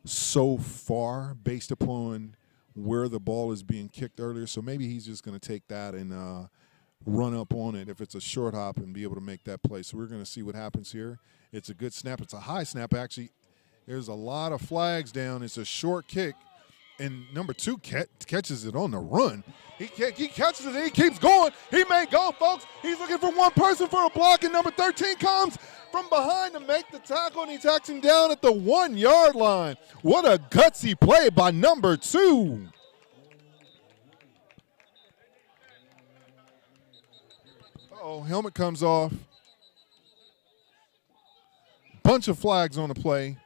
so far based upon where the ball is being kicked earlier. So maybe he's just going to take that and run up on it if it's a short hop and be able to make that play. So we're going to see what happens here. It's a good snap. It's a high snap, actually. There's a lot of flags down. It's a short kick, and number 2 catches it on the run. He catches it, and he keeps going. He may go, folks. He's looking for one person for a block, and number 13 comes from behind to make the tackle, and he tacks him down at the 1-yard line. What a gutsy play by number 2. Uh-oh, helmet comes off. Bunch of flags on the play.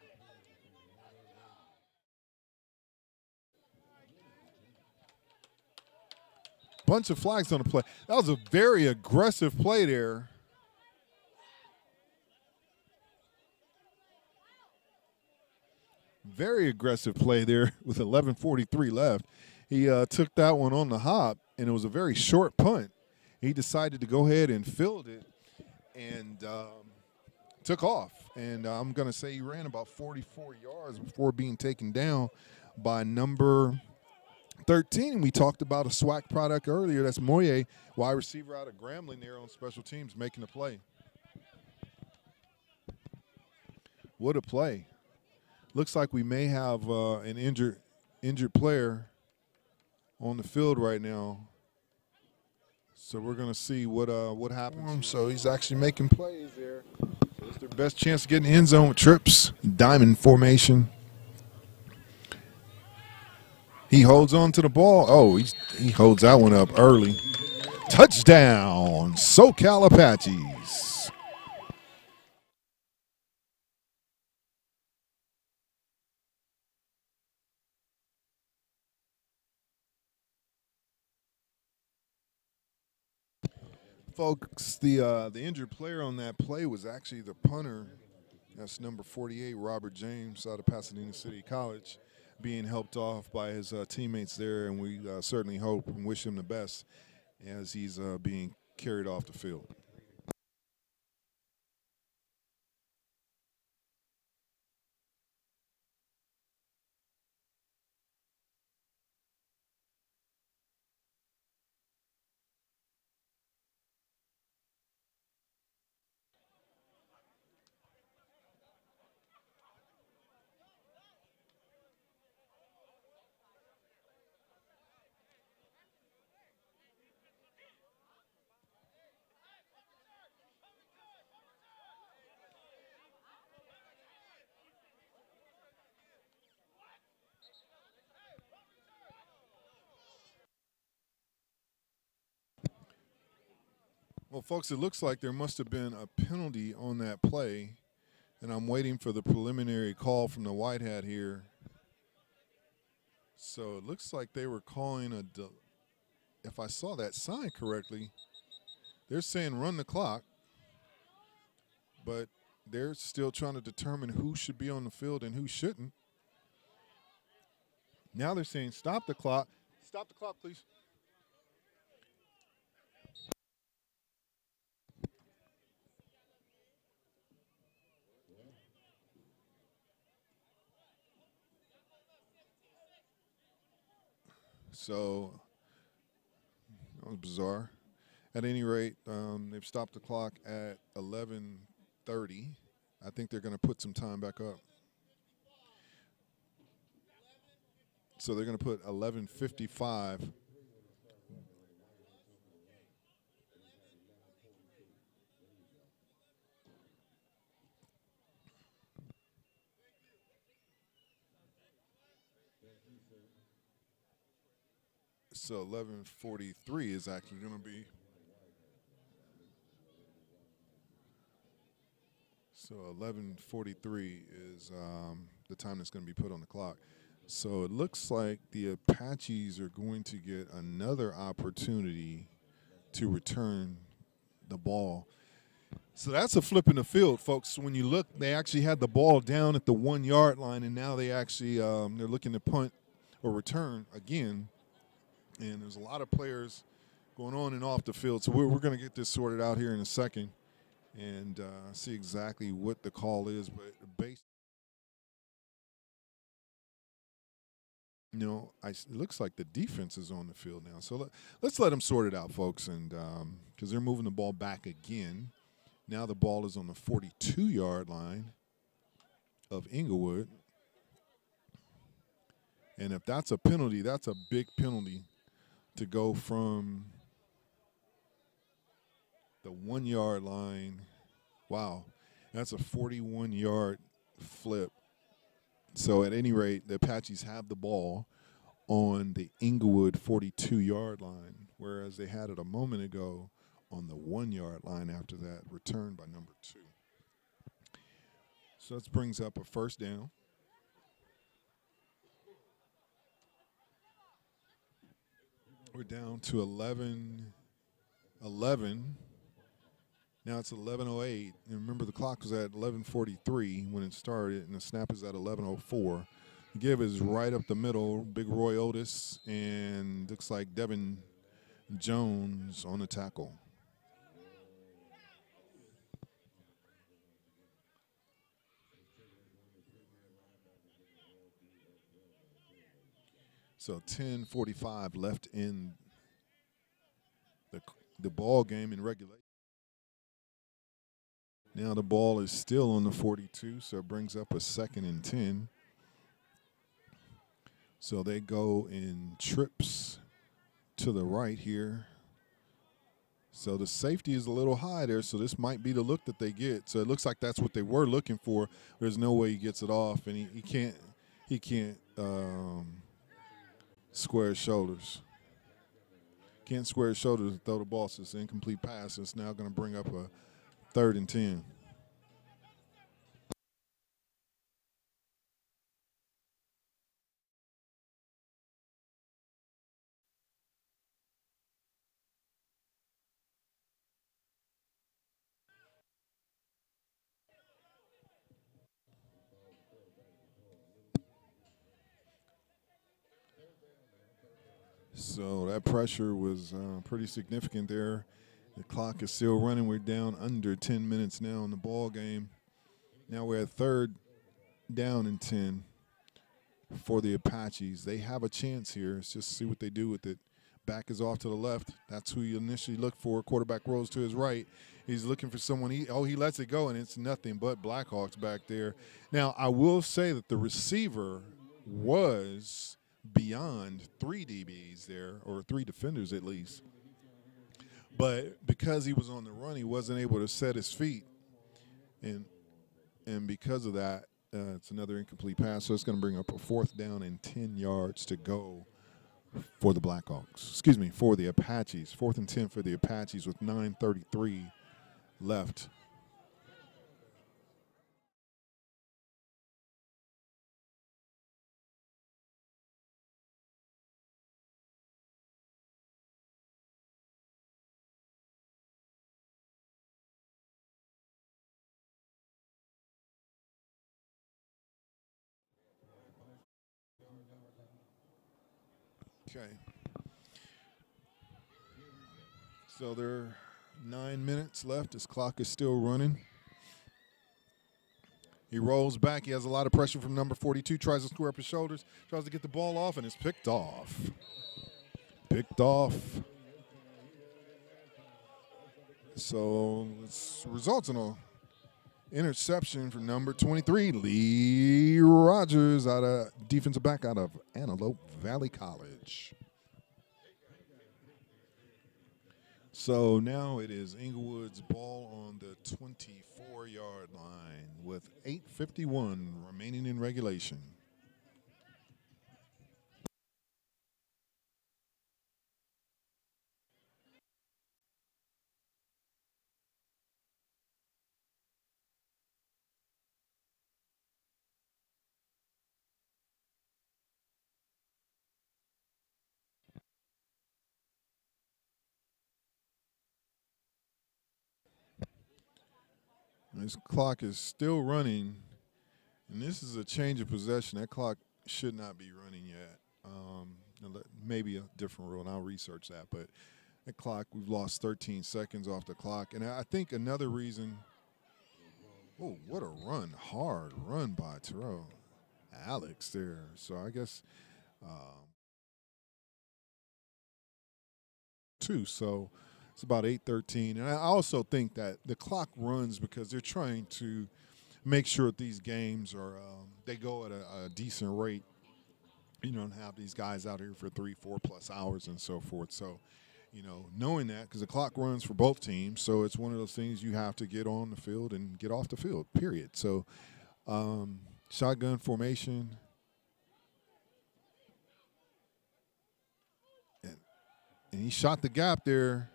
Bunch of flags on the play. That was a very aggressive play there. Very aggressive play there with 11:43 left. He took that one on the hop, and it was a very short punt. He decided to go ahead and field it and took off. And I'm going to say he ran about 44 yards before being taken down by number 13. We talked about a SWAC product earlier. That's Moye, wide receiver out of Grambling there on special teams, making the play. What a play. Looks like we may have an injured player on the field right now. So we're going to see what happens. So he's actually making plays there. So it's their best chance to get in the end zone with trips. Diamond formation. He holds on to the ball. Oh, he holds that one up early. Touchdown, Socal Apaches. Folks, the injured player on that play was actually the punter That's number 48, Robert James, out of Pasadena City College, being helped off by his teammates there, and we certainly hope and wish him the best as he's being carried off the field. Well, folks, it looks like there must have been a penalty on that play, and I'm waiting for the preliminary call from the white hat here. So it looks like they were calling if I saw that sign correctly, they're saying run the clock, but they're still trying to determine who should be on the field and who shouldn't. Now they're saying stop the clock. Stop the clock, please. So that was bizarre. At any rate, they've stopped the clock at 11:30. I think they're going to put some time back up. So they're going to put 11:55. So 11:43 is actually going to be. So 11:43 is the time that's going to be put on the clock. So it looks like the Apaches are going to get another opportunity to return the ball. So that's a flip in the field, folks. When you look, they actually had the ball down at the 1 yard line, and now they actually they're looking to punt or return again. And there's a lot of players going on and off the field. So we're going to get this sorted out here in a second and see exactly what the call is. But based, it looks like the defense is on the field now. So let's let them sort it out, folks, and because they're moving the ball back again. Now the ball is on the 42-yard line of Inglewood. And if that's a penalty, that's a big penalty to go from the 1 yard line. Wow, that's a 41-yard flip. So at any rate, the Apaches have the ball on the Inglewood 42-yard line, whereas they had it a moment ago on the 1 yard line after that return by number 2. So that brings up a first down. We're down to 11. Now it's 11:08. And remember, the clock was at 11:43 when it started, and the snap is at 11:04. The give is right up the middle. Big Roy Otis, and looks like Devin Jones on the tackle. So 10:45 left in the ball game in regulation. Now the ball is still on the 42, so it brings up a 2nd and 10. So they go in trips to the right here. So the safety is a little high there, so this might be the look that they get. So it looks like that's what they were looking for. There's no way he gets it off, and he can't square his shoulders. Can't square his shoulders and throw the ball. So it's an incomplete pass. So it's now going to bring up a 3rd and 10. So that pressure was pretty significant there. The clock is still running. We're down under 10 minutes now in the ball game. Now we're at 3rd down and 10 for the Apaches. They have a chance here. Let's just see what they do with it. Back is off to the left. That's who you initially look for. Quarterback rolls to his right. He's looking for someone. He lets it go, and it's nothing but Blackhawks back there. Now, I will say that the receiver was beyond 3 DBs there, or 3 defenders at least. But because he was on the run, he wasn't able to set his feet. And because of that, it's another incomplete pass. So it's going to bring up a 4th down and 10 yards to go for the Blackhawks. Excuse me, for the Apaches. 4th and 10 for the Apaches with 9:33 left. Okay. So there are 9 minutes left. His clock is still running. He rolls back. He has a lot of pressure from number 42. Tries to square up his shoulders. Tries to get the ball off, and it's picked off. Picked off. So it results in a interception for number 23, Lee Rogers, defensive back out of Antelope Valley College. So now it is Inglewood's ball on the 24-yard line with 8:51 remaining in regulation. This clock is still running, and this is a change of possession. That clock should not be running yet. Maybe a different rule, and I'll research that. But that clock, we've lost 13 seconds off the clock. And I think another reason, oh, what a run, hard run by Terrell Alex there. So I guess two. So it's about 8:13. And I also think that the clock runs because they're trying to make sure that these games are they go at a decent rate. You don't have these guys out here for 3-4+ hours and so forth. So, knowing that, because the clock runs for both teams, so it's one of those things you have to get on the field and get off the field, period. So, shotgun formation. And he shot the gap there.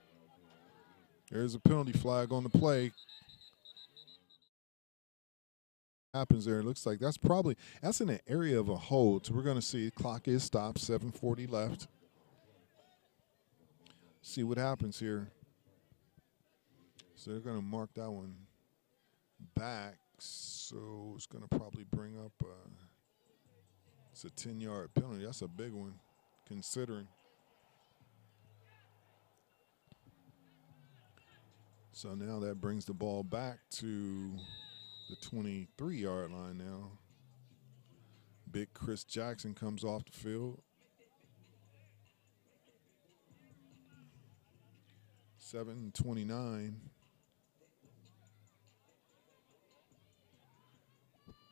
There's a penalty flag on the play. Happens there. It looks like that's in the area of a hold. So we're going to see clock is stopped, 7:40 left. See what happens here. So they're going to mark that one back. So it's going to probably bring up it's a 10-yard penalty. That's a big one considering. So now that brings the ball back to the 23-yard line now. Big Chris Jackson comes off the field. 7:29.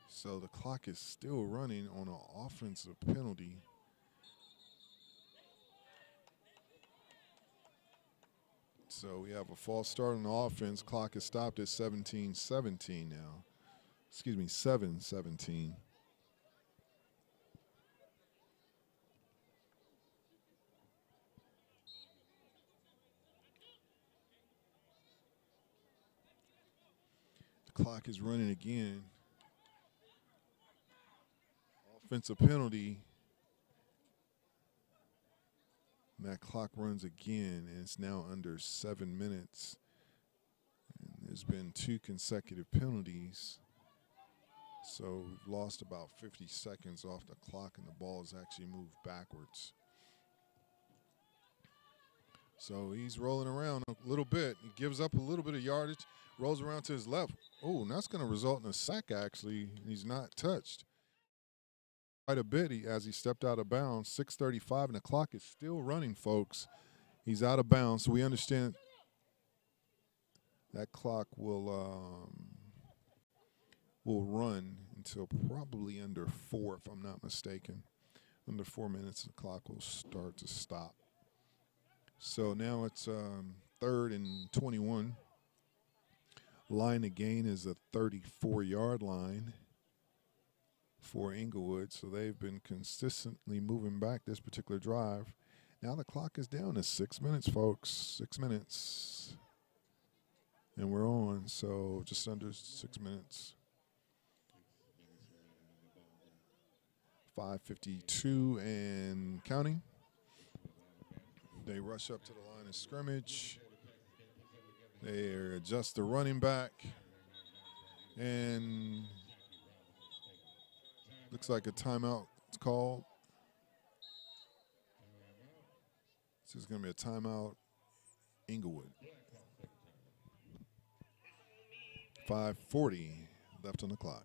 So the clock is still running on an offensive penalty. So we have a false start on the offense. Clock is stopped at 17:17 now. Excuse me, 7:17. The clock is running again. Offensive penalty. And that clock runs again, and it's now under 7 minutes. And there's been 2 consecutive penalties. So we've lost about 50 seconds off the clock, and the ball has actually moved backwards. So he's rolling around a little bit. He gives up a little bit of yardage, rolls around to his left. Oh, and that's going to result in a sack, actually. He's not touched quite a bit as he stepped out of bounds. 6:35, and the clock is still running, folks. He's out of bounds, so we understand that clock will run until probably under 4, if I'm not mistaken. Under 4 minutes, the clock will start to stop. So now it's 3rd and 21. Line of gain is a 34-yard line for Inglewood, so they've been consistently moving back this particular drive. Now the clock is down to 6 minutes, folks. 6 minutes. And we're on, so just under 6 minutes. 5:52 and counting. They rush up to the line of scrimmage. They adjust the running back. And looks like a timeout is called. This is going to be a timeout, Inglewood. 5:40 left on the clock.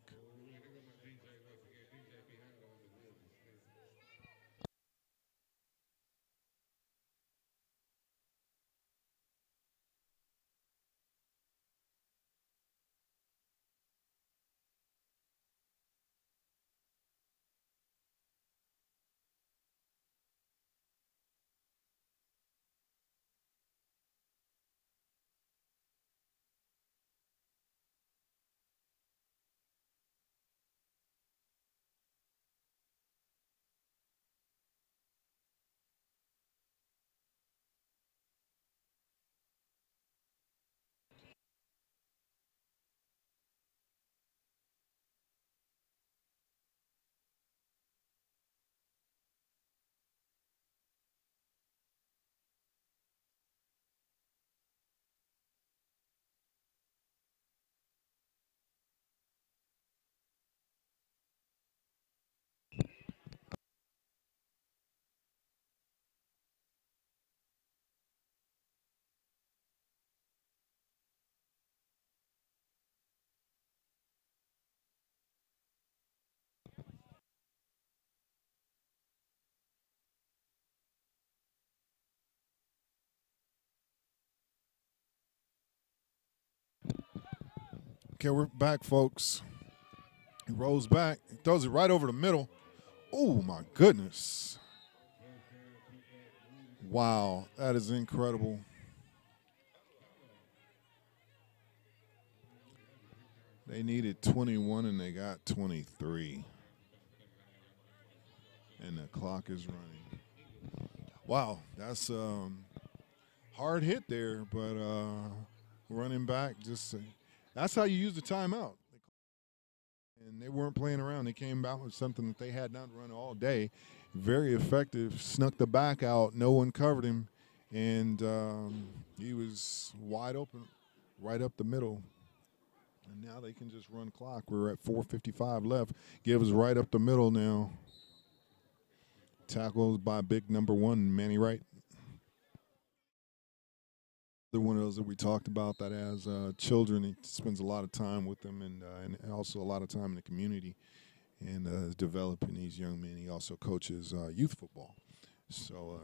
Okay, we're back, folks. He rolls back. He throws it right over the middle. Oh, my goodness. Wow, that is incredible. They needed 21, and they got 23. And the clock is running. Wow, that's hard hit there, but running back just that's how you use the timeout. And they weren't playing around. They came out with something that they had not run all day. Very effective. Snuck the back out. No one covered him. And he was wide open right up the middle. And now they can just run clock. We're at 4:55 left. Give us right up the middle now. Tackles by big number 1, Manny Wright. They're one of those that we talked about that has children. He spends a lot of time with them and also a lot of time in the community and developing these young men. He also coaches youth football. So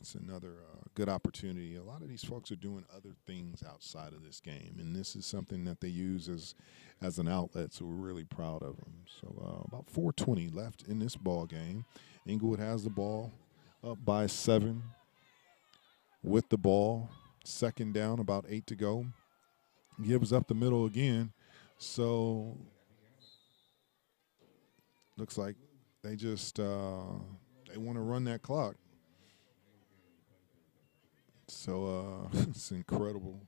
it's another good opportunity. A lot of these folks are doing other things outside of this game, and this is something that they use as an outlet, so we're really proud of them. So about 4:20 left in this ball game. Inglewood has the ball up by 7 with the ball. 2nd down, about 8 to go. Gives up the middle again. So looks like they just they want to run that clock. So it's incredible.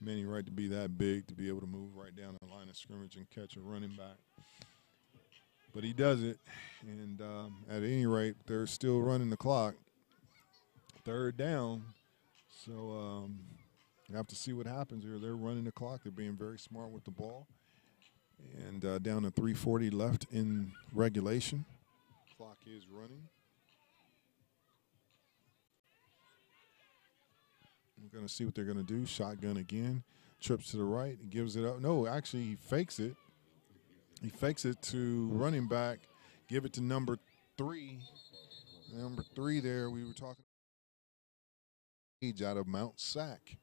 Manny Wright to be that big, to be able to move right down the line of scrimmage and catch a running back. But he does it. And at any rate, they're still running the clock. 3rd down. So you have to see what happens here. They're running the clock. They're being very smart with the ball. And down to 3:40 left in regulation. Clock is running. We're going to see what they're going to do. Shotgun again. Trips to the right. He gives it up. No, actually, he fakes it. He fakes it to running back. Give it to number 3. Number 3 there, we were talking out of Mount Sac.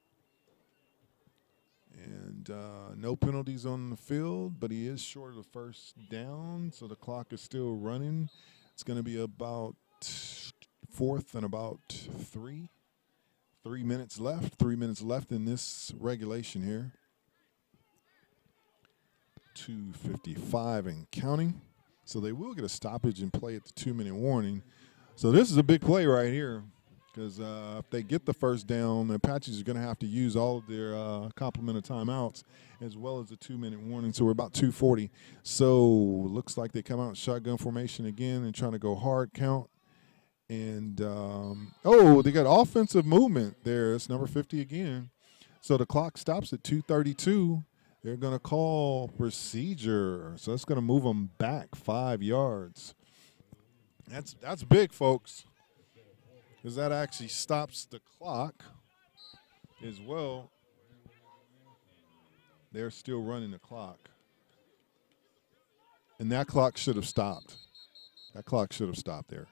And no penalties on the field, but he is short of the first down, so the clock is still running. It's going to be about 4th and about 3. 3 minutes left. 3 minutes left in this regulation here. 2:55 and counting. So they will get a stoppage and play at the 2-minute warning. So this is a big play right here because if they get the first down, the Apaches are going to have to use all of their complement of timeouts as well as the 2-minute warning. So we're about 2:40. So looks like they come out in shotgun formation again and trying to go hard count. And, they got offensive movement there. It's number 50 again. So the clock stops at 2:32. They're going to call procedure. So that's going to move them back 5 yards. That's big, folks, because that actually stops the clock as well. They're still running the clock. And that clock should have stopped. That clock should have stopped there.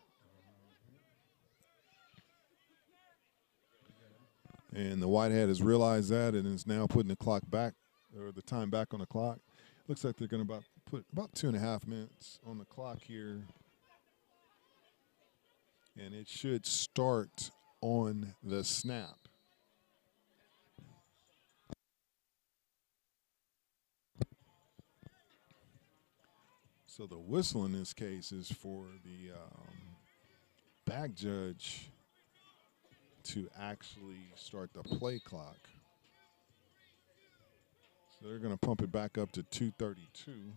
And the Whitehead has realized that and is now putting the clock back, or the time back on the clock. Looks like they're going to put about 2.5 minutes on the clock here. And it should start on the snap. So the whistle in this case is for the back judge to actually start the play clock. So they're going to pump it back up to 2:32.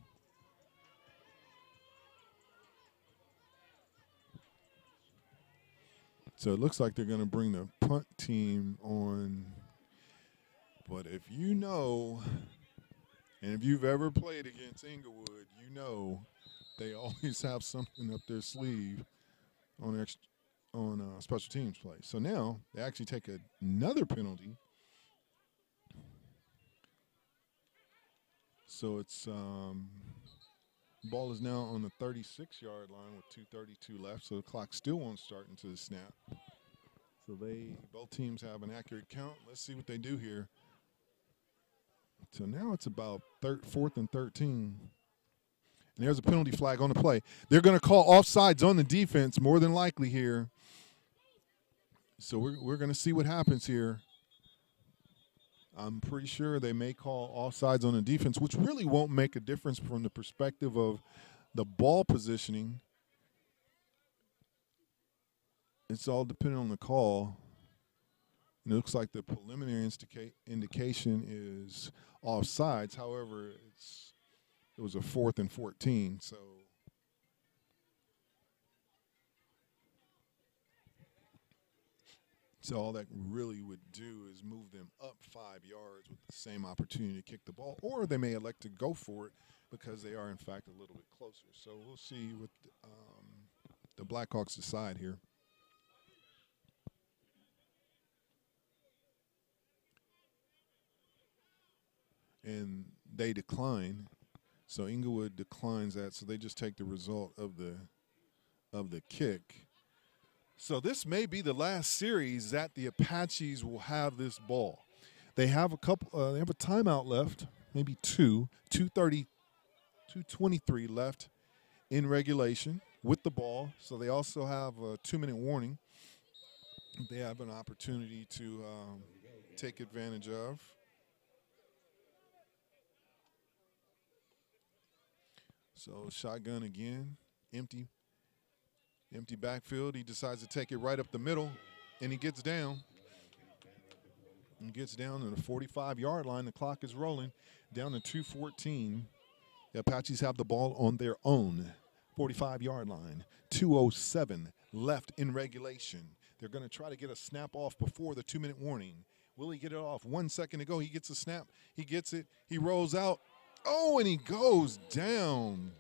So it looks like they're going to bring the punt team on. But if you know, and if you've ever played against Inglewood, you know they always have something up their sleeve on special teams play. So now they actually take another penalty. So it's ball is now on the 36-yard line with 2:32 left. So the clock still won't start until the snap. So both teams have an accurate count. Let's see what they do here. So now it's about 4th and 13. And there's a penalty flag on the play. They're going to call offsides on the defense more than likely here. So we're going to see what happens here. I'm pretty sure they may call offsides on the defense, which really won't make a difference from the perspective of the ball positioning. It's all dependent on the call. And it looks like the preliminary indication is offsides. However, it was a 4th and 14, So all that really would do is move them up 5 yards with the same opportunity to kick the ball, or they may elect to go for it because they are, in fact, a little bit closer. So we'll see what the Blackhawks decide here. And they decline. So Inglewood declines that, so they just take the result of the kick. So this may be the last series that the Apaches will have this ball. They have a timeout left, maybe 2:23 left in regulation with the ball. So they also have a 2-minute warning. They have an opportunity to take advantage of. So shotgun again, empty backfield. He decides to take it right up the middle, and he gets down. He gets down to the 45-yard line. The clock is rolling down to 2:14. The Apaches have the ball on their own 45-yard line. 2:07 left in regulation. They're going to try to get a snap off before the 2-minute warning. Will he get it off? 1 second to go. He gets a snap. He gets it. He rolls out. Oh, and he goes down.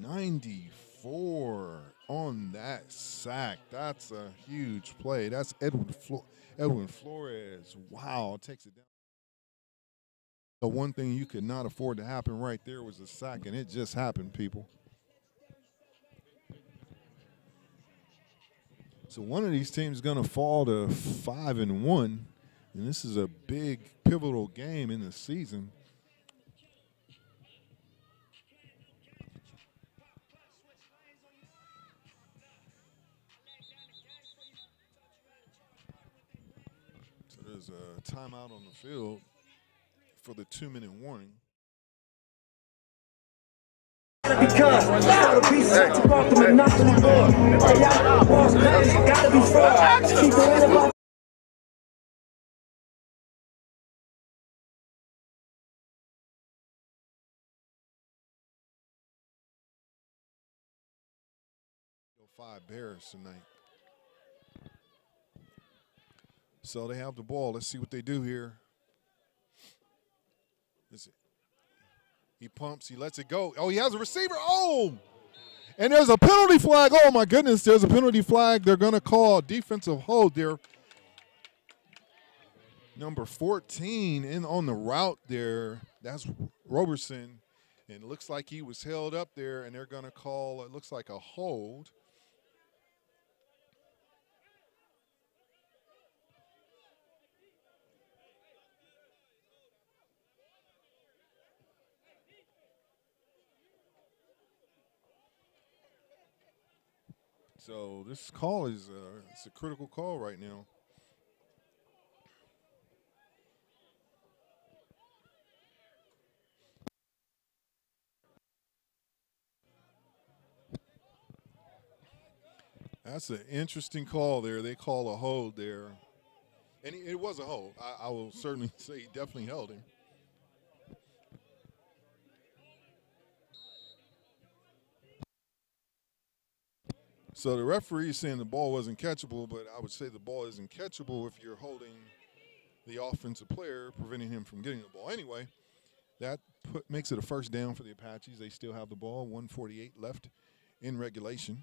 94 on that sack. That's a huge play. That's Edwin Flores. Wow, takes it down. The one thing you could not afford to happen right there was a sack, and it just happened, people. So one of these teams is going to fall to 5-1, and this is a big pivotal game in the season. So there's a timeout on the field for the 2-minute warning. Gotta be set to walk the monopoly board. Y'all boss players, gotta be fraud. Keep it in about. Five Bears tonight. So they have the ball. Let's see what they do here. He pumps. He lets it go. Oh, he has a receiver. Oh! And there's a penalty flag. Oh, my goodness. There's a penalty flag. They're going to call defensive hold there. Number 14 in on the route there. That's Roberson. And it looks like he was held up there, and they're going to call, it looks like a hold. So this call is it's a critical call right now. That's an interesting call there. They call a hold there. And it was a hold. I will certainly say he definitely held him. So the referee is saying the ball wasn't catchable, but I would say the ball isn't catchable if you're holding the offensive player, preventing him from getting the ball. Anyway, that makes it a first down for the Apaches. They still have the ball, 1:48 left in regulation.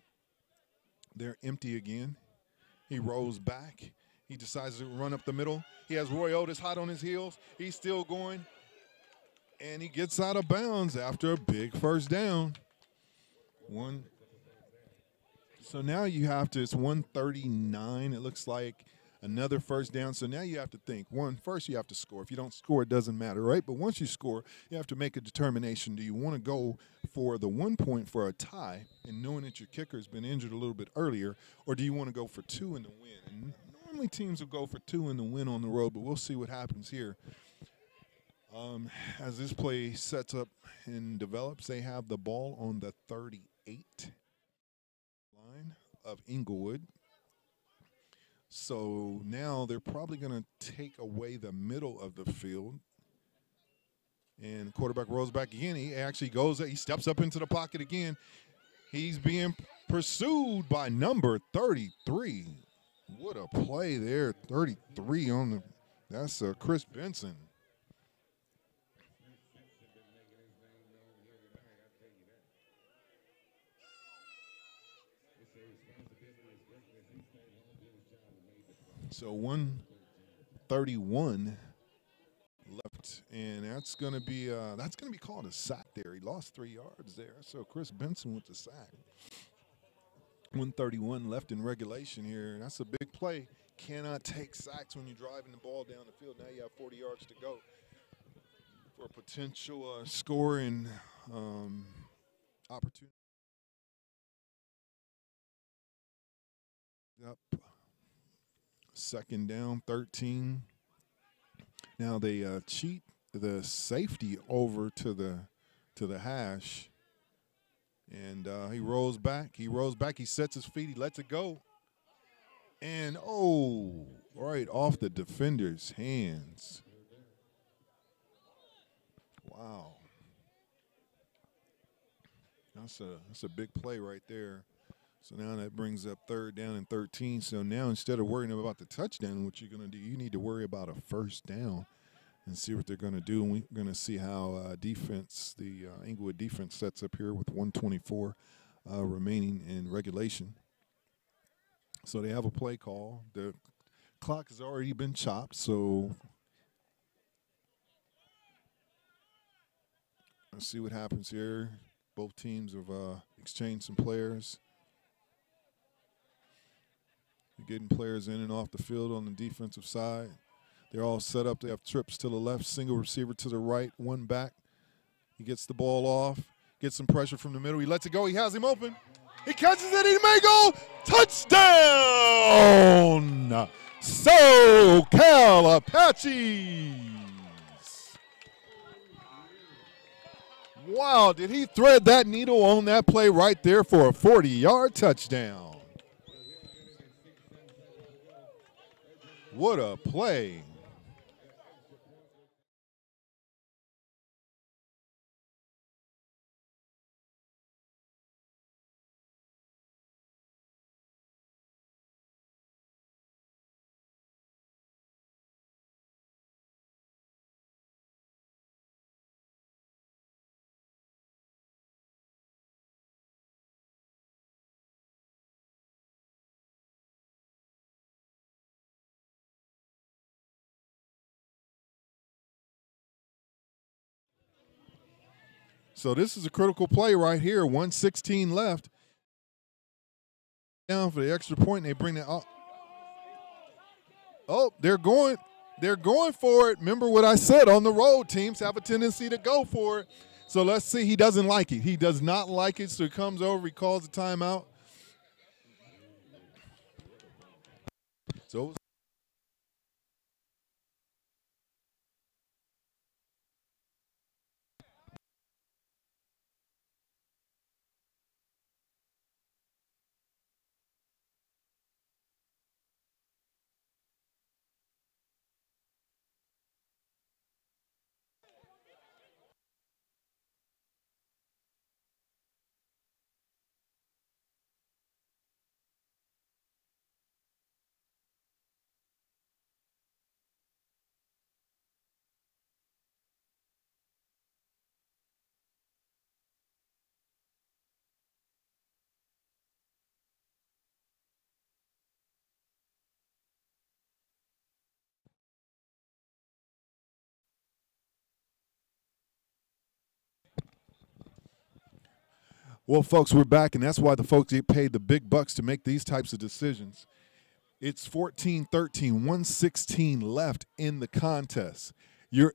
They're empty again. He rolls back. He decides to run up the middle. He has Roy Otis hot on his heels. He's still going. And he gets out of bounds after a big first down. So now you have to, it's 139. It looks like another first down. So now you have to think, first you have to score. If you don't score, it doesn't matter, right? But once you score, you have to make a determination. Do you want to go for the 1 point for a tie and knowing that your kicker has been injured a little bit earlier, or do you want to go for 2 in the win? And normally teams will go for 2 in the win on the road, but we'll see what happens here. As this play sets up and develops, they have the ball on the 38 line of Inglewood. So now they're probably going to take away the middle of the field. And the quarterback rolls back again. He actually goes, he steps up into the pocket again. He's being pursued by number 33. What a play there, 33 on the, that's Chris Benson. So 1:31 left, and that's going to be called a sack there. He lost 3 yards there. So Chris Benson with the sack. 1:31 left in regulation here. That's a big play. Cannot take sacks when you're driving the ball down the field. Now you have 40 yards to go for a potential scoring opportunity. Yep. Second down, 13. Now they cheat the safety over to the hash, and he rolls back. He sets his feet. He lets it go, and right off the defender's hands. Wow, that's a big play right there. So now that brings up 3rd down and 13. So now instead of worrying about the touchdown, what you're going to do, you need to worry about a first down and see what they're going to do. And we're going to see how the Inglewood defense sets up here with 1:24 remaining in regulation. So they have a play call. The clock has already been chopped, so let's see what happens here. Both teams have exchanged some players. They're getting players in and off the field on the defensive side. They're all set up. They have trips to the left, single receiver to the right, one back. He gets the ball off, gets some pressure from the middle. He lets it go. He has him open. He catches it. He may go. Touchdown! Socal Apaches. Wow, did he thread that needle on that play right there for a 40-yard touchdown? What a play. So this is a critical play right here. 1:16 left. Down for the extra point. And they bring it up. Oh, they're going for it. Remember what I said, on the road, teams have a tendency to go for it. So let's see. He doesn't like it. He does not like it, so he comes over. He calls a timeout. So well, folks, we're back, and that's why the folks get paid the big bucks to make these types of decisions. It's 14-13, 1:16 left in the contest. You're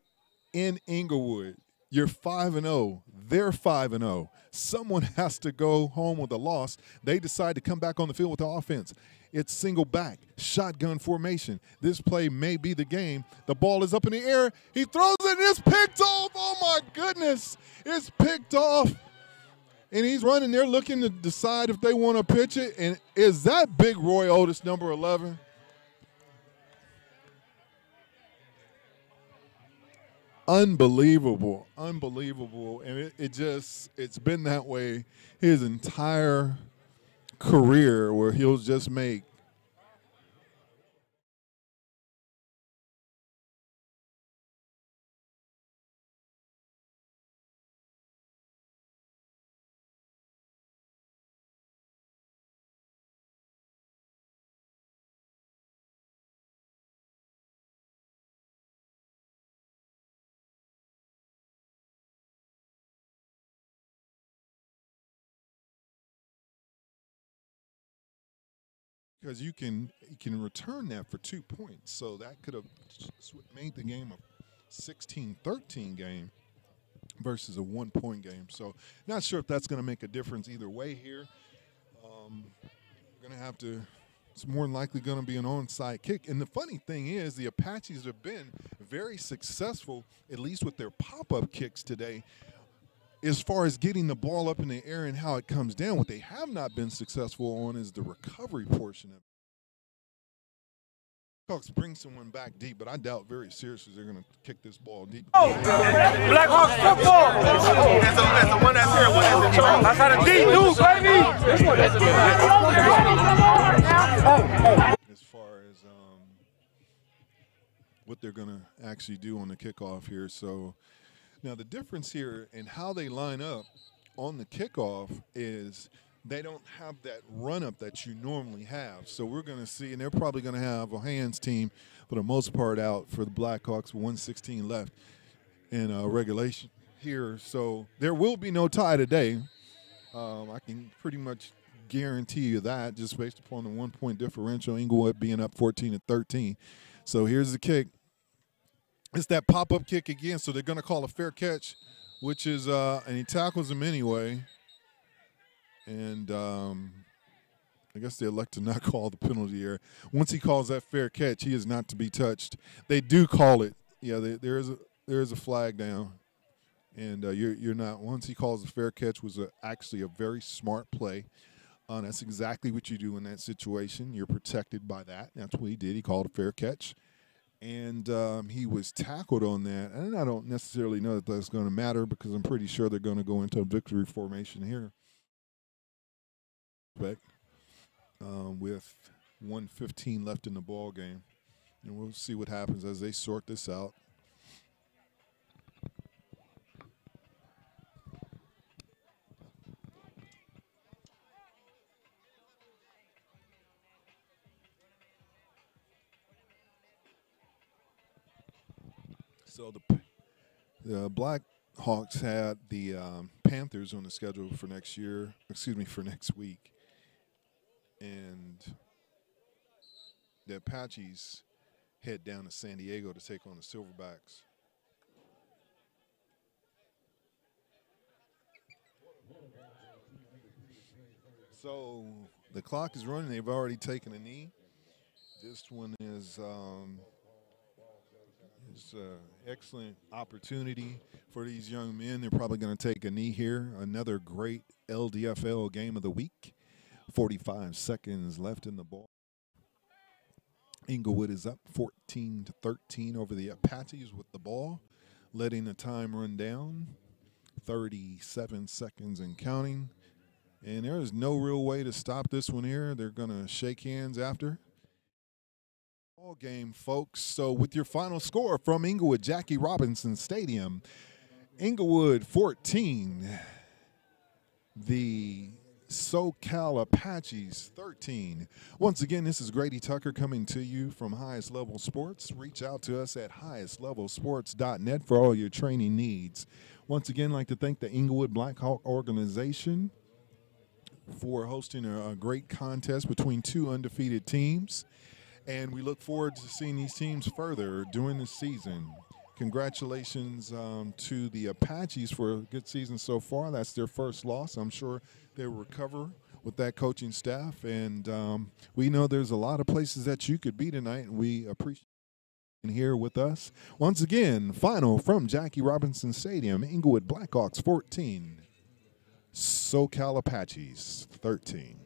in Inglewood. You're 5-0. They're 5-0. Someone has to go home with a loss. They decide to come back on the field with the offense. It's single back, shotgun formation. This play may be the game. The ball is up in the air. He throws it, and it's picked off. Oh, my goodness. It's picked off. And he's running there looking to decide if they want to pitch it. And is that Big Roy Otis, number 11? Unbelievable, unbelievable. And it's been that way his entire career, where he'll just make because you can return that for 2 points. So that could have made the game a 16-13 game versus a 1-point game. So not sure if that's going to make a difference either way here. We're going to have to – it's more than likely going to be an onside kick. And the funny thing is, the Apaches have been very successful, at least with their pop-up kicks today, as far as getting the ball up in the air and how it comes down. What they have not been successful on is the recovery portion of it. Blackhawks bring someone back deep, but I doubt very seriously they're going to kick this ball deep. Oh, Blackhawks football! That's the one that's here. That's how the deep dude, baby! This one is as far as what they're going to actually do on the kickoff here. So now the difference here in how they line up on the kickoff is they don't have that run-up that you normally have. So we're going to see, and they're probably going to have a hands team for the most part out for the Blackhawks with 1:16 left in regulation here. So there will be no tie today. I can pretty much guarantee you that just based upon the 1-point differential, Inglewood being up 14-13. So here's the kick. It's that pop-up kick again, so they're going to call a fair catch, which is, and he tackles him anyway. And I guess they elect to not call the penalty here. Once he calls that fair catch, he is not to be touched. They do call it. Yeah, there is a flag down. And you're not. Once he calls a fair catch, was actually a very smart play. That's exactly what you do in that situation. You're protected by that. That's what he did. He called a fair catch. And he was tackled on that. And I don't necessarily know that that's going to matter because I'm pretty sure they're going to go into a victory formation here. With 1:15 left in the ball game. And we'll see what happens as they sort this out. So the Blackhawks had the Panthers on the schedule for next year. Excuse me, for next week, and the Apaches head down to San Diego to take on the Silverbacks. So the clock is running. They've already taken a knee. This one is an excellent opportunity for these young men. They're probably going to take a knee here. Another great Ldfl game of the week. 45 seconds left in the ball. Inglewood is up 14-13 over the Apaches with the ball, letting the time run down. 37 seconds and counting. And there is no real way to stop this one here. They're going to shake hands after. Ball game, folks. So with your final score from Inglewood Jackie Robinson Stadium, Inglewood 14, the Socal Apaches 13. Once again, this is Grady Tucker coming to you from Highest Level Sports. Reach out to us at highestlevelsports.net for all your training needs. Once again, I'd like to thank the Inglewood Blackhawk organization for hosting a great contest between two undefeated teams. And we look forward to seeing these teams further during the season. Congratulations to the Apaches for a good season so far. That's their first loss. I'm sure they'll recover with that coaching staff. And we know there's a lot of places that you could be tonight, and we appreciate you here with us. Once again, final from Jackie Robinson Stadium, Inglewood Blackhawks 14, Socal Apaches 13.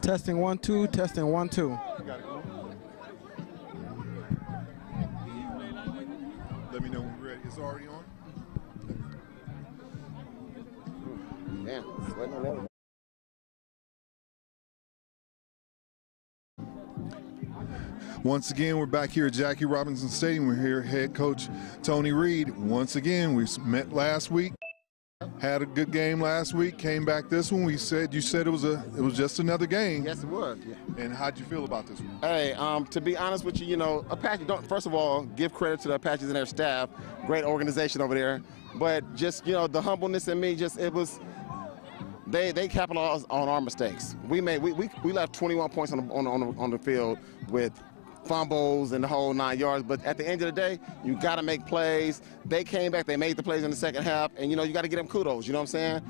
Testing 1 2, testing 1 2. Let me know when we're ready. It's already on. Damn, sweating on everything. Once again, we're back here at Jackie Robinson Stadium. We're here, head coach Tony Reed. Once again, we met last week. Had a good game last week. Came back this one. You said it was just another game. Yes, it was. Yeah. And how'd you feel about this one? Hey, to be honest with you, Apache. First of all, give credit to the Apaches and their staff. Great organization over there. But just the humbleness in me, they capitalized on our mistakes. We left 21 points on the field with fumbles and the whole 9 yards, but at the end of the day, you got to make plays. They came back, they made the plays in the second half, and you got to give them kudos, you know what I'm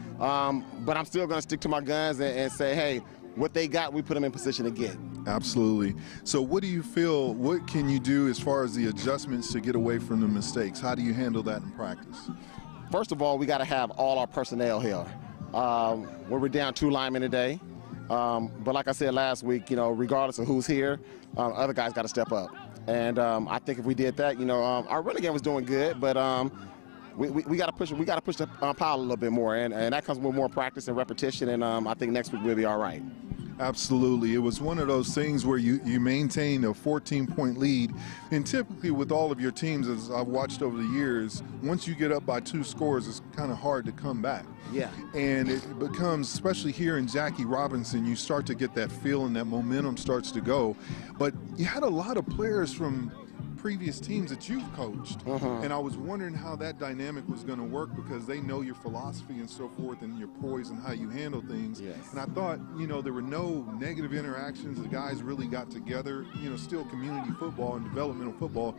saying? But I'm still going to stick to my guns and say, hey, what they got, we put them in position to get. Absolutely. So what do you feel, what can you do as far as the adjustments to get away from the mistakes? How do you handle that in practice? First of all, we got to have all our personnel here. We're down 2 linemen today. But like I said last week, regardless of who's here, other guys got to step up. And I think if we did that, our running game was doing good, but we got to push the pile a little bit more, and that comes with more practice and repetition. And I think next week we'll be all right. Absolutely. It was one of those things where you maintain a 14-point lead, and typically with all of your teams, as I've watched over the years, once you get up by 2 scores, it's kind of hard to come back. Yeah. And it becomes, especially here in Jackie Robinson, you start to get that feel and that momentum starts to go. But you had a lot of players from previous teams that you've coached, and I was wondering how that dynamic was going to work, because they know your philosophy and so forth and your poise and how you handle things. Yes. And I thought, there were no negative interactions. The guys really got together, still community football and developmental football.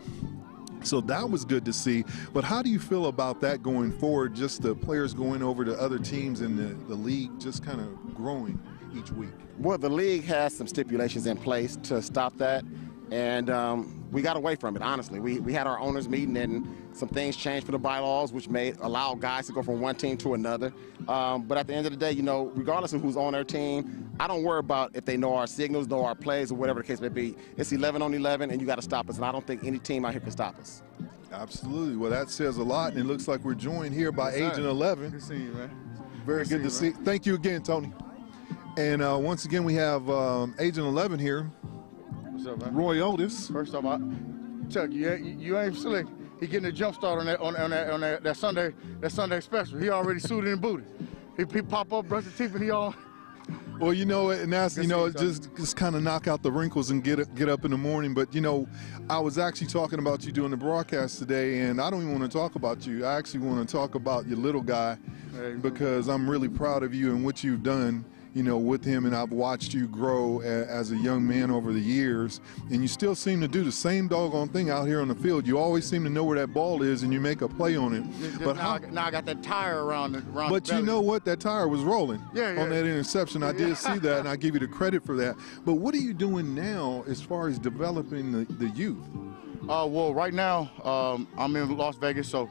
So that was good to see. But how do you feel about that going forward, just the players going over to other teams and the league just kind of growing each week? Well, the league has some stipulations in place to stop that, and we got away from it, honestly. We had our owners meeting, and some things changed for the bylaws, which may allow guys to go from one team to another. But at the end of the day, regardless of who's on their team, I don't worry about if they know our signals, know our plays, or whatever the case may be. It's 11 on 11, and you got to stop us, and I don't think any team out here can stop us. Absolutely. Well, that says a lot, and it looks like we're joined here by Agent 11. Good to see you, man. Very good to see you. Thank you again, Tony. And once again, we have Agent 11 here. What's up, man? Roy Otis. First off, Chuck, you ain't slick. He getting a jump start on that Sunday special. He already suited and booted. He pop up, brush his teeth, and he all. Well, and that's just kind of knock out the wrinkles and get up in the morning. But I was actually talking about you doing the broadcast today, and I don't even want to talk about you. I actually want to talk about your little guy, because I'm really proud of you and what you've done. you know, with him, and I've watched you grow as a young man over the years, and you still seem to do the same doggone thing out here on the field. You always seem to know where that ball is, and you make a play on it. But now I got that tire around the But you know what? That tire was rolling on that interception. I did see that, and I give you the credit for that. But what are you doing now as far as developing the youth? Well, right now, I'm in Las Vegas, so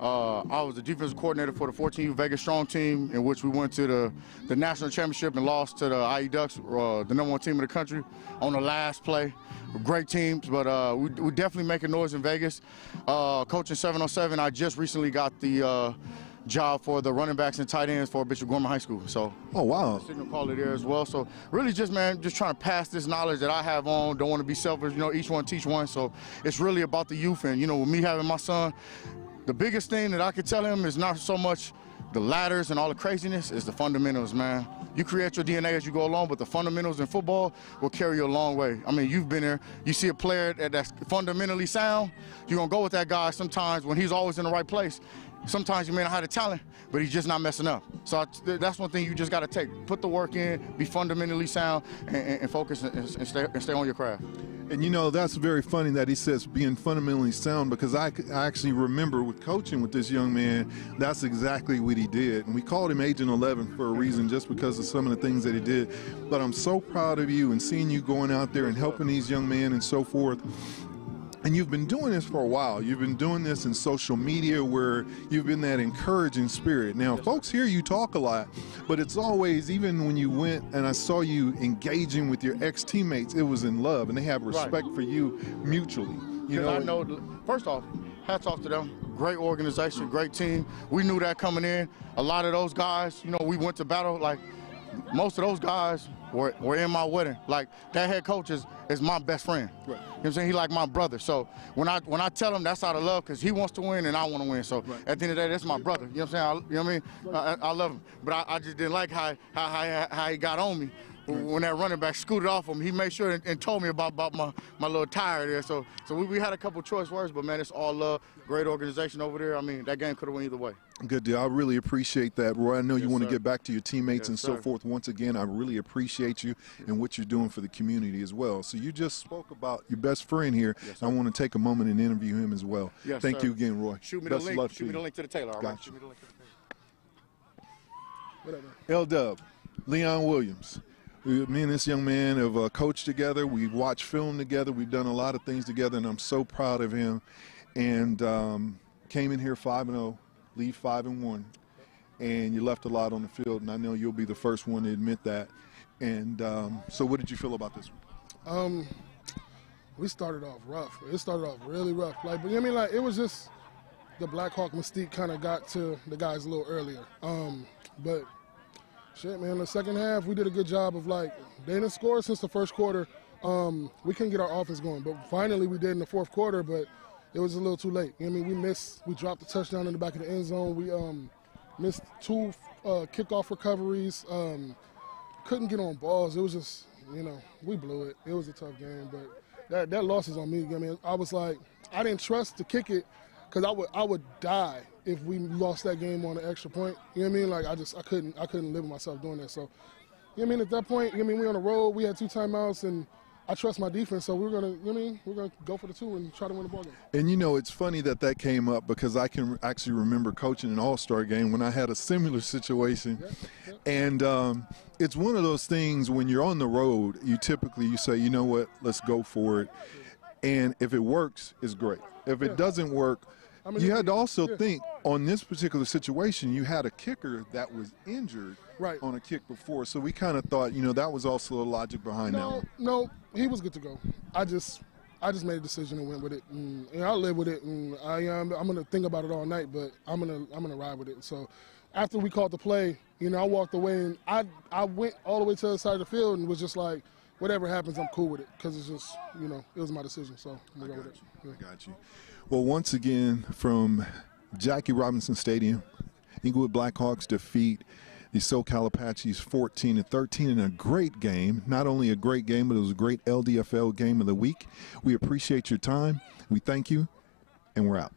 I was the defensive coordinator for the 14U Vegas Strong team, in which we went to the national championship and lost to the IE Ducks, the #1 team in the country, on the last play. Great teams, but we definitely making noise in Vegas. Coaching 7-on-7, I just recently got the job for the running backs and tight ends for Bishop Gorman High School. So, oh wow, signal caller there as well. So really, just trying to pass this knowledge that I have on. Don't want to be selfish, you know. Each one teach one. So it's really about the youth, and you know, with me having my son, the biggest thing that I could tell him is not so much the ladders and all the craziness, is the fundamentals, man. You create your DNA as you go along, but the fundamentals in football will carry you a long way. I mean, you've been there. You see a player that's fundamentally sound, you're going to go with that guy sometimes when he's always in the right place. Sometimes you may not have the talent, but he's just not messing up. So that's one thing you just got to take. Put the work in, be fundamentally sound, and focus and stay on your craft. And you know, that's very funny that he says being fundamentally sound, because I actually remember with coaching with this young man, that's exactly what he did. And we called him Agent 11 for a reason, just because of some of the things that he did. But I'm so proud of you and seeing you going out there and helping these young men and so forth. And you've been doing this for a while. You've been doing this in social media, where you've been that encouraging spirit. Now, folks hear you talk a lot, but it's always, even when you went and I saw you engaging with your ex-teammates, it was in love, and they have respect for you mutually. You know, I know, first off, hats off to them. Great organization, great team. We knew that coming in. A lot of those guys, you know, we went to battle. Like, most of those guys were in my wedding. Like, that head coach is my best friend. Right. You know what I'm saying? He like my brother. So when I tell him, that's out of love, because he wants to win and I want to win. So at the end of the day, that's my brother. You know what I'm saying? You know what I mean? I love him. But I just didn't like how he got on me. When that running back scooted off him, he made sure and told me about my little tire there. So we had a couple choice words, but man, it's all love. Great organization over there. I mean, that game could have went either way. Good deal. I really appreciate that, Roy. I know you want to get back to your teammates and so forth. Once again, I really appreciate you and what you're doing for the community as well. So you just spoke about your best friend here. I want to take a moment and interview him as well. Thank you again, Roy. Shoot me the link. Shoot me the link to the Taylor. All right. Shoot me the link to the Taylor. Ldfl, Leon Williams. Me and this young man have coached together. We've watched film together. We've done a lot of things together, and I'm so proud of him. And came in here 5-0, leave 5-1, and you left a lot on the field, and I know you'll be the first one to admit that. And so what did you feel about this one? We started off rough. It started off really rough. Like, but you know what I mean? Like, it was just the Blackhawk mystique kind of got to the guys a little earlier. But shit, man, the second half, we did a good job of, like, they didn't score since the first quarter. We couldn't get our offense going, but finally we did in the fourth quarter, but it was a little too late. You know what I mean? We dropped the touchdown in the back of the end zone. We missed 2 kickoff recoveries. Couldn't get on balls. It was just, you know, we blew it. It was a tough game, but that loss is on me. I mean, I was like, I didn't trust to kick it, because I would die if we lost that game on an extra point. You know what I mean? Like, I couldn't live with myself doing that. So, you know what I mean? At that point, you know what I mean, we on the road. We had 2 timeouts, and I trust my defense, so we're gonna, you know what I mean? We're gonna go for the 2 and try to win the ball game. And you know, it's funny that came up, because I can actually remember coaching an All-Star game when I had a similar situation. And it's one of those things when you're on the road, you say, you know what, let's go for it. And if it works, it's great. If it doesn't work, you had to also think, on this particular situation, you had a kicker that was injured on a kick before. So we kind of thought, you know, that was also the logic behind that one. No, he was good to go. I just made a decision and went with it, and I'll live with it. And I'm gonna think about it all night, but I'm gonna ride with it. So after we called the play, you know, I walked away, and I went all the way to the side of the field and was just like, whatever happens, I'm cool with it, because it's just, you know, it was my decision. So I'm gonna go with it. I got you. Well, once again, from Jackie Robinson Stadium, Inglewood Blackhawks defeat the Socal Apaches 14-13 in a great game. Not only a great game, but it was a great LDFL game of the week. We appreciate your time. We thank you, and we're out.